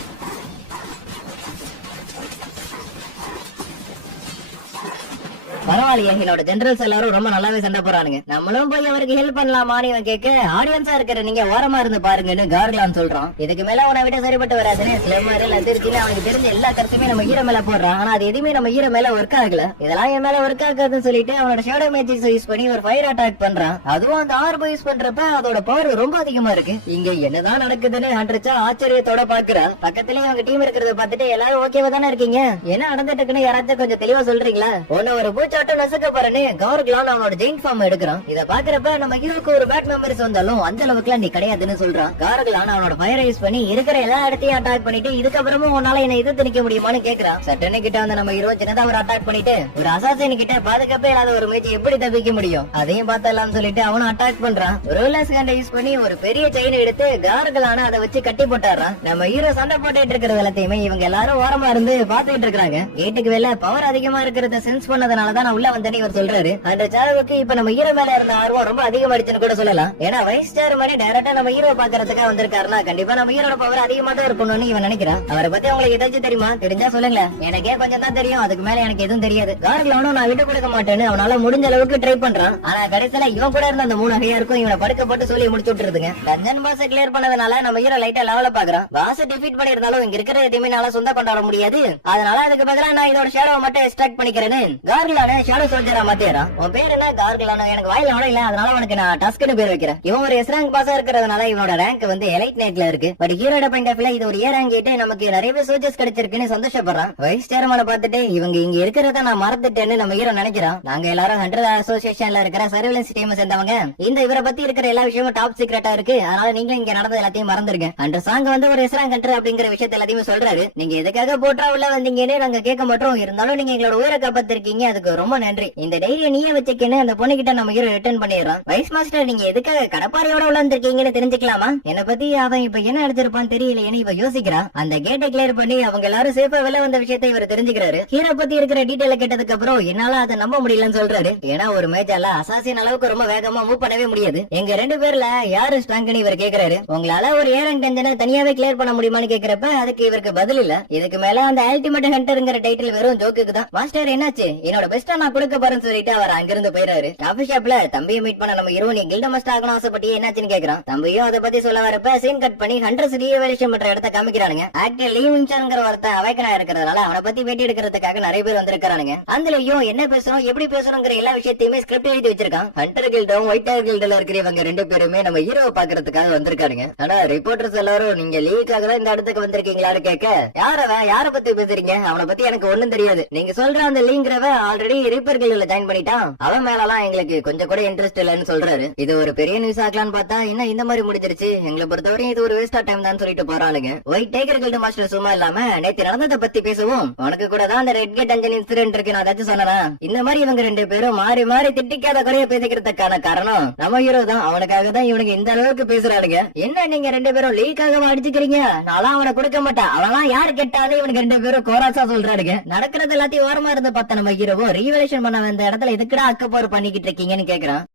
பரவாயில்லையே, என்னோட ஜெனரல்ஸ் எல்லாரும் ரொம்ப நல்லாவே சண்டை போறானுங்க. நம்மளும் போய் அவருக்கு ஹெல்ப் பண்ணலாமான்னு இவன் கேட்க, ஆடியன்ஸா இருக்கிற நீங்க ஓரமா இருந்து பாருங்கன்னு கார்கலான் சொல்றான். இதுக்கு மேல உன விட சரிப்பட்டு வராதுன்னு சிலமாரில் அதிர்ச்சின்னு அவனுக்கு தெரிஞ்ச எல்லா கருத்துமே நம்ம ஹீரோ மேல போடுறான். ஆனா அது எதுவுமே நம்ம ஹீரோ மேல ஒர்க் ஆகல. இதெல்லாம் என் மேல ஒர்க் ஆகாதுன்னு சொல்லிட்டு அவனோட ஷேடோ மேஜிக்ஸ் யூஸ் பண்ணி ஒரு ஃபயர் அட்டாக் பண்றான். அதுவும் அந்த ஆர்போ யூஸ் பண்றப்ப அதோட பவர் ரொம்ப அதிகமா இருக்கு. இங்க என்னதான் நடக்குதுன்னு ஹண்ட்ரச்சா ஆச்சரியத்தோட பாக்குறான். பக்கத்துலயே அவங்க டீம் இருக்கிறத பார்த்துட்டு எல்லாரும் ஓகேவா தானே இருக்கீங்க, என்ன நடந்துட்டு இருக்குன்னு யாராச்சும் கொஞ்சம் தெளிவா சொல்றீங்களா? ஒன்னு ஒரு பூச்சா ஆட்டம் நசுக்க போறேன்னு கவர்கலான் அவனோட ஜெயின் ஃபார்ம் எடுக்கிறான். இத பாக்குறப்ப நம்ம ஹீரோக்கு ஒரு பேட் மெமரிஸ் வந்தாலும் அந்த அளவுக்குலாம் நீ கிடையாதுன்னு சொல்றான். கவர்கலான் அவனோட ஃபயர் யூஸ் பண்ணி இருக்கிற எல்லா இடத்தையும் அட்டாக் பண்ணிட்டு இதுக்கப்புறமும் உன்னால என்ன எதிர்த்து நிக்க முடியுமான்னு கேக்குறான். சட்டனு கிட்ட வந்து நம்ம ஹீரோ சின்னதா ஒரு அட்டாக் பண்ணிட்டு ஒரு அசாசின் கிட்ட பாதுகாப்பே இல்லாத ஒரு மேட்ச் எப்படி தப்பிக்க முடியும் அதையும் பார்த்தலாம்னு சொல்லிட்டு அவனும் அட்டாக் பண்றான். ரோலர்ஸ் கண்டை யூஸ் பண்ணி ஒரு பெரிய செயின் எடுத்து கவர்கலான அதை வச்சு கட்டி போட்டாரான். நம்ம ஹீரோ சண்டை போட்டுட்டு இருக்கிறது எல்லாத்தையுமே இவங்க எல்லாரும் ஓரமா இருந்து பாத்துக்கிட்டு இருக்காங்க. கேட்டுக்கு வெளில பவர் அதிகமா இருக்கிறத சென்ஸ் பண்ணதுனாலதான் நான் உள்ள வந்தேன்னு இவர் சொல்றாரு. அந்த சாரவுக்கு இப்ப நம்ம ஹீரோ மேல இருந்த ஆர்வம் ரொம்ப அதிகமாயிடுச்சுன்னு கூட சொல்லலாம். ஏன்னா வைஸ் சேர்மனே டைரக்டா நம்ம ஹீரோ பாக்குறதுக்காக வந்திருக்காருன்னா கண்டிப்பா நம்ம ஹீரோட பவர் அதிகமா தான் இருக்கணும்னு இவன் நினைக்கிறான். அவரை பத்தி உங்களுக்கு ஏதாச்சும் தெரியுமா? தெரிஞ்சா சொல்லுங்களேன். எனக்கே கொஞ்சம் தான் தெரியும், அதுக்கு மேல எனக்கு எதுவும் தெரியாது. கவர்கலானும் நான் விட்டு கொடுக்க மாட்டேன்னு அவனால முடிஞ்ச அளவுக்கு ட்ரை பண்றான். ஆனா கடைசியில இவன் கூட இருந்த அந்த 3 ஹையருக்கும் இவனை படுக்க போட்டு சொல்லி முடிச்சு விட்டுருதுங்க. டஞ்சன் பாஸ் கிளியர் பண்ணதுனால நம்ம ஹீரோ லைட்டா லெவல பாக்குறான். பாஸ் டிஃபீட் பண்ணிருந்தாலும் இங்க இருக்கிற எதுவுமே நாள சொந்த கொண்டாட முடியாது. அதனால அதுக்கு பதிலா நான் இதோட ஷேடோவை மட்டும் எக்ஸ்ட்ராக்ட் பண்ணிக்கிறேன்னு கவர்கலான ஷேடோ சோல்ஜரா மாத்திடுறான். உன் பேர் என்ன? கவர்கலானோ. எனக்கு வாயில விட இல்ல, அதனால உனக்கு நான் டஸ்க்னு பேர் வைக்கிறேன். இவன் ஒரு எஸ் ரேங்க் பாஸா இருக்கிறதுனால இவனோட ரேங்க் வந்து எலைட் நேக்ல இருக்கு. பட் ஹீரோட பாயிண்ட் ஆஃப் இது ஒரு ஏ ரேங்க் கிட்ட நமக்கு நிறைய சோல்ஜர்ஸ் கிடைச்சிருக்குன்னு சந்தோஷப்படுறான். வைஸ் சேர்மனை பார்த்துட்டு இவங்க இங்க இருக்கிறத நான் மறந்துட்டேன்னு நம்ம ஹீரோ நினைக்கிறான். நாங்க எல்லாரும் 100 அசோசியேஷன்ல இருக்கிற சர்வேலன்ஸ் டீம் சேர்ந்தவங்க. இந்த இவரை பத்தி இருக்கிற எல்லா விஷயமும் டாப் சீக்ரெட்டா இருக்கு. அதனால நீங்களும் இங்க நடந்தது எல்லாத்தையும் மறந்துருங்க. அந்த சாங் வந்து ஒரு எஸ்ராங் கண்ட்ரி அப்படிங்கிற விஷயத்த எல்லாத்தையும் சொல்றாரு. நீங்க எதுக்காக போட்டா உள்ள வந்தீங்கன்னு நாங்க கேட்க மாட்டோம். இருந்தாலும் நீங்க எங்களோட உயிரை காப்பாத்திருக்கீங்க, அதுக்கு ரொம்ப நன்றி. இந்த டைரியை நீயே வச்சுக்கன்னு அந்த பொண்ணு கிட்ட நம்ம ஹீரோ ரிட்டர்ன் பண்ணிடுறான். வைஸ் மாஸ்டர், நீங்க எதுக்காக கடப்பாறையோட உள்ள வந்திருக்கீங்கன்னு தெரிஞ்சுக்கலாமா? என்ன பத்தி அவன் இப்ப என்ன எடுத்திருப்பான்னு தெரியலையேன்னு இவ யோசிக்கிறான். அந்த கேட்டை கிளியர் பண்ணி அவங்க எல்லாரும் சேஃபா வெளில வந்த விஷயத்தை இவர் தெரிஞ்சுக்கிறாரு. ஹீரோ பத்தி இருக்கிற டீடைல கேட்டதுக்கு அப்புறம் என்னால அதை நம்ப முடியலன்னு சொல்றாரு. ஏன்னா ஒரு மேட்சால அசாசின் அளவுக்கு ரொம்ப வேகமா மூவ் பண்ணவே முடியாது. எங்க 2 பேர்ல யாரு ஸ்ட்ராங்க்னு இவர் கேக்குறாரு. உங்களால ஒரு ஏரங் டென்ஷனை தனியாவே கிளியர் பண்ண முடியுமான்னு கேக்குறப்ப அதுக்கு இவருக்கு பதில் இல்ல. இதுக்கு மேல அந்த அல்டிமேட் ஹண்டர்ங்கிற டைட்டில் வெறும் ஜோக்குக்கு தான். மாஸ்டர் என்னாச்சு? என்னோட பெஸ்டா நான் கொடுக்க போறேன்னு சொல்லிட்டு அவர் அங்கிருந்து போயிறாரு. காஃபி ஷாப்ல தம்பியை மீட் பண்ண நம்ம ஹீரோ நீ கில்ட மாஸ்டர் ஆகணும் ஆசைப்பட்டியே, என்னாச்சுன்னு கேக்குறான். தம்பியும் அதை பத்தி சொல்ல வரப்ப சீன் கட் பண்ணி ஹண்டர்ஸ் ரீஎவல்யூஷன் பண்ற இடத்த காமிக்கிறானுங்க. ஆக்டர் லீ வின்சன்ங்கிற ஒருத்தன் அவைக்கனா இருக்கிறதுனால அவனை பத்தி பேட்டி எடுக்கிறதுக்காக நிறைய பேர் வந்திருக்கானுங்க. அதுலயும் என்ன பேசணும் எப்படி பேசணுங்கிற எல்லா விஷயத்தையுமே ஸ்கிரிப்ட் எழுதி வச்சிருக்கான். ஹண்டர் கில்டும் ஒயிட் கில்டுல இருக்கிறவங்க 2 பேருமே நம்ம ஹீரோவை பாக்குறதுக்காக வந்திருக்கானுங்க. ஆனா ரிப்போர்ட்டர்ஸ் எல்லாரும் நீங்க லீக்காக தான் இந்த இடத்துக்கு வந்திருக்கீங்களான்னு கேட்க யார பத்தி பேசுறீங்க? அவனை பத்தி எனக்கு ஒண்ணும் தெரியாது. நீங்க சொல்ற அந்த லீங்கிறவ ஆல்ரெடி ரிப்பேர் கில்டுல ஜாயின் பண்ணிட்டான். அவன் மேலலாம் எங்களுக்கு கொஞ்சம் கூட இன்ட்ரெஸ்ட் இல்லன்னு சொல்றாரு. இது ஒரு பெரிய நியூஸ் ஆக்கலான்னு பார்த்தா என்ன இந்த மாதிரி முடிஞ்சிருச்சு. எங்களை பொறுத்தவரையும் இது ஒரு வேஸ்ட் ஆஃப் டைம் தான் சொல்லிட்டு போறானுங்க. ஒயிட் டைகர் கில்டு மாஸ்டர் சும்மா இல்லாம நேத்து நடந்ததை பத்தி பேசுவோம். உனக்கு கூட தான் அந்த ரெட் கேட் அஞ்சன் இன்சிடென்ட் இருக்கு நான் ஏதாச்சும் சொன்னா? இந்த மாதிரி இவங்க 2 பேரும் மாறி மாறி திட்டிக்காத குறைய பேசிக்கிறதுக்கான காரணம் நம்ம ஹீரோ தான். அவனுக்காக தான் இவனுக்கு இந்த அளவுக்கு பேசுறானுங்க. என்ன நீங்க 2 பேரும் லீக்காக அடிச்சுக்கிறீங்க? நான்லாம் அவனை கொடுக்க மாட்டேன். அவெல்லாம் யாரு கேட்டாலே இவனுக்கு 2 பேரும் கோராசா சொல்றானுங்க. நடக்கிறது எல்லாத்தையும் ஓரமா இருந்து பார்த்த நம்ம ஹீரோவோ ரீவலேஷன் பண்ண வந்த இடத்துல எதுக்குடா அக்கப்போர் பண்ணிக்கிட்டு இருக்கீங்கன்னு கேக்குறான்.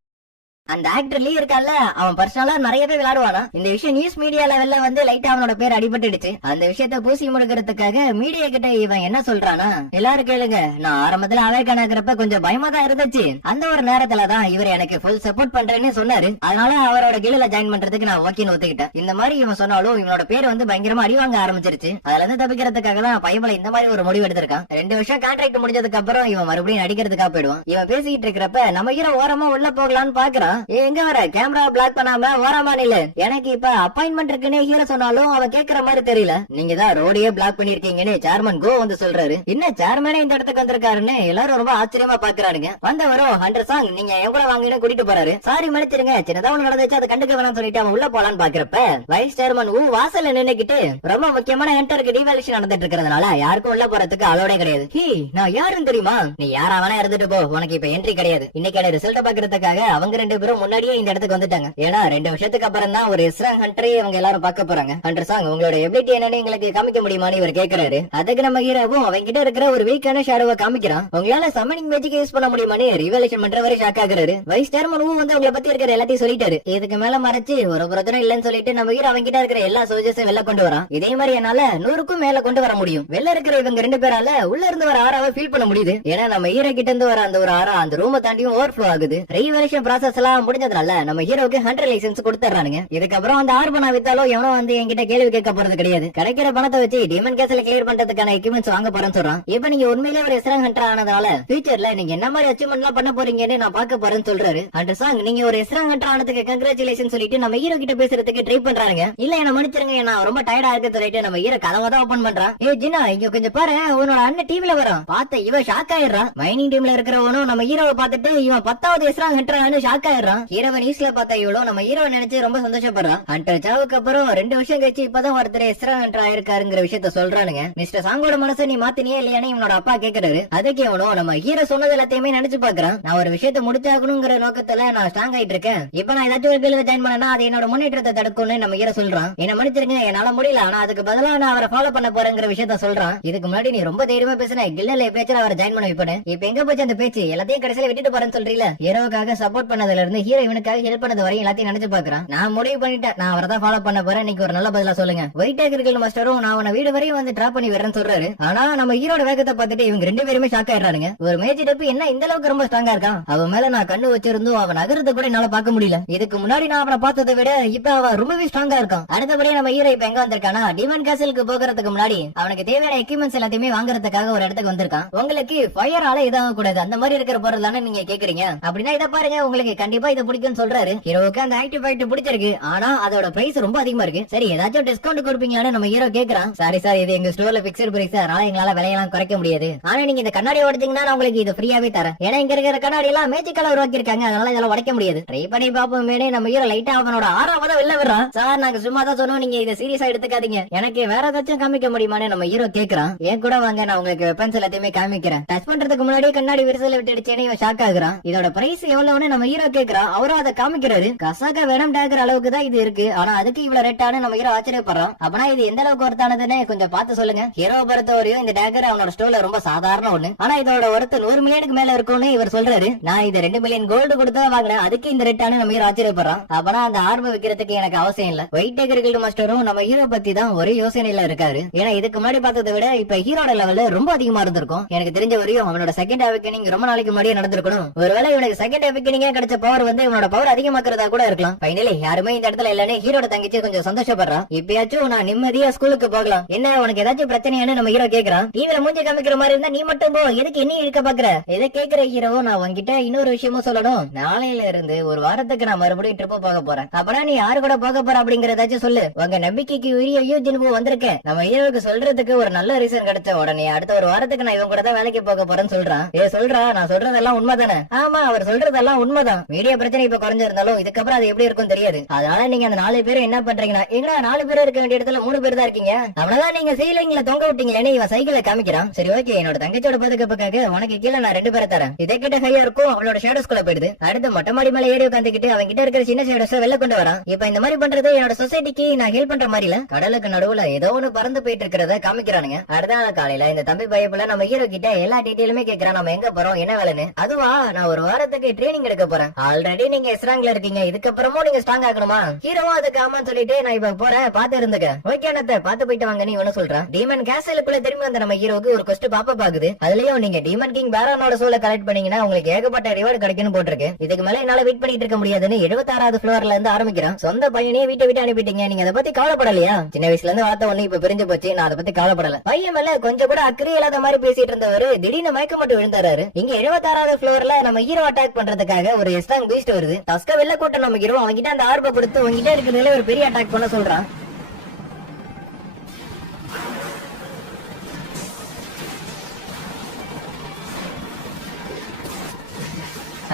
அந்த ஆக்டர் லீ இருக்கால, அவன் பர்சனலா நிறையவே விளையாடுவானா. இந்த விஷயம் நியூஸ் மீடியா லெவல்ல வந்து லைட்டா அவனோட பேர் அடிபட்டுடுச்சு. அந்த விஷயத்த பூசி முடுக்கிறதுக்காக மீடியா கிட்ட இவன் என்ன சொல்றானா, எல்லாரும் கேளுங்க, நான் ஆரம்பத்துல அவேக்கனாகிறப்ப கொஞ்சம் பயமா தான் இருந்துச்சு. அந்த ஒரு நேரத்துலதான் இவர் எனக்கு ஃபுல் சப்போர்ட் பண்றேன்னு சொன்னாரு. அதனால அவரோட கில்ல ஜாயின் பண்றதுக்கு நான் ஓகேன்னு ஒத்துக்கிட்டேன். இந்த மாதிரி இவன் சொன்னாலும் இவனோட பேர் வந்து பயங்கரமா அடிவாங்க ஆரம்பிச்சிருச்சு. அதுல இருந்து தப்பிக்கிறதுக்காக தான் பயபல இந்த மாதிரி ஒரு முடிவு எடுத்திருக்கான். 2 வருஷம் கான்ட்ராக்ட் முடிஞ்சதுக்கு அப்புறம் இவன் மறுபடியும் நடிக்கிறதுக்காக போயிடுவான். இவன் பேசிக்கிட்டு இருக்கிறப்ப நம்ம ஹீரோ ஓரமா உள்ள போகலான்னு பாக்குறான். எங்க வர கேமரா பிளாக் பண்ணாம ஓரமா நில்லு. எனக்கு இப்ப அப்பாயின்மெண்ட் இருக்குன்னு ஹீரோ சொன்னாலும் அவன் கேக்குற மாதிரி தெரியல. நீங்க தான் ரோடையே பிளாக் பண்ணிருக்கீங்கன்னு சேர்மன் கோ வந்து சொல்றாரு. என்ன சேர்மனே இந்த இடத்துக்கு வந்திருக்காருன்னு எல்லாரும் ரொம்ப ஆச்சரியமா பாக்குறானுங்க. வந்தவரும் ஹண்டர் சாங் நீங்க எவ்வளவு வாங்கினு கூட்டிட்டு போறாரு. சாரி மன்னிச்சிருங்க, சின்னதா ஒண்ணு நடந்துச்சு, அதை கண்டுக்க வேணாம்னு சொல்லிட்டு அவன் உள்ள போலான்னு பாக்குறப்ப வைஸ் சேர்மன் வாசல்ல நின்னுக்கிட்டு ரொம்ப முக்கியமான ஹண்டருக்கு டிவால்யூஷன் நடந்துட்டு இருக்கிறதுனால யாருக்கும் உள்ள போறதுக்கு அலோடே கிடையாது. ஹே, நான் யாருன்னு தெரியுமா? நீ யாரா வேணா இருந்துட்டு போ, உனக்கு இப்ப என்ட்ரி கிடையாது. இன்னைக்கான ரிசல்ட் பாக்குறதுக்காக அவங்க 2 பேரும் முன்னாடியே இந்த இடத்துக்கு வந்துட்டாங்க. ஏன்னா 2 வருஷத்துக்கு அப்புறம் தான் ஒரு எஸ்ராங் ஹண்டரை அவங்க எல்லாரும் பார்க்க போறாங்க. ஹண்டர் சாங் உங்களோட எபிலிட்டி என்னன்னு எங்களுக்கு காமிக்க முடியுமான்னு இவர் கேக்குறாரு. அதுக்கு நம்ம ஹீரோவும் அவங்க கிட்ட இருக்கிற ஒரு வீக்கான ஷேடோவை காமிக்கிறான். உங்களால சம்மனிங் மேஜிக் யூஸ் பண்ண முடியுமான்னு ரிவலேஷன் பண்றவரை ஷாக் ஆகுறாரு. வைஸ் சேர்மனும் வந்து அவங்கள பத்தி இருக்கிற எல்லாத்தையும் சொல்லிட்டாரு. இதுக்கு மேல மறைச்சு ஒரு பிரச்சனை இல்லன்னு சொல்லிட்டு நம்ம ஹீரோ அவங்க கிட்ட இருக்கிற எல்லா சோல்ஜர்ஸையும் வெளில கொண்டு வரான். இதே மாதிரி என்னால 100க்கும் மேல கொண்டு வர முடியும். வெளில இருக்கிற இவங்க 2 பேரால உள்ள இருந்து வர ஆறாவை ஃபீல் பண்ண முடியுது. ஏன்னா நம்ம ஹீரோ கிட்ட இருந்து வர அந்த ஒரு ஆறா அந்த ரூமை தாண்டியும் ஓவர் ஃப்ளோ ஆகுது. ரிவலேஷன் ப்ராசஸ் எல்லாம் எல்லாம் முடிஞ்சதுனால நம்ம ஹீரோக்கு ஹண்டர் லைசன்ஸ் கொடுத்துறானுங்க. இதுக்கப்புறம் அந்த ஆர்ப நான் வித்தாலும் எவனோ வந்து என்கிட்ட கேள்வி கேட்க போறது கிடையாது. கிடைக்கிற பணத்தை வச்சு டீமன் கேஸ்ல கிளியர் பண்றதுக்கான எக்யூப்மெண்ட்ஸ் வாங்க போறேன்னு சொல்றான். இப்ப நீங்க உண்மையிலே ஒரு எஸ்ரா ஹண்டர் ஆனதால ஃபியூச்சர்ல நீங்க என்ன மாதிரி அச்சீவ்மெண்ட் எல்லாம் பண்ண போறீங்கன்னு நான் பார்க்க போறேன்னு சொல்றாரு. அண்ட் சாங் நீங்க ஒரு எஸ்ரா ஹண்டர் ஆனதுக்கு கங்க்ராச்சுலேஷன் சொல்லிட்டு நம்ம ஹீரோ கிட்ட பேசுறதுக்கு ட்ரை பண்றாங்க. இல்ல என்ன மன்னிச்சிருங்க நான் ரொம்ப டயர்டா இருக்கு சொல்லிட்டு நம்ம ஹீரோ கதவை தான் ஓபன் பண்றான். ஏ ஜின்னா இங்க கொஞ்சம் பாரு உன்னோட அண்ணன் டிவில வரும். பார்த்த இவன் ஷாக் ஆயிடுறான். மைனிங் டீம்ல இருக்கிறவனும் நம்ம ஹீரோவை பார்த்துட்டு இவன் 10வது எஸ்ரா ஹண்டர் ஆனு ஷாக் ஆயிடுறான். ஹீரோவை நியூஸ்ல பார்த்தா இவ்வளவு நம்ம ஹீரோ நினைச்சு ரொம்ப சந்தோஷப்படுறான். ஹண்டர் சாவுக்கு அப்புறம் 2 வருஷம் கழிச்சு இப்பதான் ஒருத்தர் எஸ்ரா ஹண்டர் ஆயிருக்காருங்கிற விஷயத்த சொல்றானுங்க. மிஸ்டர் சாங்கோட மனசை நீ மாத்தினியே இல்லையானு இவனோட அப்பா கேக்குறாரு. அதுக்கு இவனும் நம்ம ஹீரோ சொன்னது எல்லாத்தையுமே நினைச்சு பாக்குறான். நான் ஒரு விஷயத்த முடிச்சாகணுங்கிற நோக்கத்துல நான் ஸ்ட்ராங் ஆயிட்டு இருக்கேன். இப்ப நான் ஏதாச்சும் ஒரு கேள்வி ஜாயின் பண்ணா அது என்னோட முன்னேற்றத்தை தடுக்கும்னு நம்ம ஹீரோ சொல்றான். என்ன மன்னிச்சிருங்க என்னால முடியல, ஆனா அதுக்கு பதிலா நான் அவரை ஃபாலோ பண்ண போறேங்கிற விஷயத்த சொல்றான். இதுக்கு முன்னாடி நீ ரொம்ப தைரியமா பேசின கில்லல பேச்சுல அவரை ஜாயின் பண்ண வைப்பேன். இப்ப எங்க போச்சு அந்த பேச்சு? எல்லாத்தையும் கடைசியில விட்டுட்டு போறேன்னு சொல்றீல. ஹீரோக்காக சப்போர்ட் பண்ணதுல இருந்து ஹீரோ இவனுக்காக ஹெல்ப் பண்ணது வரையும் எல்லாத்தையும் நினைச்சு பாக்குறான். நான் முடிவு பண்ணிட்டேன், நான் அவரை தான் ஃபாலோ பண்ண போறேன். இன்னைக்கு ஒரு நல்ல பதிலா சொல்லுங்க. ஒயிட் டேக்கர்கள் மாஸ்டரும் நான் அவன வீடு வரையும் வந்து டிராப் பண்ணி வரேன்னு சொல்றாரு. ஆனா நம்ம ஹீரோட வேகத்தை பார்த்துட்டு இவங்க 2 பேருமே ஷாக் ஆயிடுறானுங்க. ஒரு மேஜர் டப்பு என்ன இந்த அளவுக்கு ரொம்ப ஸ்ட்ராங்கா இருக்கான்? அவன் மேல நான் கண்ணு வச்சிருந்தோம் அவன் நகரத்தை கூட என்னால பார்க்க முடியல. இதுக்கு முன்னாடி நான் அவனை பார்த்ததை விட இப்ப அவன் ரொம்பவே ஸ்ட்ராங்கா இருக்கான். அடுத்தபடியா நம்ம ஹீரோ இப்ப எங்க வந்திருக்கானா டீமன் கேசலுக்கு போகிறதுக்கு முன்னாடி அவனுக்கு தேவையான எக்யூப்மெண்ட்ஸ் எல்லாத்தையுமே வாங்குறதுக்காக ஒரு இடத்துக்கு வந்திருக்கான். உங்களுக்கு ஃபயரால இதாக கூடாது அந்த மாதிரி இருக்கிற பொருள் தானே நீங்க கேக்குறீங்க. அப்படின்னா இதை பாருங்க உங்களுக்கு கண்டிப்பா இதை பிடிக்கும்னு சொல்றாரு. ஹீரோவுக்கு அந்த ஆக்டிவ் ஃபைட் பிடிச்சிருக்கு. ஆனா அதோட பிரைஸ் ரொம்ப அதிகமா இருக்கு. சரி ஏதாச்சும் டிஸ்கவுண்ட் கொடுப்பீங்கன்னு நம்ம ஹீரோ கேக்குறான். சாரி சார் இது எங்க ஸ்டோர்ல பிக்ஸ்ட் பிரைஸ், அதனால எங்களால விலையெல்லாம் குறைக்க முடியாது. ஆனா நீங்க இந்த கண்ணாடி உடைச்சீங்கன்னா நான் உங்களுக்கு இது ஃப்ரீயாவே தரேன். ஏன்னா இங்க இருக்கிற கண்ணாடி எல்லாம் மேஜிக்கலா உருவாக்கி இருக்காங்க, அதனால இதெல்லாம் உடைக்க முடியாது. ட்ரை பண்ணி பாப்போம். நம்ம ஹீரோ லைட்டா அவனோட 6வது வெளில வர்றான். சார் நாங்க சும்மா தான் சொன்னோம், நீங்க இதை சீரியஸா எடுத்துக்காதீங்க. எனக்கு வேற ஏதாச்சும் காமிக்க முடியுமான்னு நம்ம ஹீரோ கேக்குறான். ஏன் கூட வாங்க நான் உங்களுக்கு வெப்பன்ஸ் எல்லாத்தையுமே காமிக்கிறேன். டச் பண்றதுக்கு முன்னாடி கண்ணாடி விரிசல விட்டுடுச்சேன்னு இவன் ஷாக் ஆகுறான். இதோட பிரைஸ் எவ்வளவுன்னு நம்ம ஹீரோ கேக்குறான். அவரும் அதை காமிக்கிறாரு. கசாக வேணும் டேக்கர் அளவுக்கு தான் இது இருக்கு, ஆனா அதுக்கு இவ்வளவு ரேட்டானு நம்ம ஹீரோ ஆச்சரியப்படுறான். அப்பனா இது எந்த அளவுக்கு ஒருத்தானதுன்னு கொஞ்சம் பார்த்து சொல்லுங்க. ஹீரோ பொறுத்தவரையும் இந்த டேக்கர் அவனோட ஸ்டோர்ல ரொம்ப சாதாரண ஒண்ணு, ஆனா இதோட ஒருத்த 100 மில்லியனுக்கு மேல இருக்கும்னு இவர் சொல்றாரு. நான் இதை 2 மில்லியன் கோல்டு கொடுத்தா வாங்கினேன், அதுக்கு இந்த ரேட்டானு நம்ம ஹீரோ ஆச்சரியப்படுறான். அப்பனா அந்த ஆர்வம் வைக்கிறதுக்கு எனக்கு அவசியம் இல்ல. ஒயிட் டேக்கர் கில்ட் மாஸ்டரும் நம்ம ஹீரோ பத்தி தான் ஒரே யோசனையில இருக்காரு. ஏன்னா இதுக்கு முன்னாடி பார்த்ததை விட இப்ப ஹீரோட லெவல் ரொம்ப அதிகமா இருந்திருக்கும். எனக்கு தெரிஞ்ச வரையும் அவனோட செகண்ட் அவேக்கனிங் ரொம்ப நாளைக்கு முன்னாடியே நடந்திருக்கணும். ஒருவேளை இவனுக்கு செகண்ட் அவேக்கனிங்கே கிடைச்ச பவர் வந்து இவனோட பவர் அதிகமாக்குறதா கூட இருக்கலாம். ஃபைனலி யாருமே இந்த இடத்துல இல்லன்னு ஹீரோட தங்கச்சி கொஞ்சம் சந்தோஷப்படுறான். இப்பயாச்சும் நான் நிம்மதியா ஸ்கூலுக்கு போகலாம். என்ன உனக்கு ஏதாச்சும் பிரச்சனையானு நம்ம ஹீரோ கேக்குறான். டிவில மூஞ்சி காமிக்கிற மாதிரி இருந்தா நீ மட்டும் போ, எதுக்கு என்ன இழுக்க பாக்குற? இதை கேக்குற ஹீரோ நான் உன்கிட்ட இன்னொரு விஷயமும் சொல்லணும். நாளையில இருந்து ஒரு வாரத்துக்கு நான் மறுபடியும் ட்ரிப் போக போறேன். அப்பனா நீ யாரு கூட போக போற அப்படிங்கறதாச்சும் சொல்லு. உங்க நம்பிக்கைக்கு உரிய யூஜின்பு வந்திருக்கேன். நம்ம ஹீரோக்கு சொல்றதுக்கு ஒரு நல்ல ரீசன் கிடைச்ச உடனே அடுத்த ஒரு வாரத்துக்கு நான் இவன் கூட தான் வேலைக்கு போக போறேன்னு சொல்றான். சொல்றா நான் சொல்றதெல்லாம் உண்மைதானே? ஆமா அவர் சொல்றதெல்லாம் உண்மைதான். மீடியா பிரச்சனை இப்ப குறைஞ்சிருந்தாலும் இதுக்கப்புறம் அது எப்படி இருக்கும் தெரியாது. அதனால நீங்க அந்த 4 பேரும் என்ன பண்றீங்கன்னா எங்கடா 4 பேர் இருக்க வேண்டிய இடத்துல 3 பேர் தான் இருக்கீங்க. அவ்வளவுதான் நீங்க சீலிங்ல தொங்க விட்டீங்களே. இவன் சைக்கிளை காமிக்கிறான். சரி ஓகே என்னோட தங்கச்சியோட பாதுகாப்புக்காக உனக்கு கீழே நான் 2 பேரை தரேன். இதை கிட்ட ஹையா இருக்கும். அவளோட ஷேடோஸ்குள்ள போயிடுது. அடுத்து மொட்டை மாடி மேல ஏறி உட்காந்துக்கிட்டு அவங்க கிட்ட இருக்கிற சின்ன ஷேடோஸ் வெளில கொண்டு வரான். இப்ப இந்த மாதிரி பண்றது என்னோட சொசைட்டிக்கு நான் ஹெல்ப் பண்ற மாதிரி இல்ல. கடலுக்கு நடுவுல ஏதோ ஒண்ணு பறந்து போயிட்டு இருக்கிறத காமிக்கிறானுங்க. அடுத்த நாள் காலையில இந்த தம்பி பையப்புல நம்ம ஹீரோ கிட்ட எல்லா டீடைலுமே கேட்கறான். நம்ம எங்க போறோம் என்ன வேலைன்னு. அதுவா நான் ஒரு வாரத்துக்கு ட்ரைனிங் எடுக்க போறேன். ஆல்ரெடி நீங்க ஸ்ட்ராங்ல இருக்கீங்க, இதுக்கப்புறமும் நீங்க ஸ்ட்ராங் ஆகணுமா? ஹீரோவும் அதுக்கு ஆமான்னு சொல்லிட்டு நான் இப்ப போறேன், பாத்து இருந்துக்க. ஓகே அண்ணாத்த பாத்து போயிட்டு வாங்க. நீ ஒண்ணு சொல்றான். டீமன் கேசலுக்குள்ள திரும்பி வந்த நம்ம ஹீரோக்கு ஒரு கொஸ்ட் பாப்ப பாக்குது. அதுலயும் நீங்க டீமன் கிங் பேரானோட சோலை கலெக்ட் பண்ணீங்கன்னா உங்களுக்கு ஏகப்பட்ட ரிவார்டு கிடைக்கும்னு போட்டிருக்கு. இதுக்கு மேல என்னால வெயிட் பண்ணிட்டு இருக்க முடியாதுன்னு 76வது ஃப்ளோர்ல இருந்து ஆரம்பிக்கிறான். சொந்த பையனையே வீட்டை விட்டு அனுப்பிட்டீங்க, நீங்க அதை பத்தி கவலைப்படலையா? சின்ன வயசுல இருந்து வார்த்தை ஒண்ணு இப்ப பிரிஞ்சு போச்சு, நான் அதை பத்தி கவலைப்படல. பையன் மேல கொஞ்சம் கூட அக்கறை இல்லாத மாதிரி பேசிட்டு இருந்தவரு திடீர்னு மயக்க மட்டும் விழுந்தாரு. இங்க 76வது ஃப்ளோர்ல நம்ம ஹீரோ அட்டாக் பண்றதுக்காக ஒரு ஸ்ட்ராங் பீஸ்ட் வருது. டஸ்க வெளில கூட்டம் நம்ம ஹீரோ அவங்கிட்ட அந்த ஆர்வம் கொடுத்து உங்ககிட்ட இருக்கிறதுல ஒரு பெரிய அட்டாக் பண்ண சொல்றான்.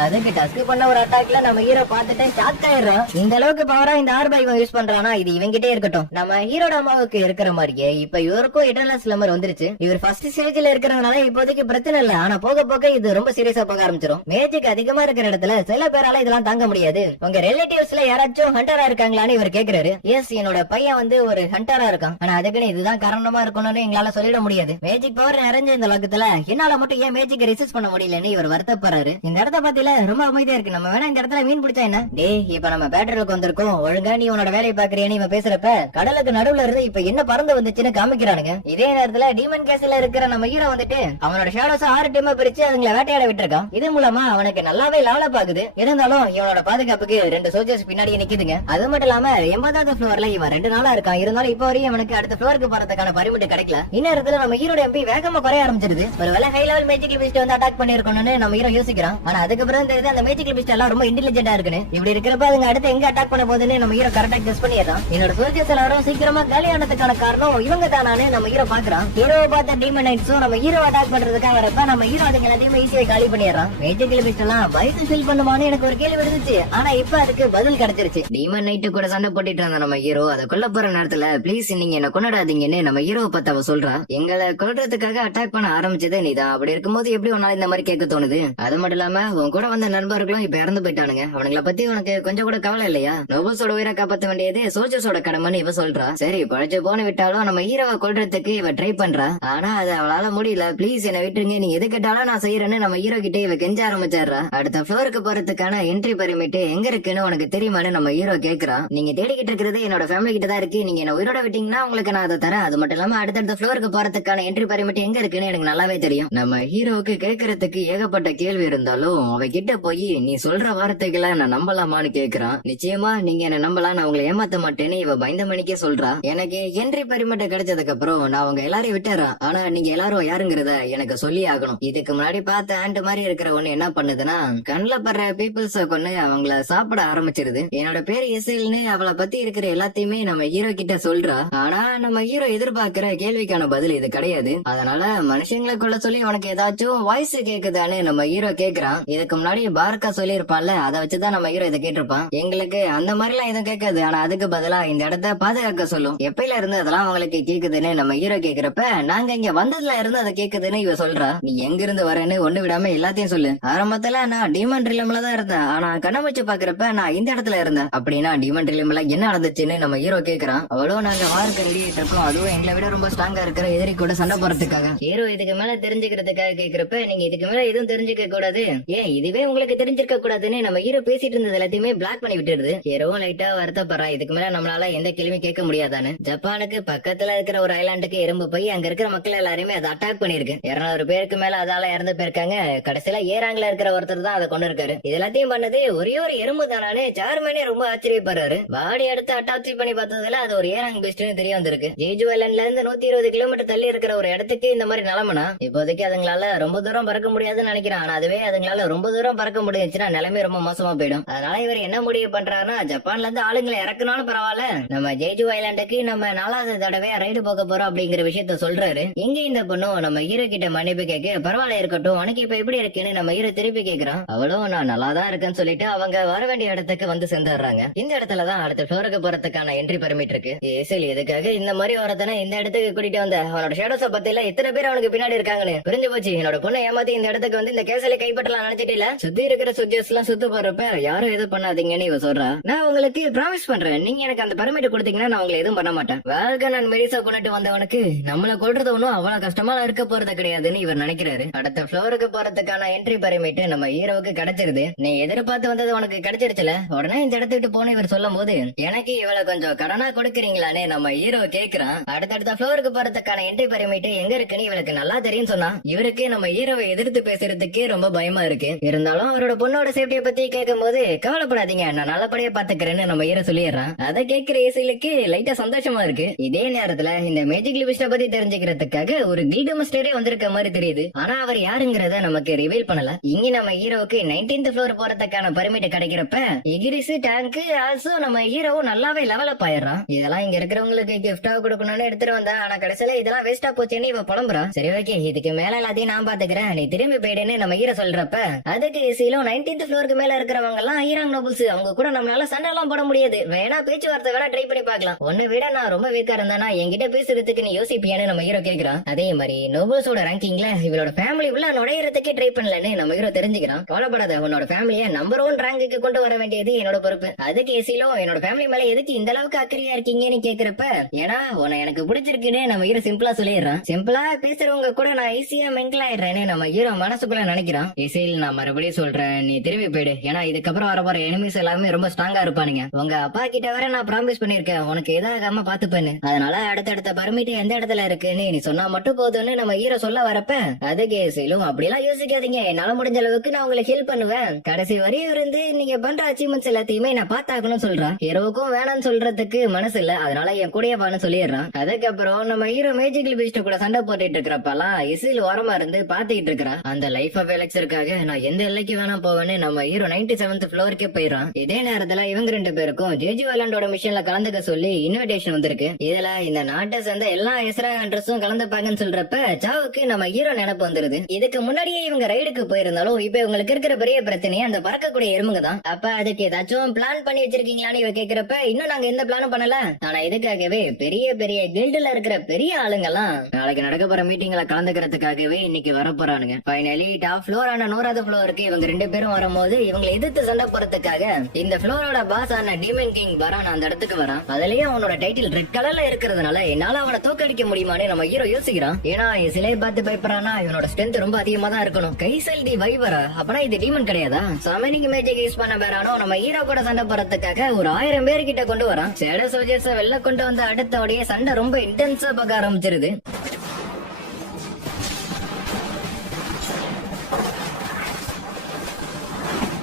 அதுக்கு டஸ்க் பண்ண ஒரு அட்டாக்ல நம்ம ஹீரோ பார்த்துட்டு ஷாக் ஆயிடுறான். இந்த அளவுக்கு பவரா இந்த ஆர்பை இவன் யூஸ் பண்றானா, இது இவங்கிட்டே இருக்கட்டும். நம்ம ஹீரோட அம்மாவுக்கு இருக்கிற மாதிரியே இப்ப இவருக்கும் இன்டர்னல் ஸ்லம்மர் வந்துருச்சு. இவர் ஃபர்ஸ்ட் ஸ்டேஜ்ல இருக்கிறதுனால இப்போதைக்கு பிரச்சனை இல்ல, ஆனா போக போக இது ரொம்ப சீரியஸா போக ஆரம்பிச்சிடும். மேஜிக் அதிகமா இருக்கிற இடத்துல சில பேரால இதெல்லாம் தாங்க முடியாது. உங்க ரிலேட்டிவ்ஸ்ல யாராச்சும் ஹண்டரா இருக்காங்களான்னு இவர் கேக்குறாரு. எஸ் என்னோட பையன் வந்து ஒரு ஹண்டரா இருக்கான், ஆனா அதுக்குன்னு இதுதான் காரணமா இருக்கணும்னு எங்களால சொல்லிட முடியாது. மேஜிக் பவர் நிறைஞ்ச இந்த உலகத்துல என்னால மட்டும் ஏன் மேஜிக் ரெசிஸ்ட் பண்ண முடியலன்னு இவர் வருத்தப்படுறாரு. இந்த இடத்த பத்தி பத்தியில ரொம்ப அமைதியா இருக்கு. நம்ம வேணா இந்த இடத்துல மீன் பிடிச்சா என்ன? டேய், இப்ப நம்ம பேட்டரிக்கு வந்திருக்கோம். ஒழுங்கா நீ உன்னோட வேலையை பாக்குறியான்னு இவன் பேசுறப்ப கடலுக்கு நடுவுல இருந்து இப்ப என்ன பறந்து வந்துச்சுன்னு காமிக்கிறானுங்க. இதே நேரத்துல டீமன் கேஸ்ல இருக்கிற நம்ம ஹீரோ வந்துட்டு அவனோட ஷேடோஸ் 6 டீமா பிரிச்சு அதுங்களை வேட்டையாட விட்டுருக்கான். இது மூலமா அவனுக்கு நல்லாவே லெவலப் ஆகுது. இருந்தாலும் இவனோட பாதுகாப்புக்கு 2 சோல்ஜர்ஸ் பின்னாடி நிக்குதுங்க. அது மட்டும் இல்லாம 80வது ஃப்ளோர்ல இவன் 2 நாளா இருக்கான். இருந்தாலும் இப்ப வரையும் அவனுக்கு அடுத்த ஃப்ளோருக்கு போறதுக்கான பர்மிட் கிடைக்கல. இந்நேரத்துல நம்ம ஹீரோட எம்பி வேகமா குறைய ஆரம்பிச்சிருது. ஒருவேளை ஹை லெவல் மேஜிக்கல் பீஸ்ட் வந்து அட்டாக் பண்ணிருக்கணும்னு நம்ம ஹீரோ யோசிக்கிறான். ஆனா அதுக்கப்புறம் தெரியுது அந்த மேஜிக்கல் பீஸ்ட் எல்லாம் ரொம்ப இன்டெலிஜென்ட்டா இருக்குன்னு. இப்படி இருக்கிறப்ப அதுங்க அடுத்து எங்க அட்டாக் பண்ண போகுதுன்னு நம்ம ஹீரோ கரெக்டா கெஸ் பண்ணிடுறான். என்னோட சோல்ஜர்ஸ் எல்லாரும் சீக்கிரமா காலியானதுக்கான காரணம் இவங்க தானானு நம்ம ஹீரோ பாக்குறான். ஹீரோவை பார்த்த டீமன் நைட்ஸும் நம்ம ஹீரோ அட்டாக் பண்றதுக்காக வரப்ப நம்ம ஹீரோ அதுங்க எல்லாத்தையும் ஈஸியா காலி பண்ணிடுறான். மேஜிக்கல் பீஸ்ட் எல்லாம் வயசு ஃபீல் பண்ணுமான்னு எனக்கு ஒரு கேள்வி இருந்துச்சு. ஆனா இப்ப அதுக்கு பதில் கிடைச்சிருச்சு. டீமன் நைட் கூட சண்டை போட்டுட்டு இருந்த நம்ம ஹீரோ அதை கொல்ல போற நேரத்துல ப்ளீஸ் நீங்க என்ன கொண்டாடாதீங்கன்னு நம்ம ஹீரோவை பார்த்து அவ சொல்றா. எங்களை கொல்றதுக்காக அட்டாக் பண்ண ஆரம்பிச்சதே நீதான். அப்படி இருக்கும்போது எப்படி உன்னால இந்த மாதிரி கேட்க தோணுது? அது மட்டும் இல்லாம உன் கூட வந்த நண்பர்களும் இப்ப இறந்து போயிட்டானுங்க. அவனுங்களை பத்தி உனக்கு கொஞ்சம் கூட கவலை இல்லையா? நோபல்ஸோட உயிரை காப்பாற்ற வேண்டியது சோல்ஜர்ஸோட கடமைன்னு இவ சொல்றா. சரி, பழைச்சு போன விட்டாலும் நம்ம ஹீரோவை கொல்றதுக்கு இவ ட்ரை பண்றா. ஆனா அது அவளால முடியல. ப்ளீஸ் என்ன விட்டுருங்க, நீ எது கேட்டாலும் நான் செய்யறேன்னு நம்ம ஹீரோ கிட்ட இவ கெஞ்ச ஆரம்பிச்சாரா. அடுத்த ஃப்ளோருக்கு போறதுக்கான என்ட்ரி பர்மிட் எங்க இருக்குன்னு உனக்கு தெரியுமான்னு நம்ம ஹீரோ கேக்குறா. நீங்க தேடிக்கிட்டு இருக்கிறது என்னோட ஃபேமிலி கிட்ட தான் இருக்கு. நீங்க என்ன உயிரோட விட்டீங்கன்னா உங்களுக்கு நான் அதை தரேன். அது மட்டும் இல்லாம அடுத்தடுத்த ஃப்ளோருக்கு போறதுக்கான என்ட்ரி பர்மிட் எங்க இருக்குன்னு எனக்கு நல்லாவே தெரியும். நம்ம ஹீரோவுக்கு கேட்கறதுக்கு ஏகப்பட்ட கேள்வி இருந்தாலும் அவ கிட்ட போய் நீ சொல்ற வார்த்தைகளை நான் நம்பலாமான்னு கேக்குறான். நிச்சயமா நீங்க என்ன நம்பலாம், நான் உங்களை ஏமாத்த மாட்டேன்னு இவ பயந்த மணிக்கே சொல்றா. எனக்கு என்ட்ரி பர்மிட் கிடைச்சதுக்கு அப்புறம் நான் அவங்க எல்லாரையும் விட்டுறேன். ஆனா நீங்க எல்லாரும் யாருங்கிறத எனக்கு சொல்லி ஆகணும். இதுக்கு முன்னாடி பார்த்த ஆண்ட் மாதிரி இருக்கிற ஒண்ணு என்ன பண்ணுதுன்னா கண்ணுல படுற பீப்புள்ஸ கொண்டு அவங்கள சாப்பிட ஆரம்பிச்சிருது. என்னோட பேரு எஸ்எல்னு அவளை பத்தி இருக்கிற எல்லாத்தையுமே நம்ம ஹீரோ கிட்ட சொல்றா. ஆனா நம்ம ஹீரோ எதிர்பார்க்கிற கேள்விக்கான பதில் இது கிடையாது. அதனால மனுஷங்களை கொள்ள சொல்லி உனக்கு ஏதாச்சும் வாய்ஸ் கேக்குதான்னு நம்ம ஹீரோ கேக்குறான். இதுக்கு முன்னாடி பார்க்கா சொல்லி இருப்பான்ல, அதை வச்சுதான் நம்ம ஹீரோ இதை கேட்டிருப்பான். எங்களுக்கு அந்த மாதிரி எல்லாம் எதுவும் கேட்காது. ஆனா அதுக்கு பதிலா இந்த இடத்த பாதுகாக்க சொல்லும். எப்பயில இருந்து அதெல்லாம் அவங்களுக்கு கேக்குதுன்னு நம்ம ஹீரோ கேக்குறப்ப நாங்க இங்க வந்ததுல இருந்து அதை கேக்குதுன்னு இவ சொல்றா. நீ எங்க இருந்து வரேன்னு ஒண்ணு விடாம எல்லாத்தையும் சொல்லு. ஆரம்பத்துல நான் டீமன் ரிலம்ல தான் இருந்தேன். ஆனா கண்ணாமூச்சி பாக்குறப்ப நான் இந்த இடத்துல இருந்தேன். அப்படின்னா டீமன் ரிலம்ல என்ன நடந்துச்சுன்னு நம்ம ஹீரோ கேக்குறான். அவ்வளவு நாங்க வார்க்கு ரெடி ஆயிட்டு இருக்கோம். அதுவும் எங்களை விட ரொம்ப ஸ்ட்ராங்கா இருக்கிற எதிரி கூட சண்டை போறதுக்காக. ஹீரோ இதுக்கு மேல தெரிஞ்சுக்கிறதுக்காக கேக்குறப்ப நீங்க இதுக்கு மேல எதுவும் தெரிஞ்சுக்க கூடாது, ஏன் இதுவே உங்களுக்கு தெரிஞ்சிருக்க கூடாதுன்னு நம்ம ஹீரோ பேசிட்டு இருந்தது எல்லாத்தையுமே பிளாக் பண்ணி விட்டுருது. ஹீரோவும் லைட்டா வருத்தப்படுறா. இதுக்கு மேல நம்மளால எந்த கேள்வி கேட்க முடியாதான்னு. ஜப்பானுக்கு பக்கத்துல இருக்கிற ஒரு ஐலாண்டுக்கு எறும்பு போய் அங்க இருக்கிற மக்கள் எல்லாருமே அதை அட்டாக் பண்ணிருக்கு. 200 பேருக்கு மேல அதால இறந்து போயிருக்காங்க. கடைசியில ஏராங்கல இருக்கிற ஒருத்தர் தான் அதை கொண்டு இருக்காரு. இது எல்லாத்தையும் பண்ணது ஒரே ஒரு எறும்பு தானே. சேர்மனே ரொம்ப ஆச்சரியப்படுறாரு. பாடி எடுத்து அட்டாச்சி பண்ணி பார்த்ததுல அது ஒரு ஏராங் பெஸ்ட்னு தெரிய வந்திருக்கு. ஜேஜு ஐலாண்ட்ல இருந்து 120 கிலோமீட்டர் தள்ளி இருக்கிற ஒரு இடத்துக்கு இந்த மாதிரி நிலைமைனா இப்போதைக்கு அதுங்களால ரொம்ப தூரம் பறக்க முடியாதுன்னு நினைக்கிறேன். ஆனா அதுவே அதுங்களால ரொம்ப தூரம் பறக்க முடிஞ்சுன்னா நிலைமை ரொம்ப மோசமா போயிடும். அதனால இவர் என்ன முடிவு பண்றாருன்னா ஜப்பான்ல இருந்து ஆளுங்களை இறக்குனாலும் பரவாயில்ல, நம்ம ஜேஜு ஐலாண்டுக்கு நம்ம 4வது தடவை ரைடு போக போறோம் அப்படிங்கிற விஷயத்த சொல்றாரு. இங்க இந்த பொண்ணும் நம்ம ஹீரோ கிட்ட மன்னிப்பு கேட்க பரவாயில்ல இருக்கட்டும் உனக்கு இப்ப எப்படி இருக்குன்னு நம்ம ஹீரோ திருப்பி கேக்குறான். அவளும் நான் நல்லா தான் இருக்கேன்னு சொல்லிட்டு அவங்க வர வேண்டிய இடத்துக்கு வந்து சேர்ந்துடுறாங்க. இந்த இடத்துலதான் அடுத்த ஃப்ளோருக்கு போறதுக்கான என்ட்ரி பர்மிட் இருக்கு. சரி, எதுக்காக இந்த மாதிரி ஒருத்தனை இந்த இடத்துக்கு கூட்டிட்டு வந்த? அவனோட ஷேடோஸ பத்தில இத்தனை பேர் அவனுக்கு பின்னாடி இருக்காங்கன்னு புரிஞ்சு போச்சு. என்னோட பொண்ணை ஏமாத்தி இந்த இடத்துக்கு வந்து இந்த கேசலை கைப்பற்றலாம் நினைச்சிட்டு இல்ல. சுத்தி இருக்கிற சுஜஸ் எல்லாம் சுத்து போறப்ப யாரும் எதுவும் பண்ணாதீங்கன்னு இவ சொல்றா. நான் உங்களுக்கு ப்ராமிஸ் பண்றேன், நீங்க எனக்கு அந்த பர்மிட் கொடுத்தீங்கன்னா நான் உங்களை எதுவும் பண்ண மாட்டேன். வாழ்க்கை நான் மெடிசா கொண்டுட்டு வந்தவனுக்கு நம்மள கொள்றது ஒன்னும் அவ்வளவு கஷ்டமா இருக்க போறது கிடையாதுன்னு இவர் நினைக்கிறாரு. அடுத்த ஃப்ளோருக்கு போறதுக்கான என்ட்ரி பர்மிட் நம்ம ஹீரோவுக்கு கிடைச்சிருது. நீ எதிர்பார்த்து வந்தது உனக்கு கிடைச்சிருச்சுல. உடனே இந்த இடத்துக்கு போன இவர் சொல்லும் போது எனக்கு இவளை கொஞ்சம் கடனா கொடுக்கறீங்களான்னு நம்ம ஹீரோ கேக்குறான். அடுத்தடுத்த ஃப்ளோருக்கு போறதுக்கான என்ட்ரி பர்மிட் எங்க இருக்குன்னு இவளுக்கு நல்லா தெரியும் சொன்னா இவருக்கு நம்ம ஹீரோவை எதிர்த்து பேசுறதுக்கே ரொம்ப பயமா இருக்கு. இருந்தாலும் அவரோட பொண்ணோட சேஃப்டியை பத்தி கேட்கும் போது கவலைப்படாதீங்க நான் நல்லபடியா பாத்துக்கிறேன்னு நம்ம ஹீரோ சொல்லிடுறான். அதை கேட்கிற ஏசிலுக்கு லைட்டா சந்தோஷமா இருக்கு. இதே நேரத்துல இந்த மேஜிக் லிபிஸ்ட பத்தி தெரிஞ்சுக்கிறதுக்காக ஒரு கில்கமஸ்டரே வந்திருக்க மாதிரி தெரியுது. ஆனா அவர் யாருங்கிறத நமக்கு ரிவீல் பண்ணல. இங்க நம்ம ஹீரோவுக்கு 19th ஃப்ளோர் போறதுக்கான பர்மிட் கிடைக்கிறப்ப எகிரிஸ் டேங்க் ஆல்சோ நம்ம ஹீரோவும் நல்லாவே லெவலப் ஆயிடுறான். இதெல்லாம் இங்க இருக்கிறவங்களுக்கு கிஃப்டா கொடுக்கணும்னு எடுத்துட்டு வந்தா ஆனா கடைசியில இதெல்லாம் வேஸ்டா போச்சுன்னு இவ புலம்புறான். சரி ஓகே, இதுக்கு மேல எல்லாத்தையும் நான் பாத்துக்கிறேன், நீ திரும்பி போயிடுன்னு நம்ம ஹீரோ சொல்றப்ப அதுக்கு ஏசிலும் 19th ஃப்ளோருக்கு மேல இருக்கிறவங்க எல்லாம் ஈராங் நோபல்ஸ், அவங்க கூட நம்மளால சண்டை எல்லாம் போட முடியாது. வேணா பேச்சுவார்த்தை வேணா ட்ரை பண்ணி பாக்கலாம். உன்னை விட நான் ரொம்ப வீக்கா இருந்தானா என்கிட்ட பேசுறதுக்கு நீ யோசிப்பியான்னு நம்ம ஹீரோ கேக்குறான். அதே மாதிரி நோபல்ஸோட ரேங்கிங்ல இவளோட ஃபேமிலி உள்ள நுழையறதுக்கே ட்ரை பண்ணலன்னு நம்ம ஹீரோ தெரிஞ்சுக்கிறான். கவலைப்படாத, உன்னோட ஃபேமிலியை நம்பர் 1 ரேங்குக்கு கொண்டு வர வேண்டியது என்னோட பொறுப்பு. அதுக்கு ஏசிலும் என்னோட ஃபேமிலி மேல எதுக்கு இந்த அளவுக்கு அக்கறையா இருக்கீங்கன்னு கேக்குறப்ப ஏன்னா உன்னை எனக்கு பிடிச்சிருக்குன்னு நம்ம ஹீரோ சிம்பிளா சொல்லிடுறான். சிம்பிளா பேசுறவங்க கூட நான் ஈஸியா மெங்கிள் ஆயிடுறேன்னு நம்ம ஹீரோ மனசுக்குள்ள நினைக்கிறான். இசையில் நான் மறுபடியும் சொல்றேன், நீ திரும்பி போயிடு. ஏன்னா இதுக்கப்புறம் வர போற எனிமீஸ் எல்லாமே ரொம்ப ஸ்ட்ராங்கா இருப்பானுங்க. உங்க அப்பா கிட்ட வேற நான் ப்ராமிஸ் பண்ணிருக்கேன் உனக்கு எதாகாம பாத்துப்பேன்னு. அதனால அடுத்தடுத்த பர்மிட் எந்த இடத்துல இருக்குன்னு நீ சொன்னா மட்டும் போதும்னு நம்ம ஹீரோ சொல்ல வரப்ப, அதுக்கு எசிலும் அப்படிலாம் யோசிக்காதீங்க, என்னால முடிஞ்ச அளவுக்கு நான் உங்களுக்கு ஹெல்ப் பண்ணுவேன். கடைசி வரையும் இருந்து நீங்க பண்ற அச்சீவ்மெண்ட்ஸ் எல்லாத்தையுமே நான் பாத்தாக்கணும்னு சொல்றான். ஹீரோவுக்கும் வேணாம்னு சொல்றதுக்கு மனசு இல்ல, அதனால என் கூடயே வான்னு சொல்லிடுறான். அதுக்கப்புறம் நம்ம ஹீரோ மேஜிக்கல் பீஸ்ட் கூட சண்டை போட்டுட்டு இருக்கிறப்பெல்லாம் எசில் ஓரமா இருந்து பாத்துக்கிட்டு இருக்கிறான். அந்த லைஃப் ஆஃப் எலெக்சருக்காக நான் எந்த எல்லைக்கு வேணா போவேன்னு நம்ம ஹீரோ 97th ஃப்ளோருக்கே போயிடறான். இதே நேரத்துல இவங்க 2 பேருக்கும் ஜேஜி ஐலாண்டோட மிஷன்ல கலந்துக்க சொல்லி இன்விடேஷன் வந்திருக்கு. இதுல இந்த நாட்டை சேர்ந்த எல்லா எஸ்ரா ஹண்டர்ஸும் கலந்துப்பாங்கன்னு சொல்றப்ப சாவுக்கு நம்ம ஹீரோ நினைப்பு வந்துருது. இதுக்கு முன்னாடியே இவங்க ரைடுக்கு போயிருந்தாலும் இப்ப இவங்களுக்கு இருக்கிற பெரிய பிரச்சனையே அந்த பறக்கக்கூடிய எறும்புங்க தான். அப்ப அதுக்கு ஏதாச்சும் பிளான் பண்ணி வச்சிருக்கீங்களான்னு இவ கேக்குறப்ப, இன்னும் நாங்க எந்த பிளானும் பண்ணல, ஆனா இதுக்காகவே பெரிய பெரிய கில்டுல இருக்கிற பெரிய ஆளுங்கெல்லாம் நாளைக்கு நடக்க போற மீட்டிங்ல கலந்துக்கிறதுக்காகவே இன்னைக்கு வர போறானுங்க. ஃபைனலி டாப் ஃப்ளோர் ஆன 100வது ஃப்ளோருக்கு இவங்க 2 பேரும் வரும்போது இவங்களை எதிர்த்து சண்டை போறதுக்காக இந்த ஃப்ளோரோட பாஸ் ஆன டீமன் கிங் வரான். அந்த இடத்துக்கு வரான். அதுலயே அவனோட டைட்டில் ரெட் கலர்ல இருக்கிறதுனால என்னால அவனை தோக்கடிக்க முடியுமான்னு நம்ம ஹீரோ யோசிக்கிறான். ஏன்னா சிலை பார்த்து பயப்படுறானா, இவனோட ஸ்ட்ரென்த் ரொம்ப அதிகமா தான் இருக்கணும். கைசல் தி வைவரா, அப்பனா இது டீமன் கிடையாதா? சமனிங் மேஜிக் யூஸ் பண்ண பேரானோ நம்ம ஹீரோ கூட சண்டை போறதுக்காக ஒரு 1000 பேர் கிட்ட கொண்டு வரான். சேட சோல்ஜர்ஸ் வெளில கொண்டு வந்த அடுத்தோடைய சண்டை ரொம்ப இன்டென்ஸா பார்க்க ஆரம்பிச்சிருது.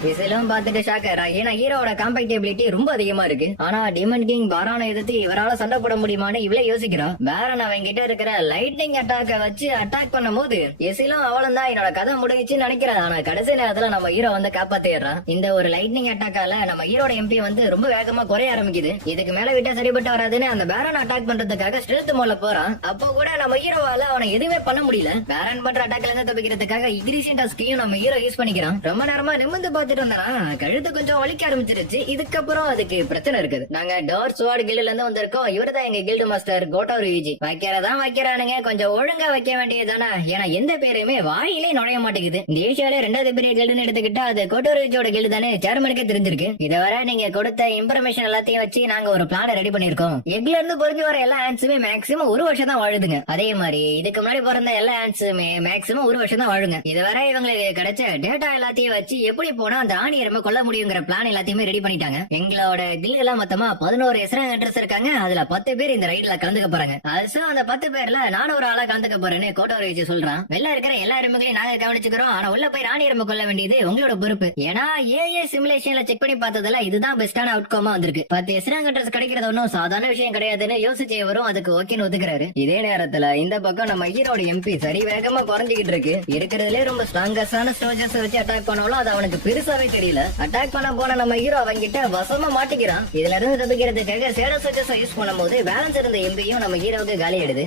விசிலும் பார்த்துட்டு ஷாக்கரா, ஏன்னா ஹீரோட காம்பேக்டபிலிட்டி ரொம்ப அதிகமா இருக்கு. ஆனா டீமன் கிங் பாரானை எதிர்த்து இவரால சண்டை போட முடியுமான்னு இவளே யோசிக்கிறான். பாரான் அவங்க கிட்ட இருக்கிற லைட்னிங் அட்டாக்க வச்சு அட்டாக் பண்ணும் போது எசிலும் அவளும் தான் என்னோட கதை முடிஞ்சுன்னு நினைக்கிறான். ஆனா கடைசி நேரத்துல நம்ம ஹீரோ வந்து காப்பாத்திடுறான். இந்த ஒரு லைட்னிங் அட்டாக்கால நம்ம ஹீரோட எம்பி வந்து ரொம்ப வேகமா குறைய ஆரம்பிக்குது. இதுக்கு மேல விட்டா சரிப்பட்டு வராதுன்னு அந்த பாரான் அட்டாக் பண்றதுக்காக ஸ்ட்ரெல்த் மோட்ல போறான். அப்போ கூட நம்ம ஹீரோவால அவனை எதுவுமே பண்ண முடியல. பாரான் பண்ற அட்டாக்ல இருந்து தப்பிக்கிறதுக்காக இக்ரிஷன் டாஸ்கையும் நம்ம ஹீரோ யூஸ் பண்ணிக்கிறான். ரொம்ப நேரமா நிமிந்து பார்த்துட்டு கழுத்து கொஞ்சம் வலிக்க ஆரம்பிச்சிருச்சு. இதுக்கப்புறம் அதுக்கு பிரச்சனை இருக்குது. நாங்க டோர் ஸ்வாட் கில்டுல இருந்து வந்திருக்கோம். இவர்தான் எங்க கில்டு மாஸ்டர் கோட்டோர் யூஜி. வைக்கிறதான் வைக்கிறானுங்க, கொஞ்சம் ஒழுங்கா வைக்க வேண்டியதுதானே. ஏன்னா எந்த பேருமே வாயிலே நுழைய மாட்டேங்குது. இந்த ஏஷியால 2வது பெரிய கில்டுன்னு எடுத்துக்கிட்டா அது கோட்டோர் யூஜியோட கில்டு தானே சேர்மனுக்கே தெரிஞ்சிருக்கு. இதுவரை நீங்க கொடுத்த இன்ஃபர்மேஷன் எல்லாத்தையும் வச்சு நாங்க ஒரு பிளான் ரெடி பண்ணிருக்கோம். எக்ல இருந்து பொறிஞ்சு வர எல்லா ஆன்ஸுமே மேக்ஸிமம் 1 வருஷம் தான் வாழுதுங்க. அதே மாதிரி இதுக்கு முன்னாடி பிறந்த எல்லா ஆன்ஸுமே மேக்ஸிமம் 1 வருஷம் தான் வாழுங்க. இதுவரை இவங்களுக்கு கிடைச்ச டேட்டா எல்லாத்தையும் வச்சு எப்படி போனா அந்த ஆணி எறும்பை கொல்ல முடியுங்கிற பிளான் எல்லாத்தையுமே ரெடி பண்ணிட்டாங்க. எங்களோட கில்டு எல்லாம் மொத்தமா 11 எஸ்ரா ஹண்டர்ஸ் இருக்காங்க. அதுல 10 பேர் இந்த ரைட்ல கலந்துக்க போறாங்க. அது அந்த 10 பேர்ல நானும் ஒரு ஆளா கலந்துக்க போறேன்னு கோட்டோர் யூஜி சொல்றான். வெளில இருக்கிற எல்லா எறும்புகளையும் நாங்க கவனிச்சுக்கிறோம். ஆனா உள்ள போய் ராணி எறும்பு கொல்ல வேண்டியது உங்களோட பொறுப்பு. ஏன்னா ஏஏ சிமுலேஷன்ல செக் பண்ணி பார்த்ததுல இதுதான் பெஸ்டான அவுட்கமா வந்திருக்கு. 10 எஸ்ரா ஹண்டர்ஸ் கிடைக்கிறது ஒன்னும் சாதாரண விஷயம் கிடையாதுன்னு யோசிச்சு வரும். அதுக்கு ஓகேன்னு ஒத்துக்கிறாரு. இதே நேரத்துல இந்த பக்கம் நம்ம ஹீரோட எம்பி சரி வேகமா குறைஞ்சிக்கிட்டு இருக்கு. இருக்கிறதுலே ரொம்ப ஸ்ட்ராங்கஸ்டான ஸ்டோஜர்ஸ் வச்சு அட்டாக் பண்ணாலும் அது அவனுக்கு பெருசாவே தெரியல. அட்டாக் பண்ண போன நம்ம ஹீரோ அவங்கிட்ட வசமா மாட்டிக்கிறான். இதுல இருந்து தப்பிக்கிறதுக்காக சேட சோல்ஜர்ஸ் யூஸ் பண்ணும்போது பேலன்ஸ் இருந்த எம்பியும் நம்ம ஹீரோவுக்கு காலி ஆயிடுது.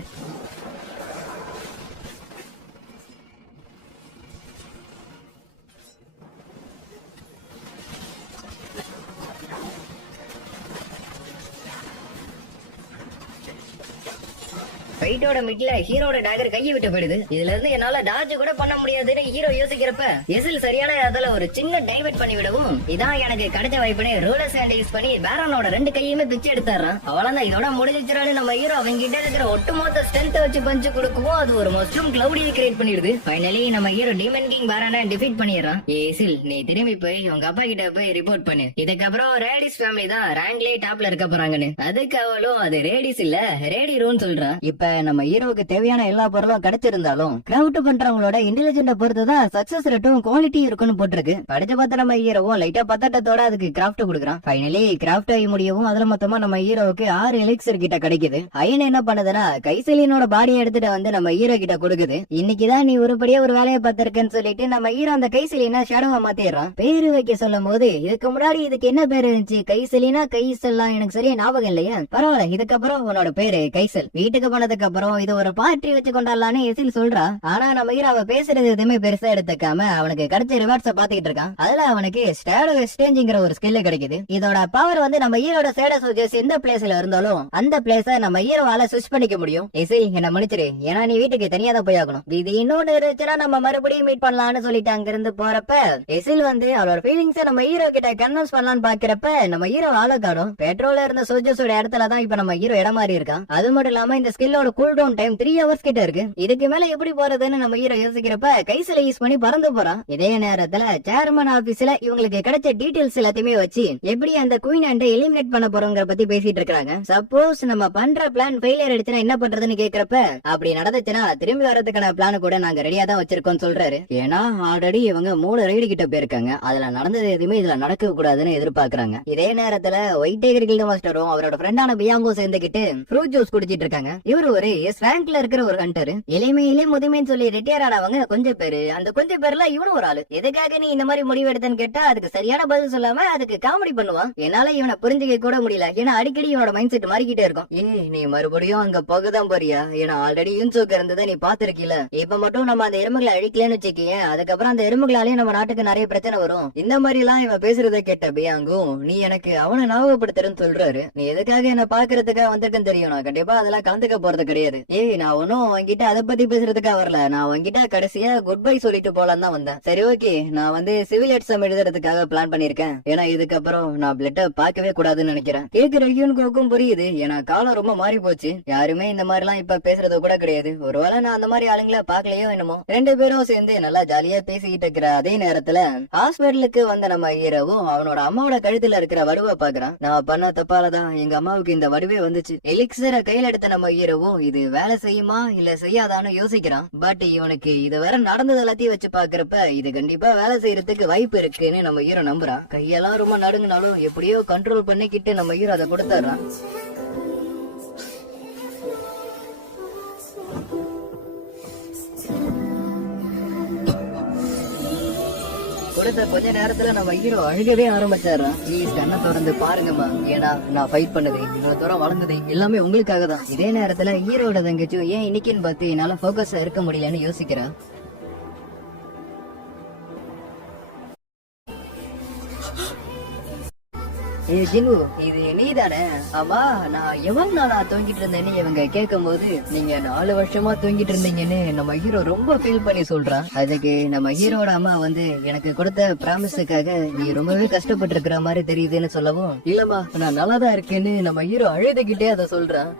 ஃபைட்டோட மிட்ல ஹீரோட டாகர் கையை விட்டு போயிடுது. இதுல இருந்து என்னால டாஜ் கூட பண்ண முடியாதுன்னு ஹீரோ யோசிக்கிறப்ப எசில் சரியான இடத்துல ஒரு சின்ன டைவர்ட் பண்ணி விடவும் இதான் எனக்கு கிடைச்ச வாய்ப்புன்னு ரோலர் சாண்ட் யூஸ் பண்ணி பேரானோட 2 கையுமே பிச்சு எடுத்துறான். அவளதான் இதோட முடிஞ்சிச்சான்னு நம்ம ஹீரோ அவங்க கிட்ட இருக்கிற ஒட்டுமொத்த ஸ்ட்ரென்த் வச்சு பஞ்சு கொடுக்கவும் அது ஒரு மஸ்ரூம் கிளவுடியை கிரியேட் பண்ணிடுது. ஃபைனலி நம்ம ஹீரோ டீமன் கிங் பேரானை டிஃபீட் பண்ணிடுறான். எசில் நீ திரும்பி போய் உங்க அப்பா கிட்ட போய் ரிப்போர்ட் பண்ணு. இதுக்கப்புறம் ரேடிஸ் ஃபேமிலி தான் ரேங்க்லே டாப்ல இருக்க போறாங்கன்னு. அதுக்கு அவளும் அது ரேடிஸ் இல்ல ரேடி ரூன்னு சொல்றான். இப்ப நம்ம ஹீரோவுக்கு தேவையான எல்லா பொருளும் கிடைச்சிருந்தாலும் கிராஃப்ட் பண்றவங்களோட இன்டெலிஜென்ட் பொறுத்துதான் சக்சஸ் ரேட்டும் குவாலிட்டி இருக்குன்னு போட்டிருக்கு. படிச்சு பார்த்த நம்ம ஹீரோவும் லைட்டா பதட்டத்தோட அதுக்கு கிராஃப்ட் கொடுக்குறான். ஃபைனலி கிராஃப்ட் ஆகி முடியவும் அதுல மொத்தமா நம்ம ஹீரோவுக்கு 6 எலிக்சர் கிட்ட கிடைக்குது. அயன் என்ன பண்ணுதுன்னா கைசலினோட பாடியை எடுத்துட்டு வந்து நம்ம ஹீரோ கிட்ட கொடுக்குது. இன்னைக்குதான் நீ உருப்படியா ஒரு வேலையை பார்த்திருக்கேன்னு சொல்லிட்டு நம்ம ஹீரோ அந்த கைசலினா ஷேடோவா மாத்திடுறான். பேரு வைக்க சொல்லும் போது இதுக்கு முன்னாடி இதுக்கு என்ன பேரு இருந்துச்சு, கைசலினா கைசல்லாம் எனக்கு சரியா ஞாபகம் இல்லையா. பரவாயில்ல, இதுக்கப்புறம் உன்னோட பேரு கைசல். வீட்டுக்கு போனதுக்கு அப்புறம் இது ஒரு பார்ட்டி வச்சு கொண்டாடலான்னு எசில் சொல்றா. ஆனா நம்ம ஹீரோ அவ பேசுறது எதுவுமே பெருசா எடுத்துக்காம அவனுக்கு கிடைச்ச ரிவார்ட்ஸ பாத்துக்கிட்டு இருக்கான். அதுல அவனுக்கு ஸ்டேடோ எக்ஸ்சேஞ்சிங்கிற ஒரு ஸ்கில் கிடைக்குது. இதோட பவர் வந்து நம்ம ஹீரோட சேட சோல்ஜர்ஸ் எந்த பிளேஸ்ல இருந்தாலும் அந்த பிளேஸ நம்ம ஹீரோவால ஸ்விட்ச் பண்ணிக்க முடியும். எசில் என்ன மன்னிச்சிரு, ஏன்னா நீ வீட்டுக்கு தனியா தான் போய் ஆகணும். இது இன்னொன்னு இருந்துச்சுன்னா நம்ம மறுபடியும் மீட் பண்ணலாம்னு சொல்லிட்டு அங்க இருந்து போறப்ப எசில் வந்து அவளோட ஃபீலிங்ஸ நம்ம ஹீரோ கிட்ட கன்வின்ஸ் பண்ணலாம்னு பாக்குறப்ப நம்ம ஹீரோ ஆள காணும். பெட்ரோல்ல இருந்த சோல்ஜர்ஸோட இடத்துல தான் இப்ப நம்ம ஹீரோ இடம் மாறி இருக்கான். அது மட்டும் இல்லாம இந்த ஸ்கில்லோட கூல் டவுன் டைம் 3 ஹவர்ஸ் கிட்ட இருக்கு. இதுக்கு மேல எப்படி போறதுன்னு நம்ம ஹீரோ யோசிக்கிறப்ப கைசில யூஸ் பண்ணி பறந்து போறான். இதே நேரத்துல சேர்மன் ஆபீஸ்ல இவங்களுக்கு கிடைச்ச டீடைல்ஸ் எல்லாத்தையுமே வச்சு எப்படி அந்த குயின் அண்ட் எலிமினேட் பண்ண போறோங்கிற பத்தி பேசிட்டு இருக்காங்க. சப்போஸ் நம்ம பண்ற பிளான் ஃபெயிலியர் ஆயிடுச்சுன்னா என்ன பண்றதுன்னு கேக்குறப்ப அப்படி நடந்துச்சுன்னா திரும்பி வரதுக்கான பிளான் கூட நாங்க ரெடியா தான் வச்சிருக்கோம் சொல்றாரு. ஏன்னா ஆல்ரெடி இவங்க 3 ரைடு கிட்ட போயிருக்காங்க. அதுல நடந்தது எதுவுமே இதுல நடக்க கூடாதுன்னு எதிர்பார்க்கறாங்க. இதே நேரத்துல ஒயிட் டைகர் கில்ட் மாஸ்டரும் அவரோட ஃப்ரெண்டான பியாங்கோ சேர்ந்துகிட்டு ஃப்ரூட் ஜூஸ் குடிச்சிட்டு இருக்காங்க. இவரு ஒரு ஸ்ராங்க்ல இருக்கிற ஒரு ஹண்டர். எளிமையிலே முதுமைன்னு சொல்லி ரிட்டையர் ஆனவங்க கொஞ்சம் பேரு. அந்த கொஞ்சம் பேர்ல இவனும் ஒரு ஆளு. எதுக்காக நீ இந்த மாதிரி முடிவு எடுத்தன்னு கேட்டா அதுக்கு சரியான பதில் சொல்லாம அதுக்கு காமெடி பண்ணுவான். என்னால இவனை புரிஞ்சுக்க கூட முடியல. ஏன்னா அடிக்கடி இவனோட மைண்ட் செட் மாறிக்கிட்டே இருக்கும். நீ மறுபடியும் அங்க போகதான் போறியா? ஏன்னா ஆல்ரெடி யூன்சோக்கு இருந்ததை நீ பாத்திருக்கீல. இப்ப மட்டும் நம்ம அந்த எறும்புகளை அழிக்கலன்னு வச்சுக்கீங்க, அதுக்கப்புறம் அந்த எறும்புகளாலேயே நம்ம நாட்டுக்கு நிறைய பிரச்சனை வரும். இந்த மாதிரி எல்லாம் இவன் பேசுறத கேட்ட பியாங்கும் நீ எனக்கு அவனை ஞாபகப்படுத்துறன்னு சொல்றாரு. நீ எதுக்காக என்ன பாக்குறதுக்காக வந்திருக்குன்னு தெரியும். நான் கண்டிப்பா அதெல்லாம் கலந்துக்க போறது கிடையாது. நான் ஒன்னும் உன்கிட்ட அதை பத்தி பேசுறதுக்காக வரல. நான் உன்கிட்ட கடைசியா குட் பை சொல்லிட்டு போலாம் தான் வந்தேன். சரி ஓகே, நான் சிவில் எக்ஸாம் எழுதுறதுக்காக பிளான் பண்ணிருக்கேன். ஏன்னா இதுக்கப்புறம் நான் பிளட்ட பாக்கவே கூடாதுன்னு நினைக்கிறேன். கேக்குற யூனுக்கும் புரியுது. ஏன்னா காலம் ரொம்ப மாறி போச்சு. யாருமே இந்த மாதிரி எல்லாம் இப்ப பேசுறது கூட கிடையாது. ஒருவேளை நான் அந்த மாதிரி ஆளுங்களை பாக்கலையோ என்னமோ. 2 பேரும் சேர்ந்து நல்லா ஜாலியா பேசிக்கிட்டு இருக்கிற அதே நேரத்துல ஹாஸ்பிட்டலுக்கு வந்த நம்ம ஹீரோவும் அவனோட அம்மாவோட கழுத்துல இருக்கிற வடுவை பாக்குறான். நான் பண்ண தப்பாலதான் எங்க அம்மாவுக்கு இந்த வடுவே வந்துச்சு. எலிக்சரை கையில எடுத்த நம்ம ஹீரோவும் இது வேலை செய்யுமா இல்ல செய்யாதான்னு யோசிக்கிறான். பட் இவனுக்கு இது வேற நடந்தது எல்லாத்தையும் வச்சு பாக்குறப்ப இது கண்டிப்பா வேலை செய்யறதுக்கு வாய்ப்பு இருக்குன்னு நம்ம ஹீரோ நம்புறான். கையெல்லாம் ரொம்ப நடுங்கினாலும் எப்படியோ கண்ட்ரோல் பண்ணிக்கிட்டு நம்ம ஹீரோ அதை கொடுத்துறான். கொடுத்த கொஞ்ச நேரத்துல நம்ம ஹீரோ அழுகவே ஆரம்பிச்சாரான். ப்ளீஸ் கண்ணை திறந்து பாருங்கம்மா, ஏன்னா நான் ஃபைட் பண்ணது இவ்வளவு தூரம் வளர்ந்தது எல்லாமே உங்களுக்காக தான். இதே நேரத்துல ஹீரோட தங்கச்சும் ஏன் இன்னைக்குன்னு பார்த்து என்னால போக்கஸா இருக்க முடியலன்னு யோசிக்கிறான். ஜினு, இது நீதானே? ஆமா, நான் எவ்வளவு நாளா தூங்கிட்டு இருந்தேன்னு இவங்க கேட்கும் போது நீங்க 4 வருஷமா தூங்கிட்டு இருந்தீங்கன்னு நம்ம ஹீரோ ரொம்ப ஃபீல் பண்ணி சொல்றான். அதுக்கு நம்ம ஹீரோட அம்மா எனக்கு கொடுத்த பிராமிஸுக்காக நீ ரொம்பவே கஷ்டப்பட்டு இருக்கிற மாதிரி தெரியுதுன்னு சொல்லவும், இல்லம்மா நான் நல்லாதான் இருக்கேன்னு நம்ம ஹீரோ அழுதுகிட்டே அதை சொல்றான்.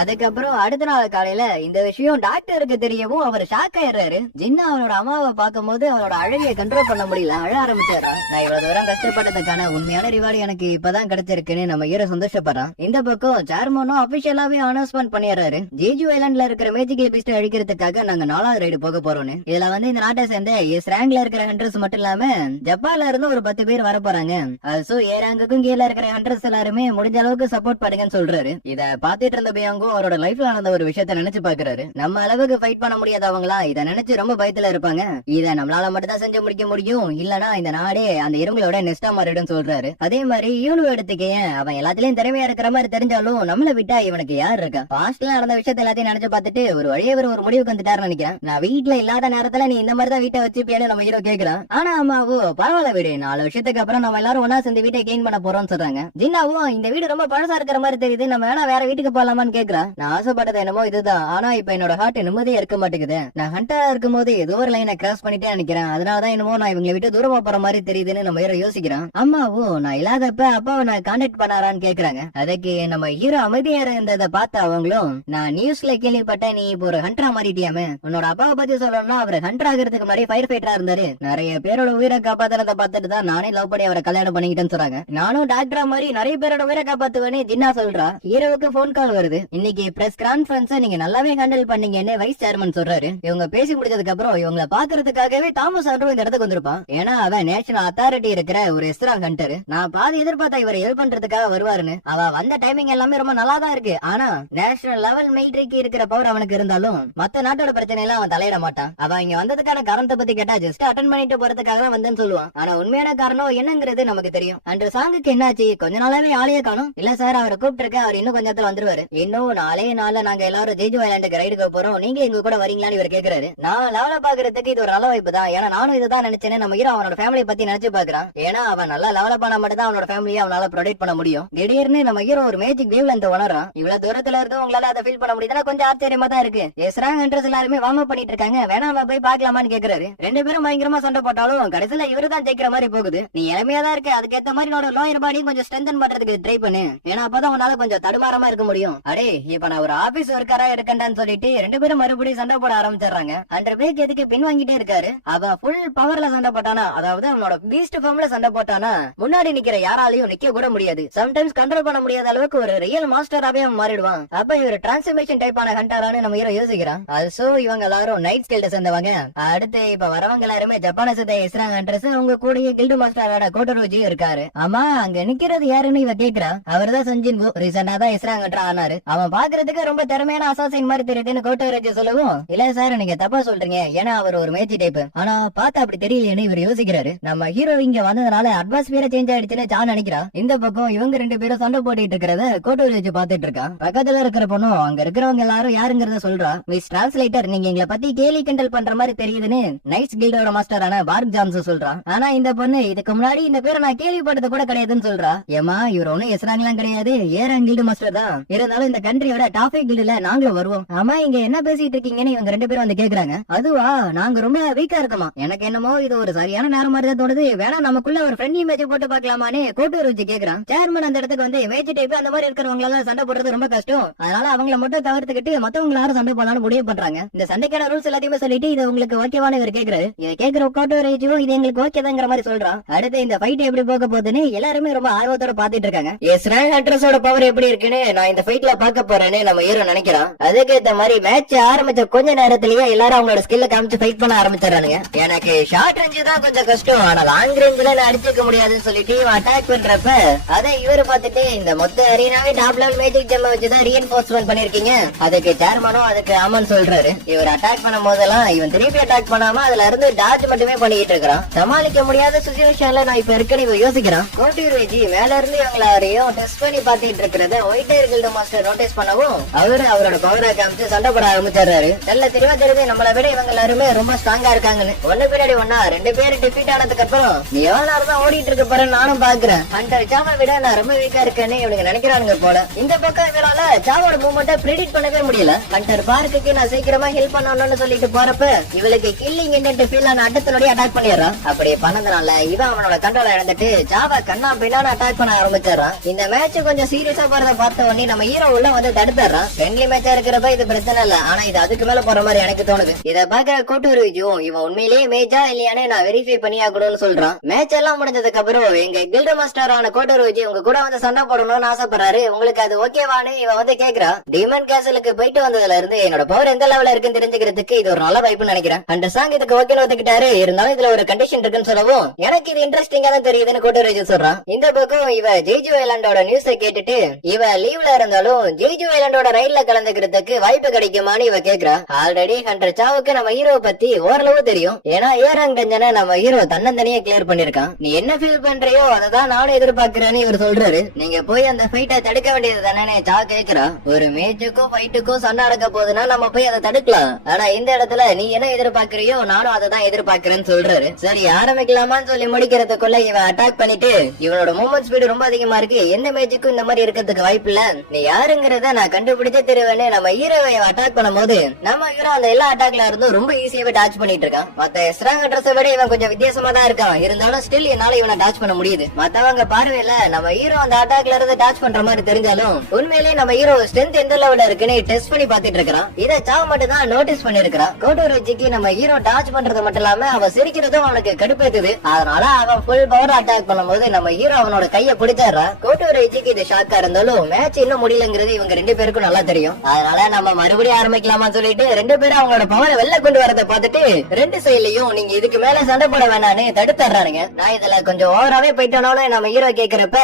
அதுக்கப்புறம் அடுத்த நாள் காலையில இந்த விஷயம் டாக்டருக்கு தெரியவும் அவர் ஷாக் ஆயிடுறாரு. ஜின்னா அவனோட அம்மாவை பார்க்கும் போது அவனோட அழகையை கண்ட்ரோல் பண்ண முடியல, அழ ஆரம்பிச்சாரான். நான் இவ்வளவு தூரம் கஷ்டப்பட்டதுக்கான உண்மையான ரிவார்டு எனக்கு இப்பதான் கிடைச்சிருக்குன்னு நம்ம ஹீரோ சந்தோஷப்படுறான். இந்த பக்கம் சேர்மனும் அபிஷியலாவே அனௌன்ஸ்மெண்ட் பண்ணிடுறாரு. ஜேஜு ஐலாண்ட்ல இருக்கிற மேஜிக் எபிஸ்ட் அழிக்கிறதுக்காக நாங்க 4வது ரைடு போக போறோம்னு. இதுல இந்த நாட்டை சேர்ந்த ரேங்க்ல இருக்கிற ஹண்டர்ஸ் மட்டும் இல்லாம ஜப்பான்ல இருந்து ஒரு 10 பேர் வர போறாங்க. சோ ரேங்குக்கும் கீழே இருக்கிற ஹண்டர்ஸ் எல்லாருமே முடிஞ்ச அளவுக்கு சப்போர்ட் பண்ணுங்கன்னு சொல்றாரு. இத பாத்துட்டு இருந்த பியாங்க அவரோட லைஃப்ல நடந்த ஒரு விஷயத்த நினைச்சு பாக்குறாரு. நம்ம அளவுக்கு ஃபைட் பண்ண முடியாதவங்களா இத நினைச்சு ரொம்ப பயத்துல இருப்பாங்க. இத நம்மளால மட்டும் தான் செஞ்சு முடிக்க முடியும், இல்லனா இந்த நாடே அந்த இருங்களோட நெஸ்டா மாறிடும் சொல்றாரு. அதே மாதிரி யூனு எடுத்துக்கேன், அவன் எல்லாத்துலயும் திறமையா இருக்கிற மாதிரி தெரிஞ்சாலும் நம்மள விட்டா இவனுக்கு யார் இருக்கா? பாஸ்ட்ல நடந்த விஷயத்த எல்லாத்தையும் நினைச்சு பார்த்துட்டு ஒரு வழியே ஒரு முடிவுக்கு வந்துட்டாருன்னு நினைக்கிறேன். நான் வீட்டுல இல்லாத நேரத்துல நீ இந்த மாதிரி தான் வீட்டை வச்சுப்பியான்னு நம்ம ஹீரோ கேக்குறான். ஆனா அம்மாவோ பரவாயில்ல வீடு, 4 வருஷத்துக்கு அப்புறம் நம்ம எல்லாரும் ஒன்னா சேர்ந்து வீட்டை கெயின் பண்ண போறோம்னு சொல்றாங்க. ஜின்னாவும் இந்த வீடு ரொம்ப பழசா இருக்கிற மாதிரி தெரியுது, நம்ம வேணா வேற வீட்டுக்கு போலாமான்னு கேக்குறான். நான் ஆசைப்பட்டது என்னமோ இதுதான், ஆனா இப்ப என்னோட ஹார்ட் நிம்மதியா இருக்க மாட்டேங்குது. நான் ஹண்டரா இருக்கும் போது ஏதோ ஒரு லைனை கிராஸ் பண்ணிட்டே நினைக்கிறேன். அதனாலதான் என்னமோ நான் இவங்களை விட்டு தூரமா போற மாதிரி தெரியுதுன்னு நம்ம ஹீரோ யோசிக்கிறான். அம்மாவோ நான் இல்லாதப்ப அப்பாவை நான் கான்டாக்ட் பண்ணாரான்னு கேக்குறாங்க. அதுக்கு நம்ம ஹீரோ அமைதியா இருந்ததை பார்த்து அவங்களும், நான் நியூஸ்ல கேள்விப்பட்டேன் நீ இப்போ ஒரு ஹண்டரா மாறிட்டியாமே. உன்னோட அப்பாவை பத்தி சொல்லணும்னா அவர் ஹண்டர் ஆகிறதுக்கு முன்னாடி ஃபயர் ஃபைட்டரா இருந்தாரு. நிறைய பேரோட உயிரை காப்பாத்துறத பார்த்துட்டு தான் நானே லவ் பண்ணி அவரை கல்யாணம் பண்ணிக்கிட்டேன்னு சொல்றாங்க. நானும் டாக்டரா மாதிரி நிறைய பேரோட உயிரை காப்பாத்துவேன்னு ஜின்னா சொல்றா. ஹீரோவுக்கு போன் கால் வருது. இன்னைக்கு பிரஸ் கான்ஃபரன்ஸ் நீங்க நல்லாவே ஹேண்டில் பண்ணீங்கன்னு வைஸ் சேர்மன் சொல்றாரு. இவங்க பேசி முடிச்சதுக்கு அப்புறம் இவங்களை பாக்குறதுக்காகவே தாமஸ் ஆண்ட்ரூ இந்த இடத்துக்கு வந்திருப்பான். ஏன்னா அவன் நேஷனல் அத்தாரிட்டி இருக்கிற ஒரு ஸ்ட்ராங் ஹண்டர். நான் பாதி எதிர்பார்த்தா இவரை ஹெல்ப் பண்றதுக்காக வருவாருன்னு. அவ வந்த டைமிங் எல்லாமே ரொம்ப நல்லா தான் இருக்கு. ஆனா நேஷனல் லெவல் மிலிட்டரிக்கு இருக்கிற பவர் அவனுக்கு இருந்தாலும் மத்த நாட்டோட பிரச்சனை எல்லாம் அவன் தலையிட மாட்டான். அவன் இங்க வந்ததுக்கான காரணத்தை பத்தி கேட்டா ஜஸ்ட் அட்டெண்ட் பண்ணிட்டு போறதுக்காக தான் வந்தேன்னு சொல்லுவான். ஆனா உண்மையான காரணம் என்னங்கிறது நமக்கு தெரியும். அண்ட் சாங்குக்கு என்னாச்சு, கொஞ்ச நாளாவே ஆளையே காணும். இல்ல சார் அவரை கூப்பிட்டு இருக்க, அவர் இன்னும் கொஞ்சத்துல வந்துருவாரு. இன்னும் நாளே நாள்ல நாங்க எல்லாரும் ஜேஜு ஐலாண்டுக்கு ரைடுக்கு போறோம், நீங்க எங்க கூட வரீங்களான்னு இவர் கேக்குறாரு. நான் லெவல பாக்குறதுக்கு இது ஒரு நல்ல வாய்ப்பு தான், ஏன்னா நானும் இதுதான் நினைச்சேன்னு நம்ம ஹீரோ அவனோட ஃபேமிலி பத்தி நினைச்சு பாக்குறான். ஏன்னா அவன் நல்லா லெவல பண்ண மட்டும் தான் அவனோட ஃபேமிலியை அவனால ப்ரொடெக்ட் பண்ண முடியும். திடீர்னு நம்ம ஹீரோ ஒரு மேஜிக் வேவ்ல இந்த உணர்றான். இவ்வளவு தூரத்துல இருந்து உங்களால அதை ஃபீல் பண்ண முடியுதுன்னா கொஞ்சம் ஆச்சரியமா தான் இருக்கு. எஸ்ராங் ஹண்டர்ஸ் எல்லாருமே வார்ம் அப் பண்ணிட்டு இருக்காங்க, வேணா நம்ம போய் பாக்கலாமான்னு கேக்குறாரு. ரெண்டு பேரும் பயங்கரமா சண்டை போட்டாலும் கடைசியில இவரு தான் ஜெயிக்கிற மாதிரி போகுது. நீ இளமையா தான் இருக்கு, அதுக்கேத்த மாதிரி என்னோட லோயர் பாடி கொஞ்சம் ஸ்ட்ரென்தன் பண்றதுக்கு ட்ரை பண்ணு, ஏன்னா அப்பதான் உன்னால கொஞ்சம் தடுமாறமா இருக்க முடியும். அடே இப்ப நான் ஒரு ஆபீஸ் ஒர்க்கரா இருக்கேன்டான்னு சொல்லிட்டு ரெண்டு பேரும் மறுபடியும் சண்டை போட ஆரம்பிச்சிடுறாங்க. அண்டர் பிரேக் எதுக்கு பின் வாங்கிட்டே இருக்காரு. அவன் ஃபுல் பவர்ல சண்டை போட்டானா, அதாவது அவனோட பீஸ்ட் ஃபார்ம்ல சண்டை போட்டானா முன்னாடி நிக்கிற யாராலையும் நிக்க கூட முடியாது. சம்டைம்ஸ் கண்ட்ரோல் பண்ண முடியாத அளவுக்கு ஒரு ரியல் மாஸ்டராவே அவன் மாறிடுவான். அப்ப இவர் டிரான்ஸ்ஃபர்மேஷன் டைப்பான ஹண்டரானு நம்ம ஹீரோ யோசிக்கிறான். ஆல்சோ இவங்க எல்லாரும் நைட் ஸ்கில்ட சேர்ந்தவங்க. அடுத்து இப்ப வரவங்க எல்லாருமே ஜப்பானை சேர்ந்த எஸ்ராங் ஹண்டர்ஸ், அவங்க கூடயே கில்டு மாஸ்டரான கோட்டரோஜியும் இருக்காரு. ஆமா அங்க நிக்கிறது யாருன்னு இவ கேக்குறா. அவர்தான் சஞ்சின் கோ, ரீசெண்டா தான் எஸ்ராங் ஹண்டர் ஆனாரு. அவன் பாக்குறதுக்கு ரொம்ப திறமையான அசாசின் மாதிரி தெரியுதுன்னு கோட்டரோஜி சொல்லவும், இல்ல சார் நீங்க தப்பா சொல்றீங்க, ஏன்னா அவர் ஒரு மேஜி டைப், ஆனா பார்த்தா அப்படி தெரியலையேன்னு இவர் யோசிக்கிறாரு. நம்ம ஹீரோ இங்க வந்ததுனால அட்மாஸ்பியர் சேஞ்ச் ஆயிடுச்சுன்னு ஜான் நினைக்கிறா. இந்த பக்கம் இவங்க ரெண்டு பேரும் சண்டை போட்டுட்டு இருக்கிறத கோட்டரோஜி பாத்துட்டு இருக்கான். பக்கத்துல இருக்கிற பொண்ணும் அங்க இருக்கிறவங்க எல்லாரும் யாருங்கிறத சொல்றா. மிஸ் டிரான்ஸ்லேட்டர், நீங்க எங்களை பத்தி கேலி கிண்டல் பண்ற மாதிரி தெரியுதுன்னு நைட்ஸ் கில்டோட மாஸ்டரான பார்க் ஜான்ஸ் சொல்றான். ஆனா இந்த பொண்ணு இதுக்கு முன்னாடி இந்த பேரை நான் கேள்விப்பட்டது கூட கிடையாதுன்னு சொல்றா. ஏமா இவர் ஒன்னும் எஸ்ராங்கெல்லாம் கிடையாது, ஏராங் கில்டு மாஸ்டர் தான். இருந்தாலும் இந்த கண்ட்ரியோட டாப் கில்டுல நாங்களும் வருவோம். ஆமா இங்க என்ன பேசிட்டு இருக்கீங்கன்னு இவங்க ரெண்டு பேரும் வந்து கேக்குறாங்க. அதுவா, நாங்க ரொம்ப வீக்கா இருக்கோமா, எனக்கு என்னமோ இது ஒரு சரியான நேரம் மாதிரி தான் தோணுது, வேணா நமக்குள்ள ஒரு ஃப்ரெண்ட்லி மேட்ச் போட்டு பாக்கலாமான்னு கோட்டரோஜி கேக்குறான். சேர்மன் அந்த இடத்துக்கு வந்து மேட்ச் டைப் அந்த மாதிரி இருக்கிறவங்களால சண்டை போடுறது ரொம்ப கஷ்டம், அதனால அவங்கள மட்டும் தவிர்த்துக்கிட்டு மத்தவங்க யாரும் சண்டை போடலாம்னு முடிவு பண்றாங்க. இந்த சண்டைக்கான ரூல்ஸ் எல்லாத்தையுமே சொல்லிட்டு இது உங்களுக்கு ஓகேவானு இவர் கேக்குறாரு. இதை கேக்குற கோட்டரோஜியும் இது எங்களுக்கு ஓகேதாங்கிற மாதிரி சொல்றான். அடுத்து இந்த ஃபைட் எப்படி போக போகுதுன்னு எல்லாருமே ரொம்ப ஆர்வத்தோட பாத்துட்டு இருக்காங்க. எஸ்ராங் ஹண்டர்ஸோட பவர் எப்படி இருக்குன்னு நான் இந்த ஃபைட்ல பாக்க போறேன்னு நம்ம ஹீரோ நினைக்கிறான். அதுக்கு ஏத்த மாதிரி மேட்ச் ஆரம்பிச்ச கொஞ்ச நேரத்திலேயே எல்லாரும் அவங்களோட ஸ்கில்ல காமிச்சு ஃபைட் பண்ண ஆரம்பிச்சானுங்க. எனக்கு ஷார்ட் ரேஞ்ச் தான் கொஞ்சம் கஷ்டம், ஆனா லாங் ரேஞ்ச்ல நான் அடிச்சுக்க முடியாதுன்னு சொல்லிட்டு இவன் அட்டாக் பண்றப்ப அதை இவரு பார்த்துட்டு, இந்த மொத்த அரீனாவே டாப் லெவல் மேஜிக் ஜெம்ம வச்சுதான் ரீஎன்ஃபோர்ஸ்மென்ட் பண்ணிருக்கீங்க, அதுக்கு சேர்மனும் அதுக்கு ஆமன் சொல்றாரு. இவர் அட்டாக் பண்ணும் போதெல்லாம் இவன் திருப்பி அட்டாக் பண்ணாம அதுல இருந்து டாஜ் மட்டுமே பண்ணிட்டு இருக்கான். சமாளிக்க முடியாத சிச்சுவேஷன்ல நான் இப்ப இருக்கேன்னு இவன் யோசிக்கிறான். கோட்டரோஜி மேல இருந்து இவங்களாரையும் டெஸ்ட் பண்ணி பாத்துட்டு இருக்கிறத white hair guild master notice பண்ணவும் அவரு அவரோட பவரை காமிச்சு சண்டை போட ஆரம்பிச்சாரு. நல்ல தெளிவா தெரியுது நம்மளை விட இவங்க எல்லாருமே ரொம்ப ஸ்ட்ராங்கா இருக்காங்கன்னு. ஒண்ணு பின்னாடி ஒன்னா ரெண்டு பேரும் டிஃபீட் ஆனதுக்கு அப்புறம் நீ எவ்வளவு நேரம் தான் ஓடிட்டு இருக்க போறேன்னு நானும் பாக்குறேன், அந்த ஜாவை விட நான் ரொம்ப வீக்கா இருக்கேன்னு இவனுக்கு நினைக்கிறானுங்க போல. இந்த பக்கம் இவனால ஜாவோட மூவ்மெண்ட்டை பிரெடிக்ட் பண்ணவே முடியல. ஹண்டர் பார்க்குக்கு நான் சீக்கிரமா ஹெல்ப் பண்ணணும்னு சொல்லிட்டு போறப்ப இவளுக்கு கில்லிங் இன்டென்ட் ஃபீல் ஆன அடுத்தனோட அட்டாக் பண்ணிடுறான். அப்படி பண்ணதுனால இவன் அவனோட கண்ட்ரோல இழந்துட்டு ஜாவா கண்ணா பின்னான்னு அட்டாக் பண்ண ஆரம்பிச்சிடறான். இந்த மேட்ச் கொஞ்சம் சீரியஸா போறத பார்த்த உடனே நம்ம ஹீரோ உள்ள வந்து தடுத்துறான். ஃப்ரெண்ட்லி மேட்சா இருக்கிறப்ப இது பிரச்சனை இல்ல, ஆனா இது அதுக்கு மேல போற மாதிரி எனக்கு தோணுது. இத பாக்குற கோட்டரோஜியும் இவன் உண்மையிலேயே மேஜா இல்லையானே நான் வெரிஃபை பண்ணியாகணும்னு சொல்றான். மேட்ச் எல்லாம் முடிஞ்சதுக்கு அப்புறம் எங்க கில்டு மாஸ்டரான கோட்டரோஜி உங்க கூட வந்து சண்டை போடணும்னு ஆசைப்படுறாரு, உங்களுக்கு அது ஓகேவானு இவன் வந்து கேக்குறா. டீமன் கேசலுக்கு போயிட்டு வந்ததுல இருந்து என்னோட பவர் எந்த லெவல்ல இருக்குன்னு தெரிஞ்சுக்கிறதுக்கு இது ஒரு நல்ல வாய்ப்புன்னு நினைக்கிறேன். அந்த சாங் இதுக்கு ஓகேன்னு ஒத்துக்கிட்டாரு, இருந்தாலும் இதுல ஒரு கண்டிஷன் இருக்குன்னு சொல்லவும் எனக்கு இது இன்ட்ரெஸ்டிங்கா தான் தெரியுதுன்னு கோட்டரோஜி சொல்றான். இந்த பக்கம் இவ ஜேஜு ஐலாண்டோட நியூஸ கேட்டுட்டு இவ லீவ்ல இருந்தாலும் ஜேஜு ஐலாண்டோட ரயில்ல கலந்துக்கிறதுக்கு வாய்ப்பு கிடைக்குமான்னு இவ கேக்குறா. ஆல்ரெடி ஹண்டர் சாவுக்கு நம்ம ஹீரோ பத்தி ஓரளவு தெரியும், ஏன்னா ஏராங் டஞ்சனை நம்ம ஹீரோ தன்னந்தனியா கிளியர் பண்ணிருக்கான். நீ என்ன ஃபீல் பண்றியோ அததான் நானும் எதிர்பார்க்கிறேன்னு இவர் சொல்றாரு. நீங்க போய் அந்த ஃபைட்டை தடுக்க வேண்டியது தானே சா கேக்குறா. ஒரு மேட்சுக்கும் ஃபைட்டுக்கும் சண்டை நடக்க போகுதுன்னா நம்ம போய் அதை தடுக்கலாம், ஆனா இந்த இடத்துல நீ என்ன எதிர்பார்க்கறியோ நானும் அதை தான் எதிர்பார்க்கிறேன்னு சொல்றாரு. சரி ஆரம்பிக்கலாமான்னு சொல்லி முடிக்கிறதுக்குள்ள இவன் அட்டாக் பண்ணிட்டு இவனோட மூவ்மெண்ட் ஸ்பீடு ரொம்ப அதிகமா இருக்கு, எந்த மேட்சுக்கும் இந்த மாதிரி இருக்கிறதுக்கு வாய்ப்பு இல்ல, நீ யாருங்கிறத நான் கண்டுபிடிச்சே தெரிவேன்னு நம்ம ஹீரோவை அட்டாக் பண்ணும் போது நம்ம ஹீரோ அந்த எல்லா அட்டாக்ல இருந்தும் ரொம்ப ஈஸியாவே டாச் பண்ணிட்டு இருக்கான். மத்த ஸ்ட்ராங் அட்ரஸை விட இவன் கொஞ்சம் வித்தியாசமா தான் இருக்கான், இருந்தாலும் ஸ்டில் என்னால இவனை டாச் பண்ண முடியுது. மத்தவங்க பார்வையில நம்ம ஹீரோ அந்த அட்டாக்ல இருந்து டாச் பண்ற மாதிரி தெரிஞ்சாலும் உண்மையிலேயே நம்ம ஹீரோ ஸ்ட்ரென்த் எந்த லெவல்ல இருக்குன்னு டெஸ்ட் பண்ணி பாத்துட்டு இருக்கான். இதை சாவ் மட்டும் தான் நோட்டீஸ் பண்ணிருக்கான். கோட்டரோஜிக்கு நம்ம ஹீரோ டாச் பண்றது மட்டும் இல்லாம அவன் சிரிக்கிறதும் அவனுக்கு கடுப்பேத்துது, அதனால அவன் ஃபுல் பவர் அட்டாக் பண்ணும்போது நம்ம ஹீரோ அவனோட கைய பிடிச்சாடுறான். கோட்டரோஜிக்கு இது ஷாக்கா இருந்தாலும் மேட்ச் இன்னும் முடியலங்கிறது இவங்க ரெண்டு பேருக்கும் நல்லா தெரியும், அதனால நம்ம மறுபடியும் ஆரம்பிக்கலாமா சொல்லிட்டு ரெண்டு பேரும் அவங்களோட பவரை வெளில கொண்டு வரதை பார்த்துட்டு ரெண்டு சைட்லயும் நீங்க இதுக்கு மேல சண்டை போட வேணான்னு தடுத்துறானுங்க. நான் இதுல கொஞ்சம் ஓவராவே போயிட்டானோன்னு நம்ம ஹீரோ கேக்குறப்ப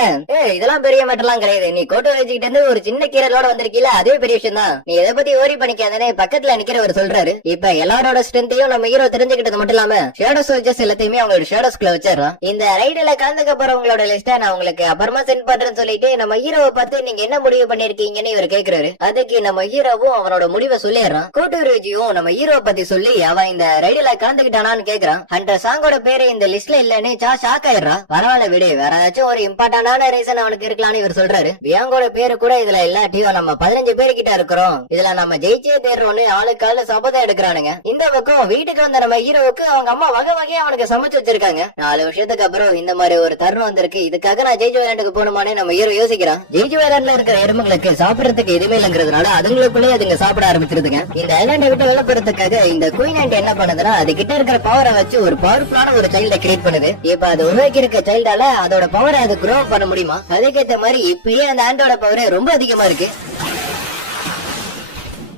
இதெல்லாம் பெரிய மேட்டர்லாம் கிடையாது, நீ கோட்டரோஜிக்கிட்ட இருந்து ஒரு சின்ன கீரலோட வந்திருக்கீல அதே பெரிய விஷயம் தான், நீ எதை பத்தி ஓரி பண்ணிக்காதே பக்கத்துல நிக்கிறவர் சொல்றாரு. இப்ப எல்லாரோட ஸ்ட்ரென்த்தையும் நம்ம ஹீரோ தெரிஞ்சுக்கிட்டது மட்டும் இல்லாம ஷேடோ சோல்ஜர்ஸ் எல்லாத்தையுமே அவங்களோட ஷேடோஸ்குள்ள வச்சிடறான். இந்த ரைடுல கலந்துக்க போறவங்களோட லிஸ்ட நான் உங்களுக்கு அப்புறமா சென்ட் பண்றேன்னு சொல்லிட்டு நம்ம ஹீரோவை பார்த்து நீங்க என்ன முடிவு பண்ணிருக்கீங்கன்னு இவர் கேக்குறாரு. அதுக்கு நம்ம ஹீரோவும் அவனோட முடிவை சொல்லிடுறான். கோட்டூரிஜியும் நம்ம ஹீரோ பத்தி சொல்லி அவன் இந்த ரைடுல கலந்துக்கிட்டானான்னு கேக்குறான். அந்த சாங்கோட பேரு இந்த லிஸ்ட்ல இல்லன்னு ஷாக் ஆயிடுறான். பரவாயில்ல விடு, வேற ஏதாச்சும் ஒரு இம்பார்ட்டன்டான ரீசன் அவனுக்கு இருக்கலாம்னு இவர் சொல்றாரு. வியாங்கோட பேரு கூட இதுல இல்லாட்டியும் நம்ம 15 பேரு கிட்ட இருக்கிறோம், இதுல நம்ம ஜெயிச்சே தேர்றோம்னு ஆளுக்கு ஆளு சபதம் எடுக்கிறானுங்க. இந்த பக்கம் வீட்டுக்கு வந்த நம்ம ஹீரோவுக்கு அவங்க அம்மா வகை வகையா அவனுக்கு சமைச்சு வச்சிருக்காங்க. 4 வருஷத்துக்கு அப்புறம் இந்த மாதிரி ஒரு தருணம் வந்திருக்கு, இதுக்காக நான் ஜெய்ஜு ஐலாண்டுக்கு போகணுமானே நம்ம ஹீரோ யோசிக்கிறான். ஜெய்ஜு ஐலாண்ட்ல இருக்கிற எறும்புகளுக்கு சாப்பிடறதுக்கு எதுவுமே இல்லங்கிறதுனால அதுங்களுக்குள்ளே அதுங்க சாப்பிட ஆரம்பிச்சிருதுங்க. இந்த ஐலாண்டை விட்டு வெளில போறதுக்காக இந்த குயின் ஆண்ட் என்ன பண்ணுதுன்னா, அது கிட்ட இருக்கிற பவரை வச்சு ஒரு பவர்ஃபுல்லான ஒரு சைல்ட கிரியேட் பண்ணுது. இப்ப அது உருவாக்கி இருக்க சைல்டால அதோட பவரை அது க்ரோ பண்ண முடியுமா? அதுக்கேற்ற மாதிரி இப்பயே அந்த ஆண்டோட பவர் ரொம்ப அதிகமா இருக்கு.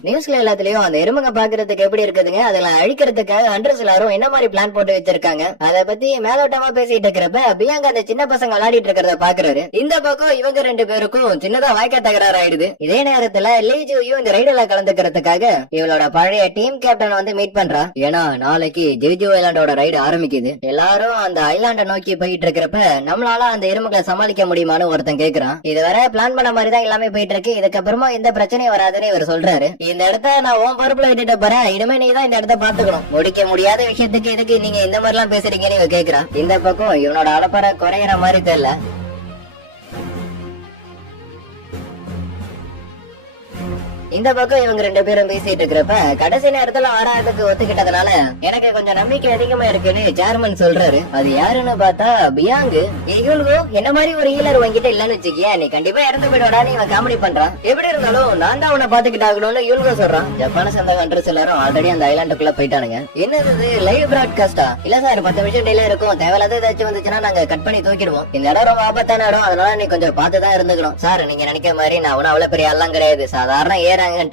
நியூஸ்ல எல்லாத்துலயும் அந்த எறும்புங்க பாக்குறதுக்கு எப்படி இருக்குதுங்க, அதெல்லாம் அழிக்கிறதுக்காக ஹண்டர்ஸ் எல்லாரும் என்ன மாதிரி பிளான் போட்டு வச்சிருக்காங்க அத பத்தி மேலோட்டமா பேசிட்டு இருக்கிறப்ப பியாங்க அந்த சின்ன பசங்க விளையாடிட்டு இருக்கிறத பாக்குறாரு. இந்த பக்கம் இவங்க 2 பேருக்கும் சின்னதா வாய்க்கா தகராறு ஆயிடுது. இதே நேரத்துல லீஜுவையும் இந்த ரைடுல கலந்துக்கிறதுக்காக இவளோட பழைய டீம் கேப்டன் வந்து மீட் பண்றா. ஏன்னா நாளைக்கு ஜெய்ஜு ஐலாண்டோட ரைடு ஆரம்பிக்குது. எல்லாரும் அந்த ஐலாண்ட நோக்கி போயிட்டு இருக்கிறப்ப நம்மளால அந்த எறும்புகளை சமாளிக்க முடியுமான்னு ஒருத்தன் கேக்குறான். இது வர பிளான் பண்ண மாதிரி தான் எல்லாமே போயிட்டு இருக்கு, இதுக்கப்புறமா எந்த பிரச்சனையும் வராதுன்னு இவர் சொல்றாரு. இந்த இடத்த நான் உன் பொறுப்புல விட்டுட்டு போறேன், இனிமே நீ தான் இந்த இடத்த பாத்துக்கணும், முடிக்க முடியாத விஷயத்துக்கு எதுக்கு நீங்க இந்த மாதிரி எல்லாம் பேசுறீங்கன்னு இவ கேக்குறான். இந்த பக்கம் இவனோட அளப்பற குறையிற மாதிரி தெரியல. இந்த பக்கம் இவங்க 2 பேரும் பேசிட்டு இருக்கிறப்ப கடைசி நேரத்துல ஆறாயிரத்துக்கு ஒத்துக்கிட்டதுனால எனக்கு கொஞ்சம் நம்பிக்கை அதிகமா இருக்குன்னு சேர்மன் சொல்றாரு. அது யாருன்னு பார்த்தா பியாங்கு. இவனுக்கு என்ன மாதிரி ஒரு ஹீலர் வாங்கிட்டு இல்லன்னு வச்சுக்கிய, நீ கண்டிப்பா இறந்து போயிடுவாடான்னு இவன் காமெடி பண்றான். எப்படி இருந்தாலும் நான் தான் அவனை பாத்துக்கிட்டாகணும்னு இவனுக்கு சொல்றான். ஜப்பான சொந்த கண்ட்ரஸ் எல்லாரும் ஆல்ரெடி அந்த ஐலாண்டுக்குள்ள போயிட்டானுங்க. என்னது லைவ் பிராட்காஸ்டா? இல்ல சார் 10 நிமிஷம் டிலே இருக்கும், தேவையில்லாத ஏதாச்சும் வந்துச்சுன்னா நாங்க கட் பண்ணி தூக்கிடுவோம். இந்த இடம் ரொம்ப ஆபத்தான இடம், அதனால நீ கொஞ்சம் பார்த்துதான் இருந்துக்கணும். சார் நீங்க நினைக்கிற மாதிரி நான் ஒன்னும் அவ்வளவு பெரிய ஆள்லாம் கிடையாது, சாதாரண இதுல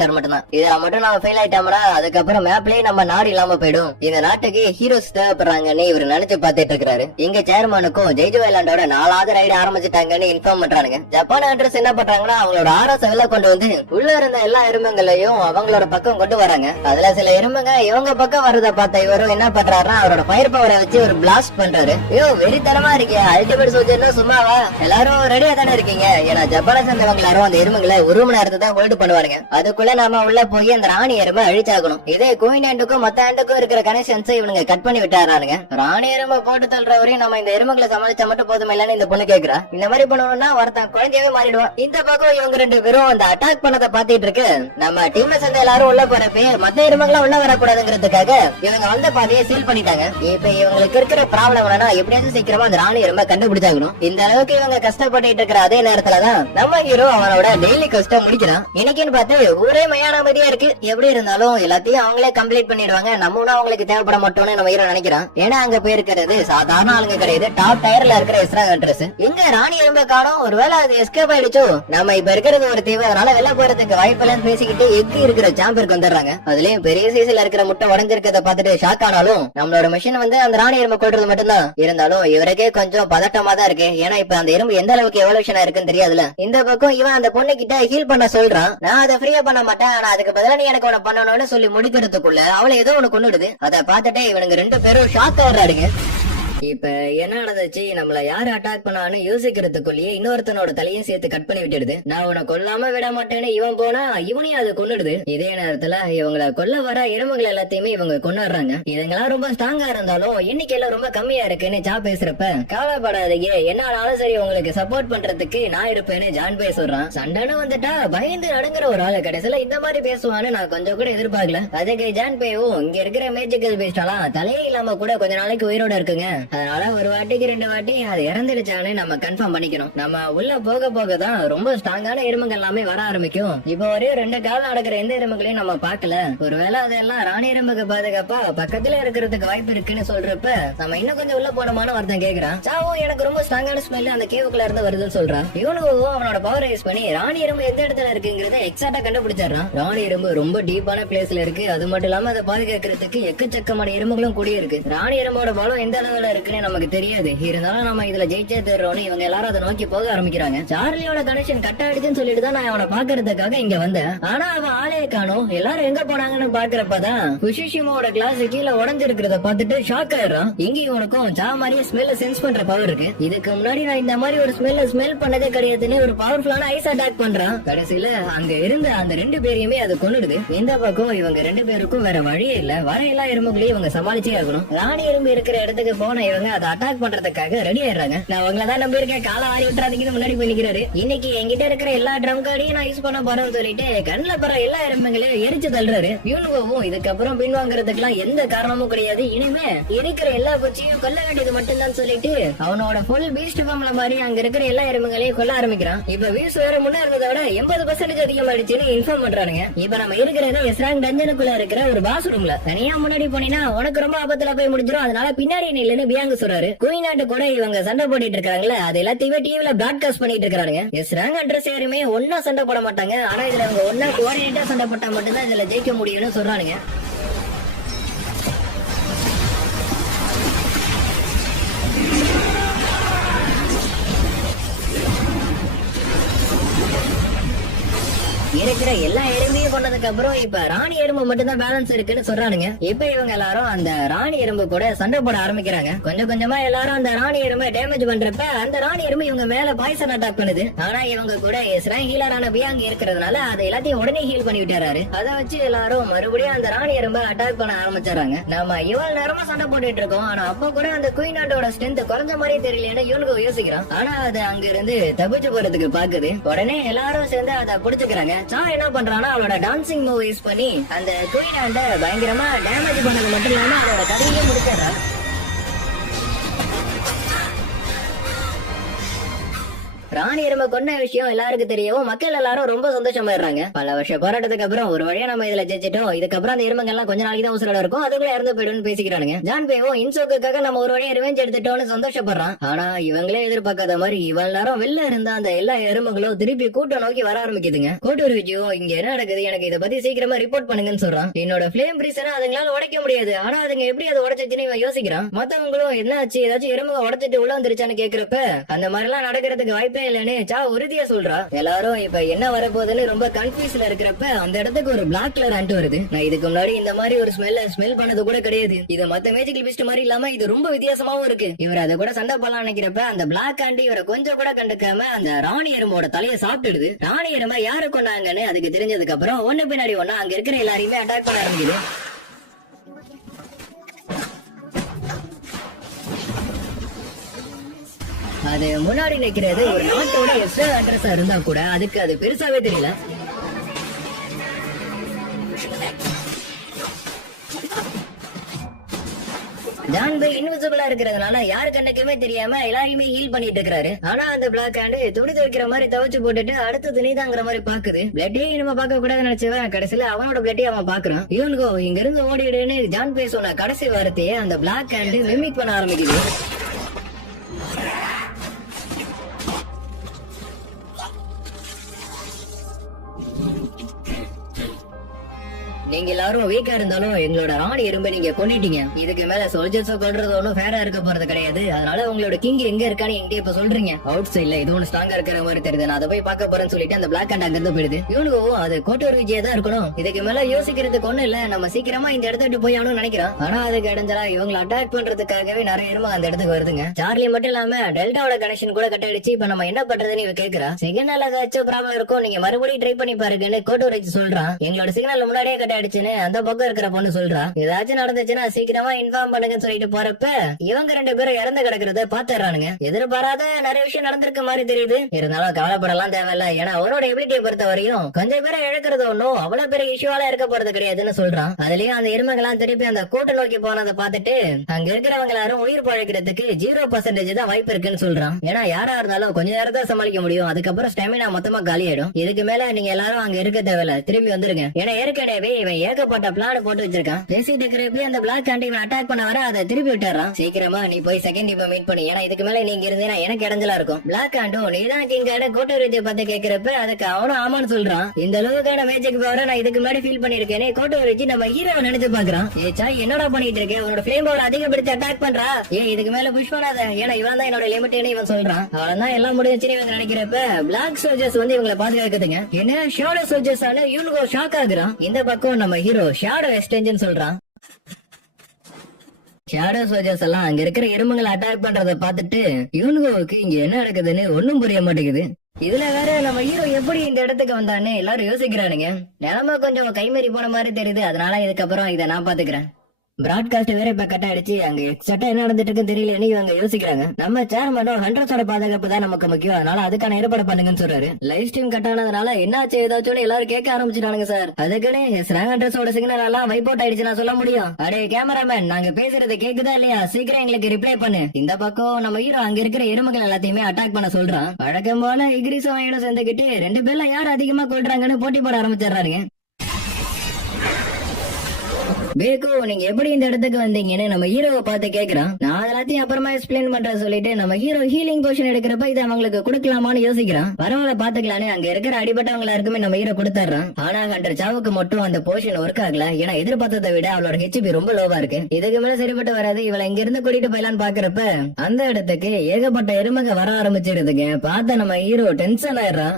மட்டும் நம்ம ஃபெயில் ஆயிட்டோம்னா அதுக்கப்புறம் மேப்லயே நம்ம நாடு இல்லாம போயிடும். இந்த நாட்டுக்கு ஹீரோஸ் தேவைப்படுறாங்கன்னு இவர் நினைச்சு பாத்துட்டு இருக்காரு. இங்க சேர்மனுக்கும் ஜெய்ஜு ஐலாண்டோட 4வது ரைடு ஆரம்பிச்சுட்டாங்கன்னு இன்ஃபார்ம் பண்றாங்க. ஜப்பான் அட்ரஸ் என்ன பண்றாங்கன்னா, அவங்களோட ஆர்எஸ் வெளில கொண்டு வந்து உள்ள இருந்த எல்லா எறும்புங்களையும் அவங்களோட பக்கம் கொண்டு வராங்க. அதுல சில எறும்புங்க இவங்க பக்கம் வர்றத பார்த்த இவரும் என்ன பண்றாருன்னா, அவரோட ஃபயர் பவரை வச்சு ஒரு பிளாஸ்ட் பண்றாரு. ஐயோ வெறித்தனமா இருக்கே, அல்டிமேட் சோல்ஜர்னா சும்மாவா? எல்லாரும் ரெடியா தானே இருக்கீங்க? ஏன்னா ஜப்பானை சேர்ந்தவங்க எல்லாரும் அந்த எறும்புகளை 1 மணி நேரத்தை தான் ஹோல்டு பண்ணுவாங்க. அதுக்குள்ள நாம உள்ள போய் அந்த ராணி எறும்பை அழிச்சாகணும். இதே குயின் ஆண்டுக்கும் மத்த ஆண்டுக்கும் இருக்கிற கனெக்ஷன்ஸ் இவனுங்க கட் பண்ணி விட்டாரானுங்க. ராணி எறும்பை போட்டு தள்ளுற வரையும் நம்ம இந்த எறும்புகளை சமாளிச்சா மட்டும் போதும் இல்லன்னு இந்த பொண்ணு கேக்குறா. இந்த மாதிரி பண்ணணும்னா ஒருத்தன் குழந்தையவே மாறிடுவான். இந்த பக்கம் இவங்க 2 பேரும் அந்த அட்டாக் பண்ணதை பாத்துட்டு இருக்கு. நம்ம டீம்ல சேர்ந்த எல்லாரும் உள்ள போறப்ப மத்த எறும்புகளை உள்ள வரக்கூடாதுங்கிறதுக்காக இவங்க வந்த பாதையை சீல் பண்ணிட்டாங்க. இப்ப இவங்களுக்கு இருக்கிற ப்ராப்ளம் என்னன்னா, எப்படியாச்சும் சீக்கிரமா அந்த ராணி எறும்பை கண்டுபிடிச்சாகணும். இந்த அளவுக்கு இவங்க கஷ்டப்பட்டு இருக்கிற அதே நேரத்துலதான் நம்ம ஹீரோ அவனோட டெய்லி கஷ்டம் முடிக்கிறான். இன்னைக்குன்னு பார்த்து ஒரே மயான அமைதியா இருக்கு. எப்படி இருந்தாலும் எல்லாத்தையும் அவங்களே கம்ப்ளீட் பண்ணிடுவாங்க, நம்ம அவங்களுக்கு தேவைப்பட மாட்டோம்னு நம்ம ஹீரோ நினைக்கிறான். ஏன்னா அங்க போயிருக்கிறது சாதாரண ஆளுங்க கிடையாது, டாப் டயர்ல இருக்கிற எக்ஸ்ட்ரா கண்ட்ரஸ். எங்க ராணி எறும்பை காணோம், ஒருவேளை அது எஸ்கேப் ஆயிடுச்சோ? நம்ம இப்ப இருக்கிறது ஒரு தீவு, அதனால வெளில போறதுக்கு வாய்ப்பு இல்லைன்னு பேசிக்கிட்டு எக்கு இருக்கிற சாம்பருக்கு வந்துடுறாங்க. அதுலயும் பெரிய சைஸ்ல இருக்கிற முட்டை உடஞ்சிருக்கிறத பார்த்துட்டு ஷாக் ஆனாலும் நம்மளோட மிஷின் வந்து அந்த ராணி எறும்பை கொள்றது மட்டும்தான். இருந்தாலும் இவருக்கே கொஞ்சம் பதட்டமா தான் இருக்கு. ஏன்னா இப்ப அந்த எறும்பு எந்த அளவுக்கு எவல்யூஷன் இருக்குன்னு தெரியாதுல. இந்த பக்கம் இவன் அந்த பொண்ணு கிட்ட ஹீல் பண்ண சொல்றான். நான் அதை ஃப்ரீயா பண்ண மாட்டேன், ஆனா அதுக்கு பதிலா நீ எனக்கு உன பண்ணணும்னு சொல்லி முடிக்கிறதுக்குள்ள அவளை ஏதோ ஒண்ணு கொண்டுடுது. அதை பார்த்துட்டே இவனுங்க 2 பேரும் ஷாக் ஆடுறாருங்க. இப்ப என்ன நடந்துச்சு, நம்மள யாரு அட்டாக் பண்ணான்னு யோசிக்கிறதுக்குள்ளேயே இன்னொருத்தனோட தலையும் சேர்த்து கட் பண்ணி விட்டுடுது. நான் உன்னை கொல்லாம விட மாட்டேன்னு இவன் போனா இவனையும் அது கொன்னுடுது. இதே நேரத்துல இவங்களை கொல்ல வர எறும்புகள் எல்லாத்தையுமே இவங்க கொண்டுறாங்க. இதுங்கெல்லாம் ரொம்ப ஸ்ட்ராங்கா இருந்தாலும் எண்ணிக்கையில ரொம்ப கம்மியா இருக்குன்னு ஜா பேசுறப்ப, கவலைப்படாதீங்க, என்னாலும் சரி உங்களுக்கு சப்போர்ட் பண்றதுக்கு நான் இருப்பேன்னு ஜான் பே சொல்றான். சண்டைன்னு வந்துட்டா பயந்து நடுங்குற ஒரு ஆளு கடைசியில இந்த மாதிரி பேசுவான்னு நான் கொஞ்சம் கூட எதிர்பார்க்கல. அதுக்கு ஜான் பேவும் இங்க இருக்கிற மேஜிக்கல் பேஸ்டாலாம் தலையே இல்லாம கூட கொஞ்ச நாளைக்கு உயிரோட இருக்குங்க, அதனால ஒரு வாட்டிக்கு 2 வாட்டி அது இறந்துடுச்சான்னு நம்ம கன்ஃபார்ம் பண்ணிக்கணும். நம்ம உள்ள போக போக தான் ரொம்ப ஸ்ட்ராங்கான எறும்புகள் எல்லாமே வர ஆரம்பிக்கும். இப்போ ஒரே 2 காலம் நடக்கிற எந்த எறும்புகளையும் நம்ம பாக்கல. ஒருவேளை அதெல்லாம் ராணி எறும்புக்கு பாதுகாப்பா பக்கத்துல இருக்கிறதுக்கு வாய்ப்பு இருக்குன்னு சொல்றப்ப நம்ம இன்னும் கொஞ்சம் உள்ள போனோமான ஒருத்தன் கேக்குறான். சாவும் எனக்கு ரொம்ப ஸ்ட்ராங்கான ஸ்மெல் அந்த கேவுக்குள்ள இருந்து வருதுன்னு சொல்றான். இவனுக்கும் அவனோட பவர் யூஸ் பண்ணி ராணி எறும்பு எந்த இடத்துல இருக்குங்கிறத எக்ஸாக்டா கண்டுபிடிச்சான். ராணி எறும்பு ரொம்ப டீப்பான பிளேஸ்ல இருக்கு. அது மட்டும் இல்லாம அதை பாதுகாக்கிறதுக்கு எக்கச்சக்கமான எறும்புகளும் கூடிய இருக்கு. ராணி எறும்போட பலம் எந்த அளவுல இருக்குன்னு நமக்கு தெரியாது. இருந்தாலும் நம்ம இதுல ஜெயிச்சே தர்றோம்னு இவங்க எல்லாரும் அதை நோக்கி போக ஆரம்பிக்கிறாங்க. சார்லியோட கனெக்ஷன் கட் ஆயிடுச்சுன்னு சொல்லிட்டு தான் நான் அவனை பாக்குறதுக்காக இங்க வந்தேன். ஆனா அவன் ஆளே காணோம். எல்லாரும் எங்க போனாங்கன்னு பாக்குறப்பதான் குஷிஷிமாவோட கிளாஸ் கீழே உடஞ்சிருக்கிறத பார்த்துட்டு ஷாக் ஆயிடுறான். இங்க இவனுக்கும் சா மாதிரியே ஸ்மெல்ல சென்ஸ் பண்ற பவர் இருக்கு. இதுக்கு முன்னாடி நான் இந்த மாதிரி ஒரு ஸ்மெல் பண்ணதே கிடையாதுன்னு ஒரு பவர்ஃபுல்லான ஐஸ் அட்டாக் பண்றான். கடைசியில அங்க இருந்த அந்த 2 பேரையுமே அது கொன்னுடுது. இந்த பக்கம் இவங்க 2 பேருக்கும் வேற வழியே இல்ல. வர எல்லா எறும்புகளையும் இவங்க சமாளிச்சே ஆகணும். ராணி எறும்பு இருக்கிற இடத்துக்கு போன இவங்க அதை அட்டாக் பண்றதுக்காக ரெடி ஆயிடுறாங்க. நான் அவங்களதான் நம்பி இருக்கேன், காலை ஆறி விட்டுறாதீங்கன்னு முன்னாடி பண்ணிக்கிறாரு. இன்னைக்கு என்கிட்ட இருக்கிற எல்லா ட்ரம் கார்டையும் நான் யூஸ் பண்ண போறேன்னு சொல்லிட்டு கண்ணுல படுற எல்லா எறும்புகளையும் எரிச்சு தள்ளுறாரு. யூனுகவும் இதுக்கப்புறம் பின்வாங்கறதுக்குலாம் எந்த காரணமும் கிடையாது. இனிமே இருக்கிற எல்லா பூச்சியும் கொல்ல வேண்டியது மட்டும்தான் சொல்லிட்டு அவனோட ஃபுல் பீஸ்ட் ஃபார்ம்ல மாதிரி அங்க இருக்கிற எல்லா எறும்புகளையும் கொல்ல ஆரம்பிக்கிறான். இப்ப வியூஸ் வேற முன்ன இருந்ததை விட 80% அதிகமாயிடுச்சுன்னு இன்ஃபார்ம் பண்றானுங்க. இப்ப நம்ம இருக்கிறது எஸ்ராங் டஞ்சனுக்குள்ள இருக்கிற ஒரு பாஸ் ரூம்ல. தனியா முன்னாடி போனீங்கன்னா உனக்கு ரொம்ப ஆபத்துல போய் முடிஞ்சிடும், அதனால பின்னாடி நில்லுன்னு பியாங்க சொல்றாரு. குயின் நாட்டு கூட இவங்க சண்டை போட்டுட்டு இருக்காங்களே, அது எல்லாத்தையுமே டிவில பிராட்காஸ்ட் பண்ணிட்டு இருக்காங்க. எஸ்ராங் அட்ரஸ் யாருமே ஒன்னா சண்டை போட மாட்டாங்க. ஆனா இதுல அவங்க ஒன்னா கோஆர்டினேட்டா சண்டை போட்டா மட்டும்தான் இதுல ஜெயிக்க முடியும்னு சொல்றானுங்க. இருக்கிற எல்லா எறும்பையும் கொண்டதுக்கு அப்புறம் இப்ப ராணி எறும்பு மட்டும் தான் பேலன்ஸ் இருக்குன்னு சொல்றானுங்க. இப்ப இவங்க எல்லாரும் அந்த ராணி எறும்பு கூட சண்டை போட ஆரம்பிக்கிறாங்க. கொஞ்சம் கொஞ்சமா எல்லாரும் அந்த ராணி எறும்பை டேமேஜ் பண்றப்ப அந்த ராணி எறும்பு இவங்க மேல பாய்சன் அட்டாக் பண்ணுது. ஆனா இவங்க கூட ஹீலரான பியாங் இருக்கிறதுனால அதை எல்லாத்தையும் உடனே ஹீல் பண்ணி விட்டுறாரு. அதை வச்சு எல்லாரும் மறுபடியும் அந்த ராணி எறும்பை அட்டாக் பண்ண ஆரம்பிச்சாங்க. நம்ம இவ்வளவு நேரமா சண்டை போட்டுட்டு இருக்கோம், ஆனா அப்ப கூட அந்த குயின் நாட்டோட ஸ்ட்ரென்த் குறைஞ்ச மாதிரியே தெரியலன்னு யூனுகோ யோசிக்கிறான். ஆனா அது அங்க இருந்து தப்பிச்சு போறதுக்கு பாக்குது. உடனே எல்லாரும் சேர்ந்து அதை புடிச்சுக்கிறாங்க. சா என்ன பண்றானா அவளோட டான்சிங் மூவ் யூஸ் பண்ணி அந்த குயின் ஆண்ட பயங்கரமா டேமேஜ் பண்ணது மட்டும் இல்லாம அதோட கதையே முடிச்சாரா. ராணி எறும்பை கொன்ன விஷயம் எல்லாருக்கும் தெரியவும் மக்கள் எல்லாரும் ரொம்ப சந்தோஷமாயிடுறாங்க. பல வருஷம் போராட்டத்துக்கு அப்புறம் ஒரு வழியா நம்ம இதுல ஜெயிச்சிட்டோம். இதுக்கப்புறம் அந்த எறும்புகள் எல்லாம் கொஞ்ச நாளைக்கு தான் உசுரோட இருக்கும், அதுக்குள்ள இறந்து போயிடும்னு பேசிக்கிறானுங்க. ஜான்பேவும் இன்சோக்குக்காக நம்ம ஒரு வழியா ரிவெஞ்ச் எடுத்துட்டோம்னு சந்தோஷப்படுறான். ஆனா இவங்களே எதிர்பார்க்காத மாதிரி இவ்வளவு நேரம் வெளில இருந்த அந்த எல்லா எறும்புகளும் திருப்பி கூட்டம் நோக்கி வர ஆரம்பிக்குதுங்க. கோட்டூர் விஜயம் இங்க என்ன நடக்குது, எனக்கு இதை பத்தி சீக்கிரமா ரிப்போர்ட் பண்ணுங்கன்னு சொல்றான். என்னோட பிளேம் பிரீசனை அதுங்களால உடைக்க முடியாது, ஆனா அதுங்க எப்படி அதை உடைச்சுன்னு இவன் யோசிக்கிறான். மத்தவங்களும் என்ன ஆச்சு, ஏதாச்சும் எறும்புக உடைச்சிட்டு உள்ள வந்துருச்சான்னு கேக்குறப்ப அந்த மாதிரி எல்லாம் நடக்கிறதுக்கு வாய்ப்பே இல்லன்னு சா உறுதியா சொல்றா. எல்லாரும் இப்ப என்ன வரப்போகுதுன்னு ரொம்ப கன்ஃபியூஸ்ல இருக்கிறப்ப அந்த இடத்துக்கு ஒரு பிளாக் கலர் ஆண்ட் வருது. நான் இதுக்கு முன்னாடி இந்த மாதிரி ஒரு ஸ்மெல் பண்ணது கூட கிடையாது. இது மத்த மேஜிக்கல் பீஸ்ட் மாதிரி இல்லாம இது ரொம்ப வித்தியாசமாவும் இருக்கு. இவர் அதை கூட சண்டை பண்ணலாம் நினைக்கிறப்ப அந்த பிளாக் ஆண்டி இவரை கொஞ்சம் கூட கண்டுக்காம அந்த ராணி எறும்போட தலையை சாப்பிட்டுடுது. ராணி எறும்பை யாரு கொண்டாங்கன்னு அதுக்கு தெரிஞ்சதுக்கு அப்புறம் ஒண்ணு பின்னாடி ஒண்ணா அங்க இருக்கிற எல்லாரையுமே அட்டாக் பண்ண ஆரம்பிக்குது. அது முன்னாடி நிக்கிறது ஒரு நாட்டோட எக்ஸ்ட்ரா அட்ரஸா இருந்தா கூட அதுக்கு அது பெருசாவே தெரியல. ஜான்பே இன்விசிபிளா இருக்கிறதுனால யாரு கண்ணுக்குமே தெரியாம எல்லாரையுமே ஹீல் பண்ணிட்டு இருக்காரு. ஆனா அந்த பிளாக் ஹேண்ட் துணி துவைக்கிற மாதிரி துவைச்சு போட்டுட்டு அடுத்த துணிதாங்கிற மாதிரி பாக்குது. பிளட்டே நம்ம பார்க்க கூடாதுன்னு நினைச்சவன் கடைசியில அவனோட பிளட்டே அவன் பாக்குறான். இவனுக்கோ இங்க இருந்து ஓடிடுன்னு ஜான்பே சொன்ன கடைசி வார்த்தையே அந்த பிளாக் ஹேண்ட் மிமிக் பண்ண ஆரம்பிக்குது. நீங்க எல்லாரும் வீக்கா இருந்தாலும் எங்களோட ராணி எறும்பை நீங்க கொன்னிட்டீங்க. இதுக்கு மேல சோல்ஜர்ஸ் கொல்றது ஒன்னும் ஃபேரா இருக்க போறது கிடையாது. அதனால உங்களோட கிங் எங்க இருக்கான்னு என்கிட்ட இப்ப சொல்றீங்க. அவுட் சைட்ல இது ஒன்னு ஸ்ட்ராங்கா இருக்கிற மாதிரி தெரியுது, நான் அதை போய் பார்க்க போறேன்னு சொல்லிட்டு அந்த பிளாக் அண்ட் அங்க இருந்து போயிடுது. இவனுக்கும் அது கோட்டூர் விஜயா தான் இருக்கணும். இதுக்கு மேல யோசிக்கிறதுக்கு ஒண்ணு இல்ல, நம்ம சீக்கிரமா இந்த இடத்த விட்டு போய் ஆகணும்னு நினைக்கிறோம். ஆனா அதுக்கு இடைஞ்சலா இவங்களை அட்டாக் பண்றதுக்காகவே நிறைய எறும்பு அந்த இடத்துக்கு வருதுங்க. சார்லி மட்டும் இல்லாம டெல்டாவோட கனெக்ஷன் கூட கட் ஆயிடுச்சு. இப்ப நம்ம என்ன பண்றதுன்னு இவ கேக்குறா. சிக்னல் ஏதாச்சும் ப்ராப்ளம் இருக்கும், நீங்க மறுபடியும் ட்ரை பண்ணி பாருங்கன்னு கோட்டூர் விஜய் சொல்றான். எங்களோட சிக்னல் முன்னாடியே கட் ஆயிடுச்சுன்னு அந்த பக்கம் இருக்கிற பொண்ணு சொல்றா. ஏதாச்சும் நடந்துச்சுன்னா சீக்கிரமா இன்ஃபார்ம் பண்ணுங்கன்னு சொல்லிட்டு போறப்ப இவங்க 2 பேரும் இறந்து கிடக்கிறத பாத்துறானுங்க. எதிர்பாராத நிறைய விஷயம் நடந்திருக்க மாதிரி தெரியுது. இருந்தாலும் கவலைப்படலாம் தேவையில்ல, ஏன்னா அவனோட எபிலிட்டியை பொறுத்த வரையும் கொஞ்சம் பேரை இழக்கிறது ஒன்னும் அவ்வளவு பெரிய இஷ்யூவால இருக்க போறது கிடையாதுன்னு சொல்றான். அதுலயும் அந்த எருமைகளாம் திருப்பி அந்த கூட்ட நோக்கி போனதை பார்த்துட்டு அங்க இருக்கிறவங்க எல்லாரும் உயிர் பழைக்கிறதுக்கு 0% தான் வாய்ப்பு இருக்குன்னு சொல்றான். ஏன்னா யாரா இருந்தாலும் கொஞ்ச நேரத்தை சமாளிக்க முடியும், அதுக்கப்புறம் ஸ்டாமினா மொத்தமா காலியாயிடும். இதுக்கு மேல நீங்க எல்லாரும் அங்க இருக்க தேவையில்ல, திரும்பி வந்துருங்க. ஏன்னா ஏற்கனவே இவன் ஏகப்பட்ட பிளான் போட்டு வச்சிருக்கான். பேசிட்டு இருக்கிறப்ப அந்த பிளாக் ஹேண்ட் இவன் அட்டாக் பண்ண வர அதை திருப்பி விட்டுறான். சீக்கிரமா நீ போய் செகண்ட் டீம் மீட் பண்ணி, ஏன்னா இதுக்கு மேல நீங்க இருந்தீங்கன்னா எனக்கு இடைஞ்சலா இருக்கும். பிளாக் ஹேண்டும் நீதான் கிங்கான கோட்டோரிஜை பத்தி கேக்குறப்ப அதுக்கு அவனும் ஆமான்னு சொல்றான். இந்த அளவுக்கான மேஜிக் பவரை நான் இதுக்கு முன்னாடி ஃபீல் பண்ணிருக்கேனே. கோட்டோரிஜி நம்ம ஹீரோவை நினைச்சு பாக்குறான். ஏ சாய் என்னடா பண்ணிட்டு இருக்கேன், உன்னோட ஃபிளேம் பவர் அதிகப்படுத்தி அட்டாக் பண்றா. இதுக்கு மேல புஷ் பண்ணாத, ஏன்னா இவன் தான் என்னோட லிமிட்னு இவன் சொல்றான். அவன் எல்லாம் முடிஞ்சுன்னு இவங்க நினைக்கிறப்ப பிளாக் சோல்ஜர்ஸ் வந்து இவங்களை பாதுகாக்குதுங்க. என்ன ஷேடோ சோல்ஜர்ஸ் ஆன யூனிகோ ஷாக் ஆகுறான். இந்த பக்கம் நம்ம ஹீரோ ஷேடோ எக்ஸ்டென்ஷன் சொல்றான். ஷேடோ சோல்ஜர்ஸ் எல்லாம் அங்க இருக்கிற எறும்புகளை அட்டாக் பண்றத பாத்துட்டு யூனிகோவுக்கு இங்க என்ன நடக்குதுன்னு ஒண்ணும் புரிய மாட்டேங்குது. இதுல வேற நம்ம ஹீரோ எப்படி இந்த இடத்துக்கு வந்தானே எல்லாரும் யோசிக்கிறானுங்க. நிலைமை கொஞ்சம் கைமறி போன மாதிரி தெரியுது. அதனால இதுக்கப்புறம் இதை நான் பாத்துக்கிறேன். பிராட்காஸ்ட் வேற இப்ப கட் ஆயிடுச்சு. அங்க எக்ஸ்ட்ரா என்ன நடந்துட்டு இருக்குன்னு தெரியலன்னு இவங்க யோசிக்கிறாங்க. நம்ம சேர்மனும் ஹண்ட்ரஸோட பாதுகாப்பு தான் நமக்கு முக்கியம், அதனால அதுக்கான ஏற்பாடு பண்ணுங்கன்னு சொல்றாரு. லைவ் ஸ்ட்ரீம் கட் ஆனதுனால என்னாச்சு ஏதாச்சும் எல்லாரும் கேட்க ஆரம்பிச்சிட்டானுங்க. சார் அதுக்குன்னு ஸ்ராங் ஹண்ட்ரஸோட சிக்னல் எல்லாம் வைப் அவுட் ஆயிடுச்சு நான் சொல்ல முடியும். அடே கேமராமேன், நாங்க பேசுறது கேக்குதா இல்லையா, சீக்கிரம் எங்களுக்கு ரிப்ளை பண்ணு. இந்த பக்கம் நம்ம ஹீரோ அங்க இருக்கிற எறும்புகள் எல்லாத்தையுமே அட்டாக் பண்ண சொல்றான். வழக்கம் போல இக்ரிஸும் ஐயனும் சேர்ந்துக்கிட்டு ரெண்டு பேர்ல யார் அதிகமா கொள்றாங்கன்னு போட்டி போட ஆரம்பிச்சிடுறாங்க. பேக்கு, நீங்க எப்படி இந்த இடத்துக்கு வந்தீங்கன்னு நம்ம ஹீரோவை பார்த்து கேக்குறான். நான் எல்லாத்தையும் அப்புறமா எக்ஸ்பிளைன் பண்றேன் சொல்லிட்டு நம்ம ஹீரோ ஹீலிங் போஷன் எடுக்கிறப்ப இதை அவங்களுக்கு கொடுக்கலாமான்னு யோசிக்கிறான். பரவாயில்ல பாத்துக்கலான்னு அங்க இருக்கிற அடிபட்டவங்க எல்லாருக்குமே நம்ம ஹீரோ கொடுத்துறான். ஆனா ஹண்டர் சாவுக்கு மட்டும் அந்த போர்ஷன் ஒர்க் ஆகல. ஏன்னா எதிர்பார்த்ததை விட அவளோட ஹெச்பி ரொம்ப லோவா இருக்கு. இதுக்கு மேல சரிப்பட்டு வராது. இவளை இங்க இருந்து கூட்டிட்டு போயலான்னு பாக்குறப்ப அந்த இடத்துக்கு ஏகப்பட்ட எருமங்க வர ஆரம்பிச்சிருதுங்க. பார்த்த நம்ம ஹீரோ டென்ஷன் ஆயிடுறான்.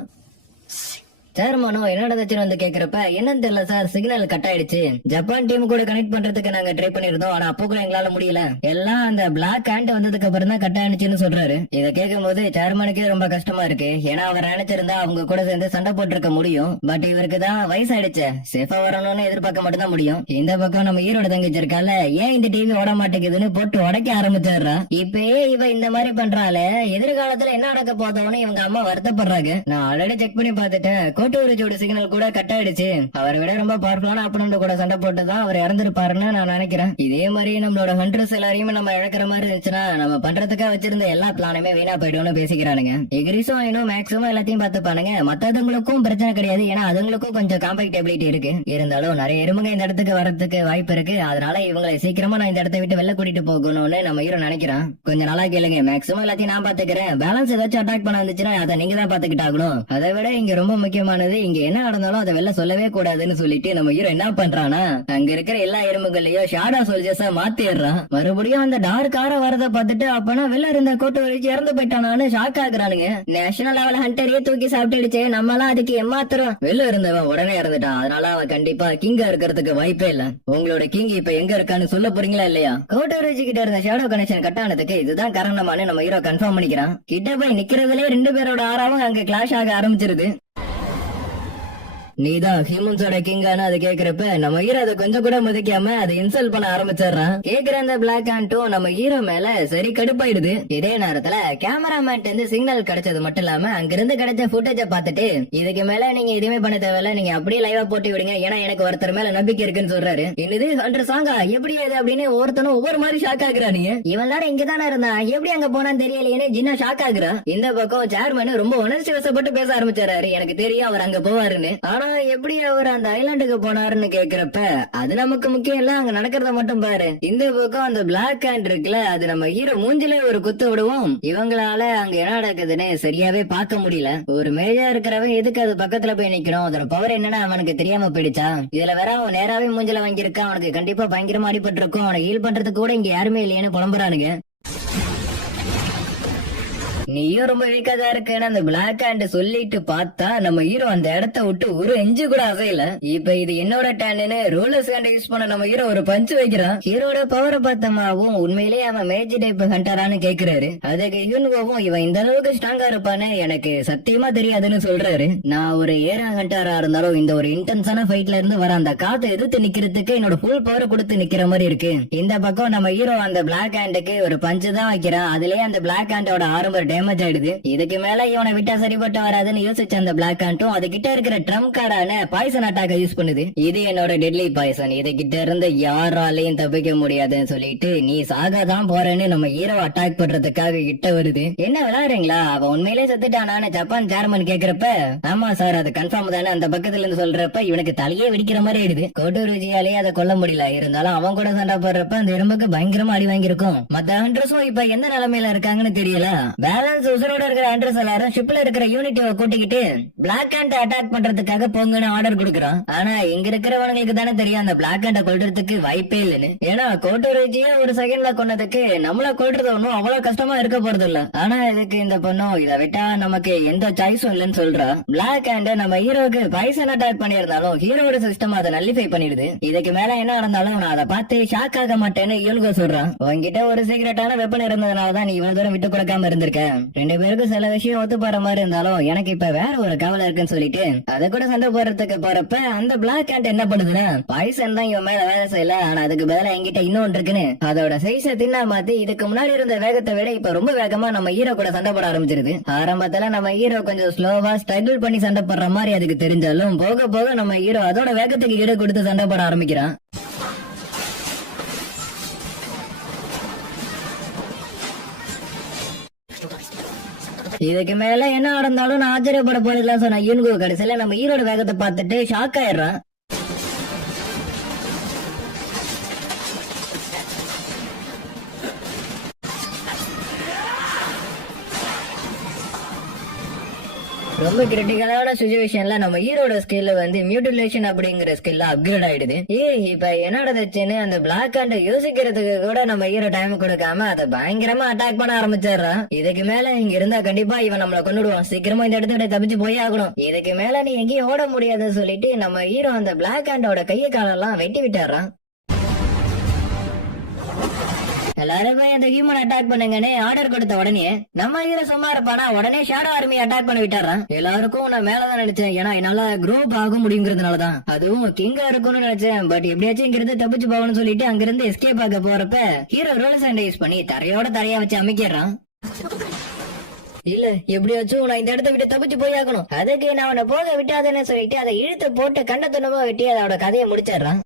சேர்மனோ என்ன நடந்துச்சுன்னு வந்து கேக்குறப்ப என்னன்னு தெரியல சார், சிக்னல் கட் ஆயிடுச்சு. ஜப்பான் டீம் கூட கனெக்ட் பண்றதுக்கு நாங்க ட்ரை பண்ணிருந்தோம், ஆனா அப்போ கூட எங்களால முடியல. எல்லாம் அந்த பிளாக் ஹேண்ட் வந்ததுக்கு அப்புறம் தான் கட் ஆயிடுச்சுன்னு சொல்றாரு. இதை கேட்கும் போது சேர்மனுக்கே ரொம்ப கஷ்டமா இருக்கு. ஏன்னா அவர் நினைச்சிருந்தா அவங்க கூட சேர்ந்து சண்டை போட்டிருக்க முடியும். பட் இவருக்கு தான் வயசாயிடுச்சு, சேஃபா வரணும்னு எதிர்பார்க்க மட்டும் தான் முடியும். இந்த பக்கம் நம்ம ஈரோட தங்கச்சி இருக்கால, ஏன் இந்த டிவி ஓட மாட்டேங்குதுன்னு போட்டு உடைக்க ஆரம்பிச்சிடுறா. இப்பயே இவ இந்த மாதிரி பண்றாளே, எதிர்காலத்துல என்ன நடக்க போதோன்னு இவங்க அம்மா வருத்தப்படுறாங்க. நான் ஆல்ரெடி செக் பண்ணி பாத்துட்டேன், கோட்டோரிஜோட சிக்னல் கூட கட் ஆயிடுச்சு. அவரை விட ரொம்ப பவர்ஃபுல்லான அப்பனண்ட் கூட சண்டை போட்டுதான் அவர் இறந்திருப்பாருன்னு நான் நினைக்கிறேன். இதே மாதிரி நம்மளோட ஹண்டர்ஸ் எல்லாரையுமே நம்ம இழக்கிற மாதிரி இருந்துச்சுன்னா நம்ம பண்றதுக்கா வச்சிருந்த எல்லா பிளானுமே வீணா போயிடும்னு பேசிக்கிறானுங்க. எக்ரிஸும் ஐனும் மேக்ஸிமம் எல்லாத்தையும் பாத்துப்பானுங்க. மத்தவங்களுக்கும் பிரச்சனை கிடையாது, ஏன்னா அதுங்களுக்கும் கொஞ்சம் காம்பேக்டபிலிட்டி இருக்கு. இருந்தாலும் நிறைய எறும்புங்க இந்த இடத்துக்கு வரதுக்கு வாய்ப்பு இருக்கு. அதனால இவங்களை சீக்கிரமா நான் இந்த இடத்தை விட்டு வெளில கூட்டிட்டு போகணும்னு நம்ம ஹீரோ நினைக்கிறான். கொஞ்சம் நாளா கேளுங்க, மேக்ஸிமம் எல்லாத்தையும் நான் பாத்துக்கிறேன். பேலன்ஸ் ஏதாச்சும் அட்டாக் பண்ண வந்துச்சுன்னா அதை நீங்க தான் பாத்துக்கிட்டாகணும். அதை விட இங்க ரொம்ப முக்கியமானது, இங்க என்ன நடந்தாலும் அதை வெளில சொல்லவே கூடாதுன்னு சொல்லிட்டு நம்ம ஹீரோ என்ன பண்றானா, அங்க இருக்கிற எல்லா எறும்புகளையும் ஷேடோ சோல்ஜர்ஸா மாத்திடுறான். மறுபடியும் அந்த டார்க் ஆர வரத பார்த்துட்டு அப்பனா வெளில இருந்த கோட்டை வச்சு இறந்து போயிட்டானு ஷாக் ஆகுறானுங்க. நேஷனல் லெவல் ஹண்டரையே தூக்கி சாப்பிட்டுடுச்சு, நம்ம எல்லாம் அதுக்கு ஏமாத்துறோம். வெளில இருந்தவன் உடனே இறந்துட்டான். அதனால அவன் கண்டிப்பா கிங்கா இருக்கிறதுக்கு வாய்ப்பே இல்ல. உங்களோட கிங் இப்ப எங்க இருக்கான்னு சொல்ல போறீங்களா இல்லையா? கோட்டை கிட்ட இருந்த ஷேடோ கனெக்ஷன் கட் ஆனதுக்கு இதுதான் காரணமானு நம்ம ஹீரோ கன்ஃபார்ம் பண்ணிக்கிறான். கிட்ட போய் நிக்கிறதுலயே ரெண்டு பேரோட ஆறாவும் அங்க கிளாஷ் ஆக ஆரம்பிச்சிருது. நீதான் ஹியூமன்ஸோட கிங்கான அது கேக்குறப்ப நம்ம ஹீரோ அதை கொஞ்சம் கூட முதிக்காம அதை இன்சல்ட் பண்ண ஆரம்பிச்சிடறான். கேக்குற அந்த பிளாக் ஹேண்டும் நம்ம ஹீரோ மேல சரி கடுப்பாயிடுது. இதே நேரத்துல கேமராமேன் இருந்து சிக்னல் கிடைச்சது மட்டும் இல்லாம அங்கிருந்து கிடைச்ச புட்டேஜ பாத்துட்டு இதுக்கு மேல நீங்க எதுவுமே பண்ண தேவையில்ல, நீங்க அப்படியே லைவா போட்டு விடுங்க, ஏன்னா எனக்கு ஒருத்தர் மேல நம்பிக்கை இருக்குன்னு சொல்றாரு. என்னது ஹண்டர் சாங்கா எப்படி அது அப்படின்னு ஒவ்வொருத்தனும் ஒவ்வொரு மாதிரி ஷாக் ஆகுறானுங்க. இவன் நேரம் இங்கதானே இருந்தான், எப்படி அங்க போனான்னு தெரியலையே ஜின்னா ஷாக் ஆகுறான். இந்த பக்கம் சேர்மன் ரொம்ப உணர்ச்சி வசப்பட்டு பேச ஆரம்பிச்சாரு. எனக்கு தெரியும் அவர் அங்க போவாருன்னு. ஆனா எப்படி அவர் அந்த ஐலாண்டுக்கு போனாருன்னு கேக்குறப்ப அது நமக்கு முக்கியம் இல்ல, அங்க நடக்கிறத மட்டும் பாரு. இந்த பக்கம் அந்த பிளாக் ஹேண்ட் இருக்குல்ல, அது நம்ம ஹீரோ மூஞ்சில ஒரு குத்து விடுவோம். இவங்களால அங்க என்ன நடக்குதுன்னு சரியாவே பார்க்க முடியல. ஒரு மேஜா இருக்கிறவன் எதுக்கு அது பக்கத்துல போய் நிக்கணும், அதோட பவர் என்னன்னு அவனுக்கு தெரியாம போயிடுச்சா? இதுல வேற அவன் நேராவே மூஞ்சில வாங்கியிருக்கான். அவனுக்கு கண்டிப்பா பயங்கரமா அடிபட்டு இருக்கும். அவனை ஹீல் பண்றதுக்கு கூட இங்க யாருமே இல்லையேன்னு புலம்புறானுங்க. நீயும் ரொம்ப வீக்கா தான் இருக்குன்னு அந்த பிளாக் ஹேண்ட் சொல்லிட்டு பார்த்தா நம்ம ஹீரோ அந்த இடத்த விட்டு ஒரு இன்ச்சு கூட அசையல. இப்ப இது என்னோட டேன்னு ரோலர்ஸ் ஹேண்ட் யூஸ் பண்ண நம்ம ஹீரோ ஒரு பஞ்ச் வைக்கிறான். ஹீரோட பவரை பார்த்தமாவும் உண்மையிலேயே அவன் மேஜி டைப் ஹண்டரான்னு கேக்குறாரு. அதுக்கு யூனிவோவும் இவன் இந்த அளவுக்கு ஸ்ட்ராங்கா இருப்பான்னு எனக்கு சத்தியமா தெரியாதுன்னு சொல்றாரு. நான் ஒரு ஏரா ஹண்டரா இருந்தாலும் இந்த ஒரு இன்டென்ஸான ஃபைட்ல இருந்து வர அந்த காத்தை எதிர்த்து நிக்கிறதுக்கு என்னோட ஃபுல் பவர் கொடுத்து நிக்கிற மாதிரி இருக்கு. இந்த பக்கம் நம்ம ஹீரோ அந்த பிளாக் ஹேண்டுக்கு ஒரு பஞ்சு தான் வைக்கிறான். அதுலயே அந்த பிளாக் ஹேண்டோட ஆரம்பர் டேமேஜ் ஆயிடுது. இதுக்கு மேல இவனை விட்டா சரிப்பட்டு வராதுன்னு யோசிச்ச அந்த பிளாக் ஹேண்டும் அது கிட்ட இருக்கிற ட்ரம் கார்டான பாய்சன் அட்டாக்க யூஸ் பண்ணுது. இது என்னோட டெட்லி பாய்சன், இது கிட்ட இருந்து யாராலையும் தப்பிக்க முடியாதுன்னு சொல்லிட்டு நீ சாகதான் போறேன்னு நம்ம ஹீரோ அட்டாக் பண்றதுக்காக கிட்ட வருது. என்ன விளையாடுறீங்களா, அவ உண்மையிலே செத்துட்டானான்னு ஜப்பான் சேர்மன் கேக்குறப்ப ஆமா சார் அது கன்ஃபார்ம் தானே அந்த பக்கத்துல இருந்து சொல்றப்ப இவனுக்கு தலையே வெடிக்கிற மாதிரி ஆயிடுது. கோட்டூர்ஜியாலேயே அதை கொல்ல முடியல. இருந்தாலும் அவன் கூட சண்டை போடுறப்ப அந்த எறும்புக்கு பயங்கரமா அடி வாங்கியிருக்கும். மத்த ஹண்ட்ரஸும் இப்ப எந்த நிலைமையில இருக்காங்கன்னு தெரியல. பேலன்ஸ் உசரோட இருக்கிற ஹண்ட்ரஸ் எல்லாரும் ஷிப்ல இருக்கிற யூனிட்டியை கூட்டிக்கிட்டு பிளாக் ஹேண்ட் அட்டாக் பண்றதுக்காக போங்கன்னு ஆர்டர் கொடுக்குறான். ஆனா இங்க இருக்கிறவங்களுக்கு தானே தெரியும் அந்த பிளாக் ஹேண்ட கொல்றதுக்கு வாய்ப்பே இல்லைன்னு. ஏன்னா கோட்டூர்ஜியே ஒரு செகண்ட்ல கொன்னதுக்கு நம்மள கொல்றது ஒன்னும் அவ்வளவு கஷ்டமா இருக்க போறது இல்ல. ஆனா இதுக்கு இந்த பொண்ணும் இதை விட்டா நமக்கு எந்த சாய்ஸும் இல்லைன்னு சொல்றா. பிளாக் ஹேண்ட் நம்ம ஹீரோக்கு பாய்சன் அட்டாக் பண்ணியிருந்தாலும் ஹீரோட சிஸ்டம் அதை நல்லிஃபை பண்ணிடுது. இதுக்கு மேல என்ன நடந்தாலும் நான் அதை பார்த்து ஷாக் ஆக மாட்டேன்னு இவனுக்கு சொல்றான். உன்கிட்ட ஒரு சீக்கிரட்டான வெப்பன் இருந்ததுனாலதான் நீ இவ்வளவு தூரம் விட்டு கொடுக்காம இருந்திருக்க. ரெண்டு பேருக்கும் சில விஷயம் ஒத்து போற மாதிரி இருந்தாலும் எனக்கு இப்ப வேற ஒரு கவலை இருக்குன்னு சொல்லிட்டு அதை கூட சண்டை போடுறதுக்கு போறப்ப அந்த பிளாக் ஹேண்ட் என்ன பண்ணுதுன்னா பாய்சன் தான் இவன் மேல வேலை செய்யல, ஆனா அதுக்கு பதிலா என்கிட்ட இன்னொன்று இருக்குன்னு அதோட சைஸ தின்னா மாத்தி இதுக்கு முன்னாடி இருந்த வேகத்தை விட இப்ப ரொம்ப வேகமா நம்ம ஹீரோ கூட சண்டை போட ஆரம்பிச்சிருது. ஆரம்பத்துல நம்ம ஹீரோ கொஞ்சம் ஸ்லோவா ஸ்ட்ரகிள் பண்ணி சண்டை போடுற மாதிரி அதுக்கு தெரிஞ்சாலும் போக போக நம்ம ஹீரோ அதோட வேகத்துக்கு ஈடு கொடுத்து சண்டை போட ஆரம்பிக்கிறான். இதுக்கு மேல என்ன நடந்தாலும் நான் ஆச்சரியப்பட போறதுலாம் சொன்ன யூன்கோ கடைசியில நம்ம ஹீரோட வேகத்தை பார்த்துட்டு ஷாக் ஆயிடுறான். ரொம்ப கிரிட்டிக்கலான சிச்சுவேஷன்ல நம்ம ஹீரோட ஸ்கில் வந்து மியூட்டிலேஷன் அப்படிங்கிற ஸ்கில்ல அப்கிரேட் ஆயிடுது. இப்ப என்ன நடந்துச்சுன்னு அந்த பிளாக் ஹேண்ட் யோசிக்கிறதுக்கு கூட நம்ம ஹீரோ டைம் கொடுக்காம அதை பயங்கரமா அட்டாக் பண்ண ஆரம்பிச்சிடுறான். இதுக்கு மேல இங்க இருந்தா கண்டிப்பா இவன் நம்மள கொண்டுடுவான், சீக்கிரமா இந்த இடத்துல தப்பிச்சு போய் ஆகணும், இதுக்கு மேல நீ எங்கேயும் ஓட முடியாதுன்னு சொல்லிட்டு நம்ம ஹீரோ அந்த பிளாக் ஹேண்டோட கையை காலெல்லாம் வெட்டி விட்டுறான். எல்லாருமே அந்த ஹியூமன் அட்டாக் பண்ணுங்கன்னு ஆர்டர் கொடுத்த உடனே நம்ம ஹீரோ சும்மா இருப்பானா உடனே ஷேடோ ஆர்மி அட்டாக் பண்ண விட்டாரான். எல்லாருக்கும் நான் மேலதான் நினைச்சேன், ஏன்னா என்னால க்ரோப் ஆக முடியுங்கிறதுனாலதான், அதுவும் கிங்கா இருக்கும்னு நினைச்சேன். பட் எப்படியாச்சும் இங்கிருந்து தப்பிச்சு போகணும்னு சொல்லிட்டு அங்கிருந்து எஸ்கேப் ஆக போறப்ப ஹீரோ ரோல் சாண்டை யூஸ் பண்ணி தரையோட தரையா வச்சு அமைக்கிறான். இல்ல எப்படியாச்சும் நான் இந்த இடத்த விட்டு தப்பிச்சு போய் ஆகணும், அதுக்கு நான் அவனை போக விட்டாதேன்னு சொல்லிட்டு அதை இழுத்து போட்டு கண்ட துணமா வெட்டி அதோட கதையை முடிச்சிடறான்.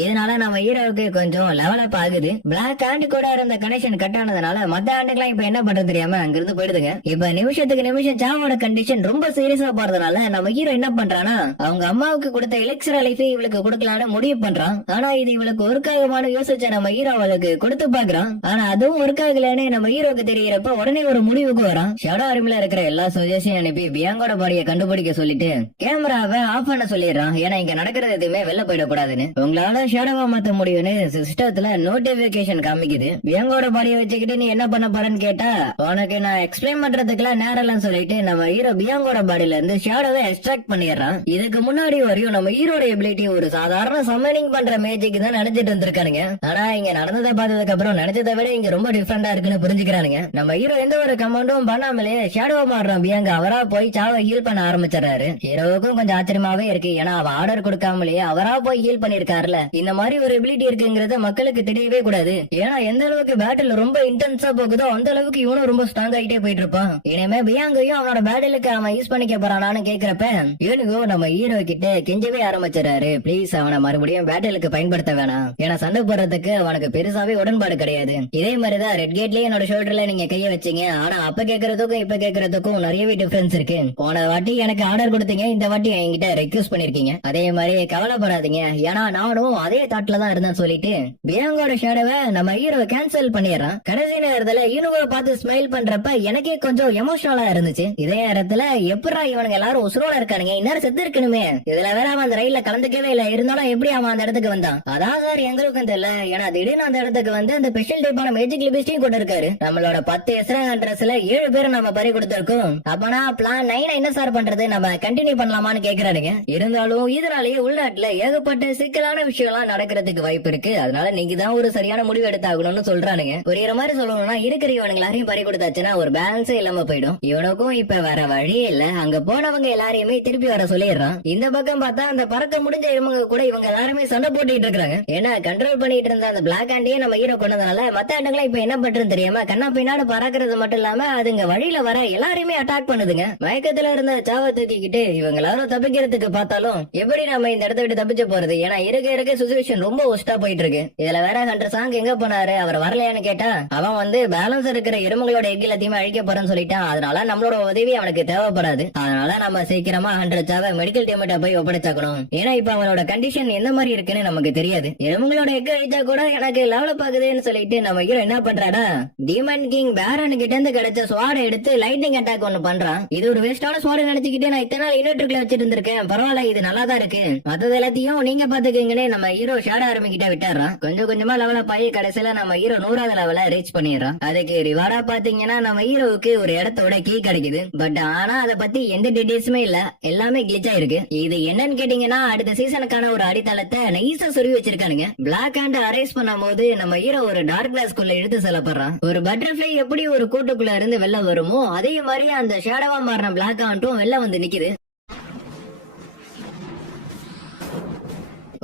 இதனால நம்ம ஹீரோவுக்கு கொஞ்சம் லெவல் அப் ஆகுது. பிளாக் ஹேண்ட் கூட இருந்த கனெக்ஷன் கட் ஆனதுனால மத்த ஹேண்டுக்கெல்லாம் இப்ப என்ன பண்றது தெரியாம அங்கிருந்து போயிடுதுங்க. இப்ப நிமிஷத்துக்கு நிமிஷம் சாவோட கண்டிஷன் ரொம்ப சீரியஸா போறதுனால நம்ம ஹீரோ என்ன பண்றானா அவங்க அம்மாவுக்கு கொடுத்த எலெக்ட்ரா லைஃப் இவளுக்கு கொடுக்கலான்னு முடிவு பண்றான். ஆனா இது இவளுக்கு ஒர்க் ஆகுமானு யோசிச்ச நம்ம ஹீரோ அவளுக்கு கொடுத்து பாக்குறான். ஆனா அதுவும் ஒர்க் ஆகலன்னு நம்ம ஹீரோக்கு தெரியறப்ப உடனே ஒரு முடிவுக்கு வரான். ஷேடோ ஆர்மில இருக்கிற எல்லா சஜஷனையும் அனுப்பி பியாங்கோட பாடியை கண்டுபிடிக்க சொல்லிட்டு கேமராவை ஆஃப் பண்ண சொல்லிடுறான். ஏன்னா இங்க நடக்கிறது எதுவுமே வெளில போயிடக்கூடாதுன்னு. உங்களால ஷேடோவா மாத்த முடியும்னு சிஸ்டத்துல நோட்டிபிகேஷன் காமிக்குது. பியாங்கோட பாடியை வச்சுக்கிட்டு நீ என்ன பண்ண போறன்னு கேட்டா உனக்கு நான் எக்ஸ்பிளைன் பண்றதுக்குலாம் நேரம் சொல்லிட்டு நம்ம ஹீரோ பியாங்கோட பாடியில இருந்து ஷேடோவை எக்ஸ்ட்ராக்ட் பண்ணிடுறான். இதுக்கு முன்னாடி வரையும் நம்ம ஹீரோட எபிலிட்டி ஒரு சாதாரண சம்மனிங் பண்ற மேஜிக் தான் நினைச்சிட்டு இருந்திருக்கானுங்க. ஆனா இங்க நடந்ததை பார்த்ததுக்கு அப்புறம் நினைச்சதை விட இங்க ரொம்ப டிஃபரெண்டா இருக்குன்னு புரிஞ்சுக்கிறானுங்க. நம்ம ஹீரோ எந்த ஒரு கமாண்டும் பண்ணாமலே ஷேடோவா மாறுறான். பியாங்க அவரா போய் சாவை ஹீல் பண்ண ஆரம்பிச்சிடறாரு. ஹீரோவுக்கும் கொஞ்சம் ஆச்சரியமாவே இருக்கு, ஏன்னா அவ ஆர்டர் கொடுக்காமலேயே அவரா போய் ஹீல் பண்ணிருக்காருல. இந்த மாதிரி ஒரு எபிலிட்டி இருக்குங்கிறத மக்களுக்கு தெரியவே கூடாது. ஏன்னா எந்த அளவுக்கு பேட்டில் ரொம்ப இன்டென்ஸா போகுதோ அந்த அளவுக்கு இவனும் ரொம்ப ஸ்ட்ராங் ஆகிட்டே போயிட்டு இருப்பான். இனிமே பியாங்கையும் அவனோட பேட்டிலுக்கு அவன் யூஸ் பண்ணிக்க போறானான்னு கேக்குறப்ப இவனுக்கோ நம்ம ஹீரோ கிட்ட கெஞ்சவே ஆரம்பிச்சிடறாரு. பிளீஸ் அவனை மறுபடியும் பேட்டிலுக்கு பயன்படுத்த வேணாம், ஏன்னா சண்டை போடுறதுக்கு அவனுக்கு பெருசாவே உடன்பாடு கிடையாது. இதே மாதிரிதான் ரெட் கேட்லயே என்னோட ஷோல்டர்ல நீங்க கைய வச்சீங்க, ஆனா அப்ப கேக்குறதுக்கும் இப்ப கேக்குறதுக்கும் நிறையவே டிஃபரன்ஸ் இருக்கு. போன வாட்டி எனக்கு ஆர்டர் கொடுத்தீங்க, இந்த வாட்டி என்கிட்ட ரெக்வஸ்ட் பண்ணிருக்கீங்க. அதே மாதிரி கவலைப்படாதீங்க, ஏன்னா நானும் அதே தாட்ல தான் இருந்தேன்னு சொல்லிட்டு பியாங்கோட ஷேடோவை நம்ம ஹீரோ கேன்சல் பண்ணிடுறான். கடைசி நேரத்துல ஹீரோவை பார்த்து ஸ்மைல் பண்றப்ப எனக்கே கொஞ்சம் எமோஷனலா இருந்துச்சு. இதே நேரத்துல எப்படா இவனுங்க எல்லாரும் உசுரோட இருக்கானுங்க, இந்நேரம் செத்து இருக்கணுமே, இதுல வேற அவன் அந்த ரயில்ல கலந்துக்கவே இல்ல, இருந்தாலும் எப்படி அவன் அந்த இடத்துக்கு வந்தான் அதான் சார் எங்களுக்கும் தெரியல. ஏன்னா திடீர்னு அந்த இடத்துக்கு வந்து அந்த ஸ்பெஷல் டைப்பான மேஜிக் லிபிஸ்டையும் கொண்டு இருக்காரு. நம்மளோட 10 எஸ்ரா அட்ரஸ்ல 7 பேரை நம்ம பறி கொடுத்திருக்கோம். அப்பனா பிளான் 9 என்ன சார் பண்றது, நம்ம கண்டினியூ பண்ணலாமான்னு கேக்குறானுங்க. இருந்தாலும் இதனாலேயே உள்நாட்டுல ஏகப்பட்ட சிக்கலான விஷயம் விஷயம்லாம் நடக்கிறதுக்கு வாய்ப்பு இருக்கு. அதனால நீங்க தான் ஒரு சரியான முடிவு எடுத்தாகணும்னு சொல்றானுங்க. புரியுற மாதிரி சொல்லணும்னா இருக்கிற இவனுங்க எல்லாரையும் பறி கொடுத்தாச்சுன்னா ஒரு பேலன்ஸே இல்லாம போயிடும். இவனுக்கும் இப்ப வேற வழியே இல்ல. அங்க போனவங்க எல்லாரையுமே திருப்பி வர சொல்லிடுறான். இந்த பக்கம் பார்த்தா அந்த பறக்க முடிஞ்ச எருமங்க கூட இவங்க எல்லாருமே சண்டை போட்டுட்டு இருக்காங்க. ஏன்னா கண்ட்ரோல் பண்ணிட்டு இருந்த அந்த பிளாக் ஆண்டியே நம்ம ஹீரோ கொண்டதுனால மத்த ஆண்டுங்களா இப்ப என்ன பண்றது தெரியாம கண்ணா பின்னாடு பறக்கிறது மட்டும் இல்லாம அதுங்க வழியில வர எல்லாரையுமே அட்டாக் பண்ணுதுங்க. மயக்கத்துல இருந்த சாவை தூக்கிக்கிட்டு இவங்க எல்லாரும் தப்பிக்கிறதுக்கு பார்த்தாலும் எப்படி நம்ம இந்த இடத்த விட்டு தப்பிச்சு போறது? ஏன்னா இருக்க சிச்சுவேஷன் ரொம்ப ஒஸ்டா போயிட்டு இருக்கு. இதுல வேற ஹண்டர் சாங் எங்க போனாரு, அவர் வரலையான்னு கேட்டா அவன் வந்து பேலன்ஸ் இருக்கிற எருமங்களோட எக் எல்லாத்தையுமே அழிக்க போறேன்னு சொல்லிட்டான். அதனால நம்மளோட உதவி அவனுக்கு தேவைப்படாது. அதனால நம்ம சீக்கிரமா ஹண்டர் சாவை மெடிக்கல் டீம்கிட்ட போய் ஒப்படைச்சாக்கணும். ஏன்னா இப்ப அவனோட கண்டிஷன் எந்த மாதிரி இருக்குன்னு நமக்கு தெரியாது. எருமங்களோட எக் அழிச்சா கூட எனக்கு லெவலப் ஆகுதுன்னு சொல்லிட்டு நம்ம ஹீரோ என்ன பண்றாடா, டீமன் கிங் பேரன் கிட்ட இருந்து கிடைச்ச ஸ்வாட எடுத்து லைட்னிங் அட்டாக் ஒண்ணு பண்றான். இது ஒரு வேஸ்டான ஸ்வாட நினைச்சுக்கிட்டு நான் இத்தனை நாள் இன்வெர்டர்ல வச்சிட்டு இருந்திருக்கேன். பரவாயில்ல, இது நல்லா தான் இருக்கு. மத்தது எல்லாத்தையும் நீங்க பாத்துக்கீங்கன்னு நம்ம ஹீரோ ஷேட ஆரம்பிக்கிட்ட விட்டுறான். கொஞ்சம் கொஞ்சமா லெவலப் ஆகி கடைசியில நம்ம ஹீரோ 100வது லெவல ரீச் பண்ணிடுறான். அதுக்கு ரிவார்டா பாத்தீங்கன்னா நம்ம ஹீரோவுக்கு ஒரு இடத்தோட கீ கிடைக்குது. பட் ஆனா அத பத்தி எந்த டீடைல்ஸுமே இல்ல, எல்லாமே கிளிச்சா இருக்கு. இது என்னன்னு கேட்டீங்கன்னா அடுத்த சீசனுக்கான ஒரு அடித்தளத்தை நைஸா சொருவி வச்சிருக்கானுங்க. பிளாக் ஹேண்ட் அரேஸ் பண்ணும் போது நம்ம ஹீரோ ஒரு டார்க் கிளாஸ்க்குள்ள எடுத்து செல்லப்படுறான். ஒரு பட்டர்ஃபிளை எப்படி ஒரு கூட்டுக்குள்ள இருந்து வெளில வருமோ அதே மாதிரி அந்த ஷேடவா மாறின பிளாக் ஹேண்டும் வெளில வந்து நிக்குது.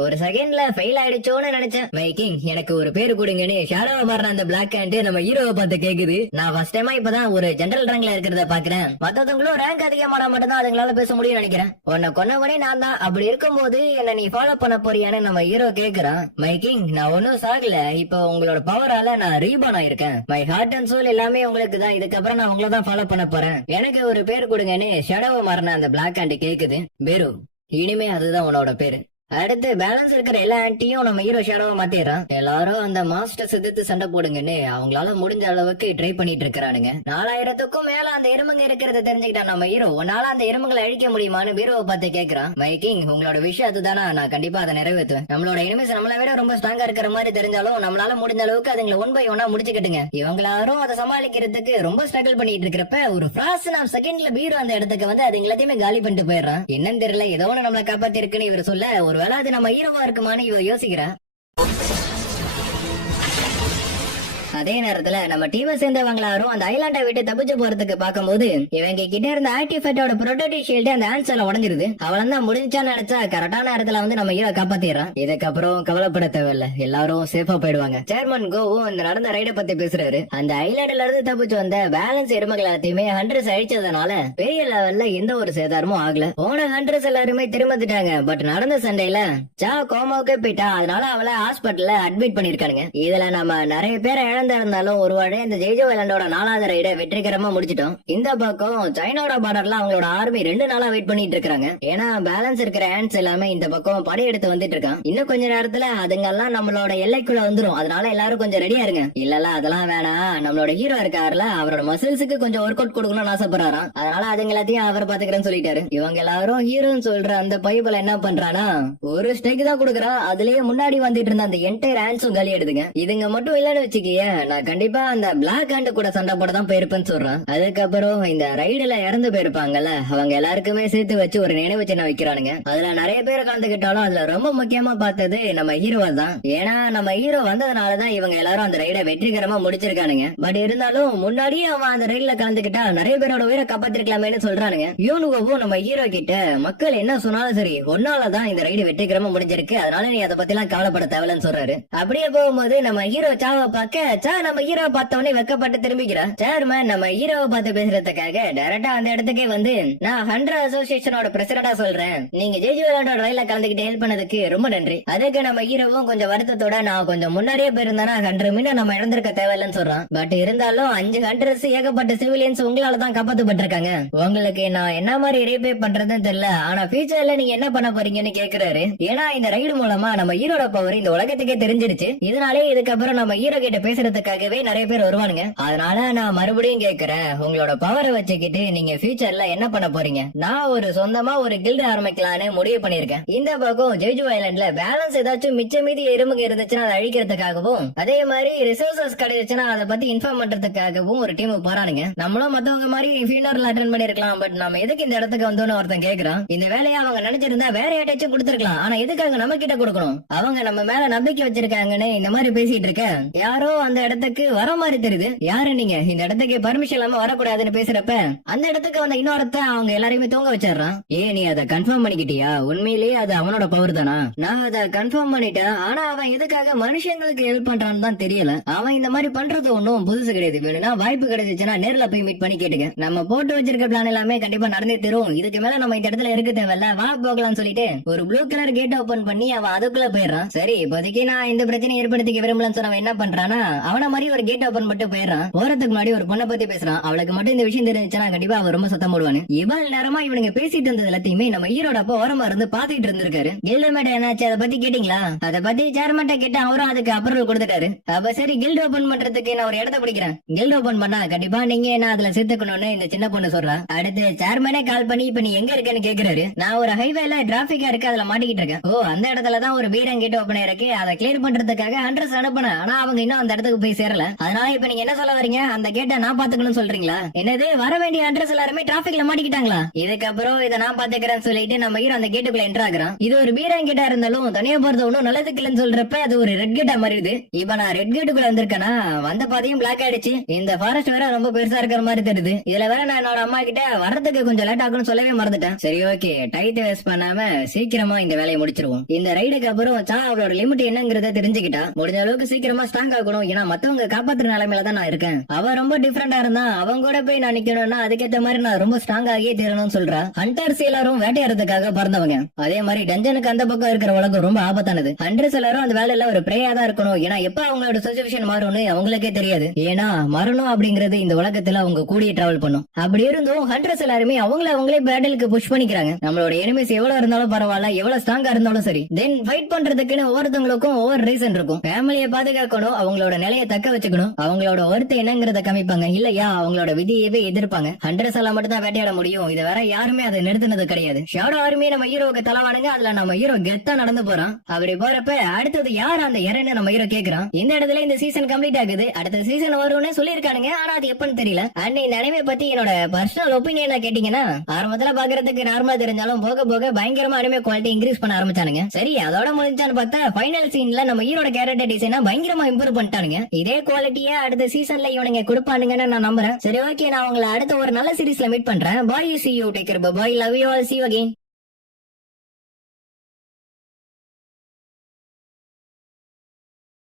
ஒரு செகண்ட்ல ஃபெயில் ஆயிடுச்சோன்னு நினைச்சேன். மைக்கிங் எனக்கு ஒரு பேரு கொடுங்கன்னு ஷேடோவா மாறின அந்த பிளாக் ஹேண்ட் நம்ம ஹீரோவை பார்த்து கேக்குது. நான் ஃபர்ஸ்ட் டைமா இப்பதான் ஒரு ஜெனரல் ரேங்க்ல இருக்கிறத பாக்குறேன். மத்தவங்களும் ரேங்க் அதிகமான மட்டும் தான் அதுங்களால பேச முடியும் நினைக்கிறேன். உன்னை கொன்னவனே நான் தான். அப்படி இருக்கும்போது என்ன நீ ஃபாலோ பண்ண போறியான்னு நம்ம ஹீரோ கேக்குறான். மைக்கிங் நான் ஒன்னும் சாகல. இப்ப உங்களோட பவரால நான் ரீபான் ஆயிருக்கேன். மை ஹார்ட் அண்ட் சோல் எல்லாமே உங்களுக்கு தான். இதுக்கப்புறம் நான் உங்களை தான் ஃபாலோ பண்ண போறேன். எனக்கு ஒரு பேர் கொடுங்கன்னு ஷேடோவா மாறின அந்த பிளாக் ஹேண்ட் கேக்குது. பேரு, இனிமே அதுதான் உன்னோட பேரு. அடுத்து பேலன்ஸ் இருக்கிற எல்லா ஆன்டியும் நம்ம ஹீரோ ஷேடோவா மாத்திடுறான். எல்லாரும் அந்த மாஸ்டர் சிதத்து சண்டை போடுங்கன்னு அவங்களால முடிஞ்ச அளவுக்கு ட்ரை பண்ணிட்டு இருக்கானுங்க. 4000க்கும் மேல அந்த எருமங்க இருக்கிறத தெரிஞ்சுக்கிட்டான் நம்ம ஹீரோ. உன்னால அந்த எருமங்களை அழிக்க முடியுமான்னு ஹீரோவை பார்த்து கேக்குறான். மைக்கிங் உங்களோட விஷயம் அதுதானா? நான் கண்டிப்பா அதை நிறைவேற்றுவேன். நம்மளோட எனிமீஸ் நம்மள விட ரொம்ப ஸ்ட்ராங்கா இருக்கிற மாதிரி தெரிஞ்சாலும் நம்மளால முடிஞ்ச அளவுக்கு அதுங்களை ஒன் பை ஒன்னா முடிச்சுக்கிட்டுங்க. இவங்களாரும் அதை சமாளிக்கிறதுக்கு ரொம்ப ஸ்ட்ரகிள் பண்ணிட்டு இருக்கிறப்ப ஒரு ஃபிராக்ஷன் ஆஃப் செகண்ட்ல ஹீரோ அந்த இடத்துக்கு வந்து அது எல்லாத்தையுமே காலி பண்ணிட்டு போயிடுறான். என்னன்னு தெரியல, ஏதோ ஒண்ணு நம்மளை காப்பாத்தி இருக்குன்னு இவர் சொல்ல ஒரு வேளை அது நம்ம ஹீரோவா இருக்குமான்னு இவ யோசிக்கிறா. அதே நேரத்துல நம்ம டீமை சேர்ந்தவங்களாரும் அந்த ஐலாண்டை விட்டு தப்பிச்சு போறதுக்கு பாக்கும்போது இவங்க கிட்ட இருந்த ஆர்டிஃபெக்டோட ப்ரோட்டோடைப் ஷீல்டு அந்த ஆன்சர்ல உடஞ்சிருது. அவளதான் முடிஞ்சான்னு நினைச்சா கரெக்டான நேரத்துல வந்து நம்ம ஹீரோ காப்பாத்திடுறான். இதுக்கப்புறம் கவலைப்பட தேவையில்ல, எல்லாரும் சேஃபா போயிடுவாங்க. சேர்மன் கோவும் இந்த நடந்த ரைட பத்தி பேசுறாரு. அந்த ஐலாண்டுல இருந்து தப்பிச்சு வந்த பேலன்ஸ் எருமகள் எல்லாத்தையுமே ஹண்டர்ஸ் அழிச்சதுனால பெரிய லெவல்ல எந்த ஒரு சேதாரமும் ஆகல. போன ஹண்டர்ஸ் எல்லாருமே திரும்பிட்டாங்க. பட் நடந்த சண்டையில சா கோமாவுக்கே போயிட்டா. அதனால அவளை ஹாஸ்பிட்டல்ல அட்மிட் பண்ணிருக்கானுங்க. இதுல நம்ம நிறைய பேரை இருந்தாலும் ஒரு வழி இந்த ஜெய்ஜோ ஐலாண்டோட 4வது ரைட வெற்றிகரமா முடிச்சிட்டோம். இந்த பக்கம் சைனாவோட பார்டர்ல அவங்களோட ஆர்மி 2 நாளா வெயிட் பண்ணிட்டு இருக்காங்க. ஏன்னா பேலன்ஸ் இருக்கிற ஹேண்ட்ஸ் எல்லாமே இந்த பக்கம் படையெடுத்து வந்துட்டு இருக்கான். இன்னும் கொஞ்ச நேரத்துல அதுங்கெல்லாம் நம்மளோட எல்லைக்குள்ள வந்துரும். அதனால எல்லாரும் கொஞ்சம் ரெடியா இருங்க. இல்ல அதெல்லாம் வேணாம், நம்மளோட ஹீரோ இருக்காருல அவரோட மசில்ஸுக்கு கொஞ்சம் ஒர்க் அவுட் கொடுக்கணும்னு ஆசைப்படுறாராம். அதனால அதுங்க எல்லாத்தையும் அவர் பாத்துக்கிறேன்னு சொல்லிட்டாரு. இவங்க எல்லாரும் ஹீரோன்னு சொல்ற அந்த பைபிள் என்ன பண்றானா ஒரு ஸ்டேக் தான் கொடுக்குறான். அதுலயே முன்னாடி வந்துட்டு இருந்த அந்த என்டையர் ஹேண்ட்ஸும் காலி எடுதுங்க. இதுங்க மட்டும் இல்லன்னு வச்சுக்கிய நான் கண்டிப்பா அந்த பிளாக் ஹேண்ட் கூட சண்டை போட தான் போயிருப்பேன்னு சொல்றான். அதுக்கப்புறம் இந்த ரைடுல இறந்து போயிருப்பாங்கல்ல அவங்க எல்லாருக்குமே சேர்த்து வச்சு ஒரு நினைவு சின்னம் வைக்கிறானுங்க. அதுல நிறைய பேர் கலந்துகிட்டாலும் அதுல ரொம்ப முக்கியமா பார்த்தது நம்ம ஹீரோ தான். ஏன்னா நம்ம ஹீரோ வந்ததுனாலதான் இவங்க எல்லாரும் அந்த ரைடை வெற்றிகரமா முடிச்சிருக்கானுங்க. பட் இருந்தாலும் முன்னாடியே அவன் அந்த ரைட்ல கலந்துகிட்டா நிறைய பேரோட உயிரை காப்பாத்திருக்கலாமேன்னு சொல்றானுங்க. யூனுகவும் நம்ம ஹீரோ கிட்ட மக்கள் என்ன சொன்னாலும் சரி ஒன்னாலதான் இந்த ரைடு வெற்றிகரமா முடிஞ்சிருக்கு, அதனால நீ அதை பத்தி எல்லாம் கவலைப்பட தேவைன்னு சொல்றாரு. அப்படியே போகும்போது நம்ம ஹீரோ சாவை பார்க்க நம்ம ஹீரோ பார்த்தவனே வெக்கப்பட்டு திரும்பிக்கிறான். சேர்மன் நம்ம ஹீரோவை பார்த்து பேசுறதுக்காக டைரக்டா அந்த இடத்துக்கே வந்து நான் ஹண்டர் அசோசியேஷனோட பிரசிடண்டா சொல்றேன், நீங்க ஜெய்ஜி விளையாண்டோட ரயில கலந்துகிட்டு ஹெல்ப் பண்ணதுக்கு ரொம்ப நன்றி. அதுக்கு நம்ம ஹீரோவும் கொஞ்சம் வருத்தத்தோட நான் கொஞ்சம் முன்னாடியே போயிருந்தேன்னா 100 மீன் நம்ம இழந்திருக்க தேவையில்லைன்னு சொல்றான். பட் இருந்தாலும் 5 ஹண்டர்ஸ் ஏகப்பட்ட சிவிலியன்ஸ் உங்களால தான் காப்பாத்தப்பட்டிருக்காங்க. உங்களுக்கு நான் என்ன மாதிரி ரீபே பண்றதுன்னு தெரியல, ஆனா ஃபியூச்சர்ல நீங்க என்ன பண்ண போறீங்கன்னு கேக்குறாரு. ஏன்னா இந்த ரைடு மூலமா நம்ம ஹீரோட பவர் இந்த உலகத்துக்கே தெரிஞ்சிருச்சு. இதனாலே இதுக்கப்புறம் நம்ம ஹீரோ கிட்ட பேசுறது பாக்குறதுக்காகவே நிறைய பேர் வருவானுங்க. அதனால நான் மறுபடியும் கேக்குறேன், உங்களோட பவரை வச்சுக்கிட்டு நீங்க ஃபியூச்சர்ல என்ன பண்ண போறீங்க? நான் ஒரு சொந்தமா ஒரு கில்டு ஆரம்பிக்கலான்னு முடிவு பண்ணிருக்கேன். இந்த பக்கம் ஜெய்ஜு ஐலாண்ட்ல பேலன்ஸ் ஏதாச்சும் மிச்ச மீதி எறும்புங்க இருந்துச்சுன்னா அதை அழிக்கிறதுக்காகவும், அதே மாதிரி ரிசோர்சஸ் கிடைச்சுன்னா அதை பத்தி இன்ஃபார்ம் பண்றதுக்காகவும் ஒரு டீம் போறானுங்க. நம்மளும் மத்தவங்க மாதிரி ஃபியூனரல் அட்டெண்ட் பண்ணிருக்கலாம். பட் நம்ம எதுக்கு இந்த இடத்துக்கு வந்தோம்னு ஒருத்தன் கேக்குறான். இந்த வேலையை அவங்க நினைச்சிருந்தா வேற யார்ட்டாச்சும் கொடுத்துருக்கலாம். ஆனா எதுக்காக நம்ம கிட்ட கொடுக்கணும்? அவங்க நம்ம மேல நம்பிக்கை வச்சிருக்காங்கன்னு இந்த மாதிரி பேசிட்டு இருக்க யாரோ அந்த இடத்துக்கு வர மாதிரி தெரியுது. யாரு நீங்க? இந்த இடத்துக்கு பர்மிஷன் இல்லாம வரக்கூடாதுன்னு பேசுறப்ப அந்த இடத்துக்கு வந்த இன்னொருத்த அவங்க எல்லாரையுமே தூங்க வச்சிடறான். நீ அதை கன்ஃபார்ம் பண்ணிக்கிட்டியா? உண்மையிலேயே அது அவனோட பவர் தானா? நான் அதை கன்ஃபார்ம் பண்ணிட்டேன். ஆனா அவன் எதுக்காக மனுஷங்களுக்கு ஹெல்ப் பண்றான்னு தான் தெரியல. அவன் இந்த மாதிரி பண்றது ஒன்னும் புதுசு கிடையாது. வேணும்னா வாய்ப்பு கிடைச்சிச்சுன்னா நேர்ல போய் மீட் பண்ணி கேட்டுக்க. நம்ம போட்டு வச்சிருக்க பிளான் எல்லாமே கண்டிப்பா நடந்தே தரும். இதுக்கு மேல நம்ம இந்த இடத்துல இருக்க தேவையில்ல, வா போகலாம்னு சொல்லிட்டு ஒரு ப்ளூ கலர் கேட் ஓபன் பண்ணி அவன் அதுக்குள்ள போயிடுறான். சரி, இப்போதைக்கு நான் இந்த பிரச்சனை ஏற்படுத்திக்க விரும்பலன்னு சொன்ன என்ன பண்றானா, அவன மாதிரி ஒரு கேட் ஓபன் பண்ணிட்டு போயிடுறான். போறதுக்கு முன்னாடி ஒரு பொண்ணை பத்தி பேசுறான். அவளுக்கு மட்டும் இந்த விஷயம் தெரிஞ்சுச்சுன்னா கண்டிப்பா அவ ரொம்ப சத்தம் போடுவானு. இவ்வளவு நேரமா இவனுங்க பேசிட்டு இருந்தது எல்லாத்தையுமே நம்ம ஈரோட அப்ப ஓரமா இருந்து பாத்துட்டு இருந்திருக்காரு. கில்டுமேட் என்னாச்சு அதை பத்தி கேட்டீங்களா? அதை பத்தி சேர்மேட்ட கேட்ட அவரும் அதுக்கு அப்ரூவல் கொடுத்துட்டாரு. அப்ப சரி, கில்டு ஓபன் பண்றதுக்கு நான் ஒரு இடத்த பிடிக்கிறேன். கில்டு ஓபன் பண்ணா கண்டிப்பா நீங்க என்ன அதுல சேர்த்துக்கணும்னு இந்த சின்ன பொண்ணு சொல்றா. அடுத்து சேர்மேனே கால் பண்ணி இப்ப நீ எங்க இருக்கேன்னு கேக்குறாரு. நான் ஒரு ஹைவேல டிராபிக்கா இருக்கு, அதுல மாட்டிக்கிட்டு இருக்கேன். ஓ, அந்த இடத்துலதான் ஒரு பீரன் கேட் ஓபன் இருக்கு, அதை கிளியர் பண்றதுக்காக அட்ரஸ் அனுப்பினேன். ஆனா அவங்க இன்னும் அந்த இடத்துக்கு போய் சேரல. அதனால இப்ப நீங்க என்ன சொல்ல வரீங்க? அந்த கேட்டை நான் பாத்துக்கணும்னு சொல்றீங்களா? என்னது, வர வேண்டிய அட்ரஸ் எல்லாருமே டிராபிக்ல மாட்டிக்கிட்டாங்களா? இதுக்கப்புறம் இதை நான் பாத்துக்கிறேன்னு சொல்லிட்டு நம்ம ஹீரோ அந்த கேட்டுக்குள்ள என்டர் ஆகுறான். இது ஒரு பீரன் கேட்டா இருந்தாலும் தனியா போறது ஒன்னும் நல்லதுக்கு இல்லைன்னு சொல்றப்ப அது ஒரு ரெட் கேட்டா மாறிடுது. இப்ப நான் ரெட் கேட்டுக்குள்ள வந்திருக்கேனா, வந்த பாதையும் பிளாக் ஆயிடுச்சு. இந்த ஃபாரஸ்ட் வேற ரொம்ப பெருசா இருக்கிற மாதிரி தெரியுது. இதுல வேற நான் என்னோட அம்மா கிட்ட வரதுக்கு கொஞ்சம் லேட் ஆகும்னு சொல்லவே மறந்துட்டேன். சரி, ஓகே, டைட் வேஸ்ட் பண்ணாம சீக்கிரமா இந்த வேலையை முடிச்சிருவோம். இந்த ரைடுக்கு அப்புறம் அவளோட லிமிட் என்னங்கறத தெரிஞ்சுக்கிட்டா முடிஞ்ச அளவுக்கு சீக்கிரமா ஸ்ட்ராங் ஆகணும். ஏன்னா மத்தவங்க காப்பாத்துற நிலைமையில தான் நான் இருக்கேன். அவ ரொம்ப டிஃபரெண்டா இருந்தா அவங்க கூட போய் நான் நிக்கணும்னா அதுக்கேற்ற மாதிரி நான் ரொம்ப ஸ்ட்ராங் ஆகியே தீரணும்னு சொல்றா. ஹண்டர்ஸ் எல்லாரும் வேட்டையாடுறதுக்காக பிறந்தவங்க. அதே மாதிரி டஞ்சனுக்கு அந்த பக்கம் இருக்கிற உலகம் ரொம்ப ஆபத்தானது. ஹண்டர்ஸ் எல்லாரும் அந்த வேலையில ஒரு பிரேயா தான் இருக்கணும். ஏன்னா எப்ப அவங்களோட சிச்சுவேஷன் மாறும்னு அவங்களுக்கே தெரியாது. ஏன்னா மரணம் அப்படிங்கறது இந்த உலகத்துல அவங்க கூடிய டிராவல் பண்ணும். அப்படி இருந்தும் ஹண்டர்ஸ் எல்லாருமே அவங்களே பேட்டிலுக்கு புஷ் பண்ணிக்கிறாங்க. நம்மளோட எனிமீஸ் எவ்வளவு இருந்தாலும் பரவாயில்ல, எவ்வளவு ஸ்ட்ராங்கா இருந்தாலும் சரி, தென் ஃபைட் பண்றதுக்குன்னு ஒவ்வொருத்தவங்களுக்கும் ஒவ்வொரு ரீசன் இருக்கும். ஃபேமிலியை பாதுகாக்கணும், அவங்களோட நிலையை தக்க வச்சுக்கணும், அவங்களோட ஒருத்த என்னங்கறத காமிப்பாங்க, இல்லையா அவங்களோட விதியவே எதிர்ப்பாங்க. ஹண்டர்ஸ் எல்லாம் மட்டும் தான் வேட்டையாட முடியும். இதை வேற யாருமே அதை நிறுத்தினது கிடையாது. ஷேடோ ஆர்மி நம்ம ஹீரோவுக்கு தலைவானுங்க. அதுல நம்ம ஹீரோ கெத்தா நடந்து போறான். அப்படி போறப்ப அடுத்தது யார் அந்த இறன்னு நம்ம ஹீரோ கேக்குறான். இந்த இடத்துல இந்த சீசன் கம்ப்ளீட் ஆகுது. அடுத்த சீசன் வரும்னு சொல்லிருக்கானுங்க. ஆனா அது எப்பன்னு தெரியல. அண்ட் இந்த அனிமே பத்தி என்னோட பர்சனல் ஒப்பீனியனா கேட்டீங்கன்னா, ஆரம்பத்துல பாக்குறதுக்கு நார்மலா தெரிஞ்சாலும் போக போக பயங்கரமா அனிமே குவாலிட்டி இன்க்ரீஸ் பண்ண ஆரம்பிச்சானுங்க. சரி, அதோட முடிஞ்சான்னு பார்த்தா ஃபைனல் சீன்ல நம்ம ஹீரோட கேரக்டர் டிசைனா பயங்கரமா இம்ப்ரூவ் பண்ணிட்டானுங்க. இதே குவாலிட்டியா அடுத்த சீசன்ல இவனுங்க கொடுப்பானுங்கன்னு நான் நம்புறேன். சரி, ஓகே, நான் உங்களை அடுத்த ஒரு நல்ல சீரிஸ்ல மீட் பண்றேன். பாய், see you, take care, bye, love you all, see you again.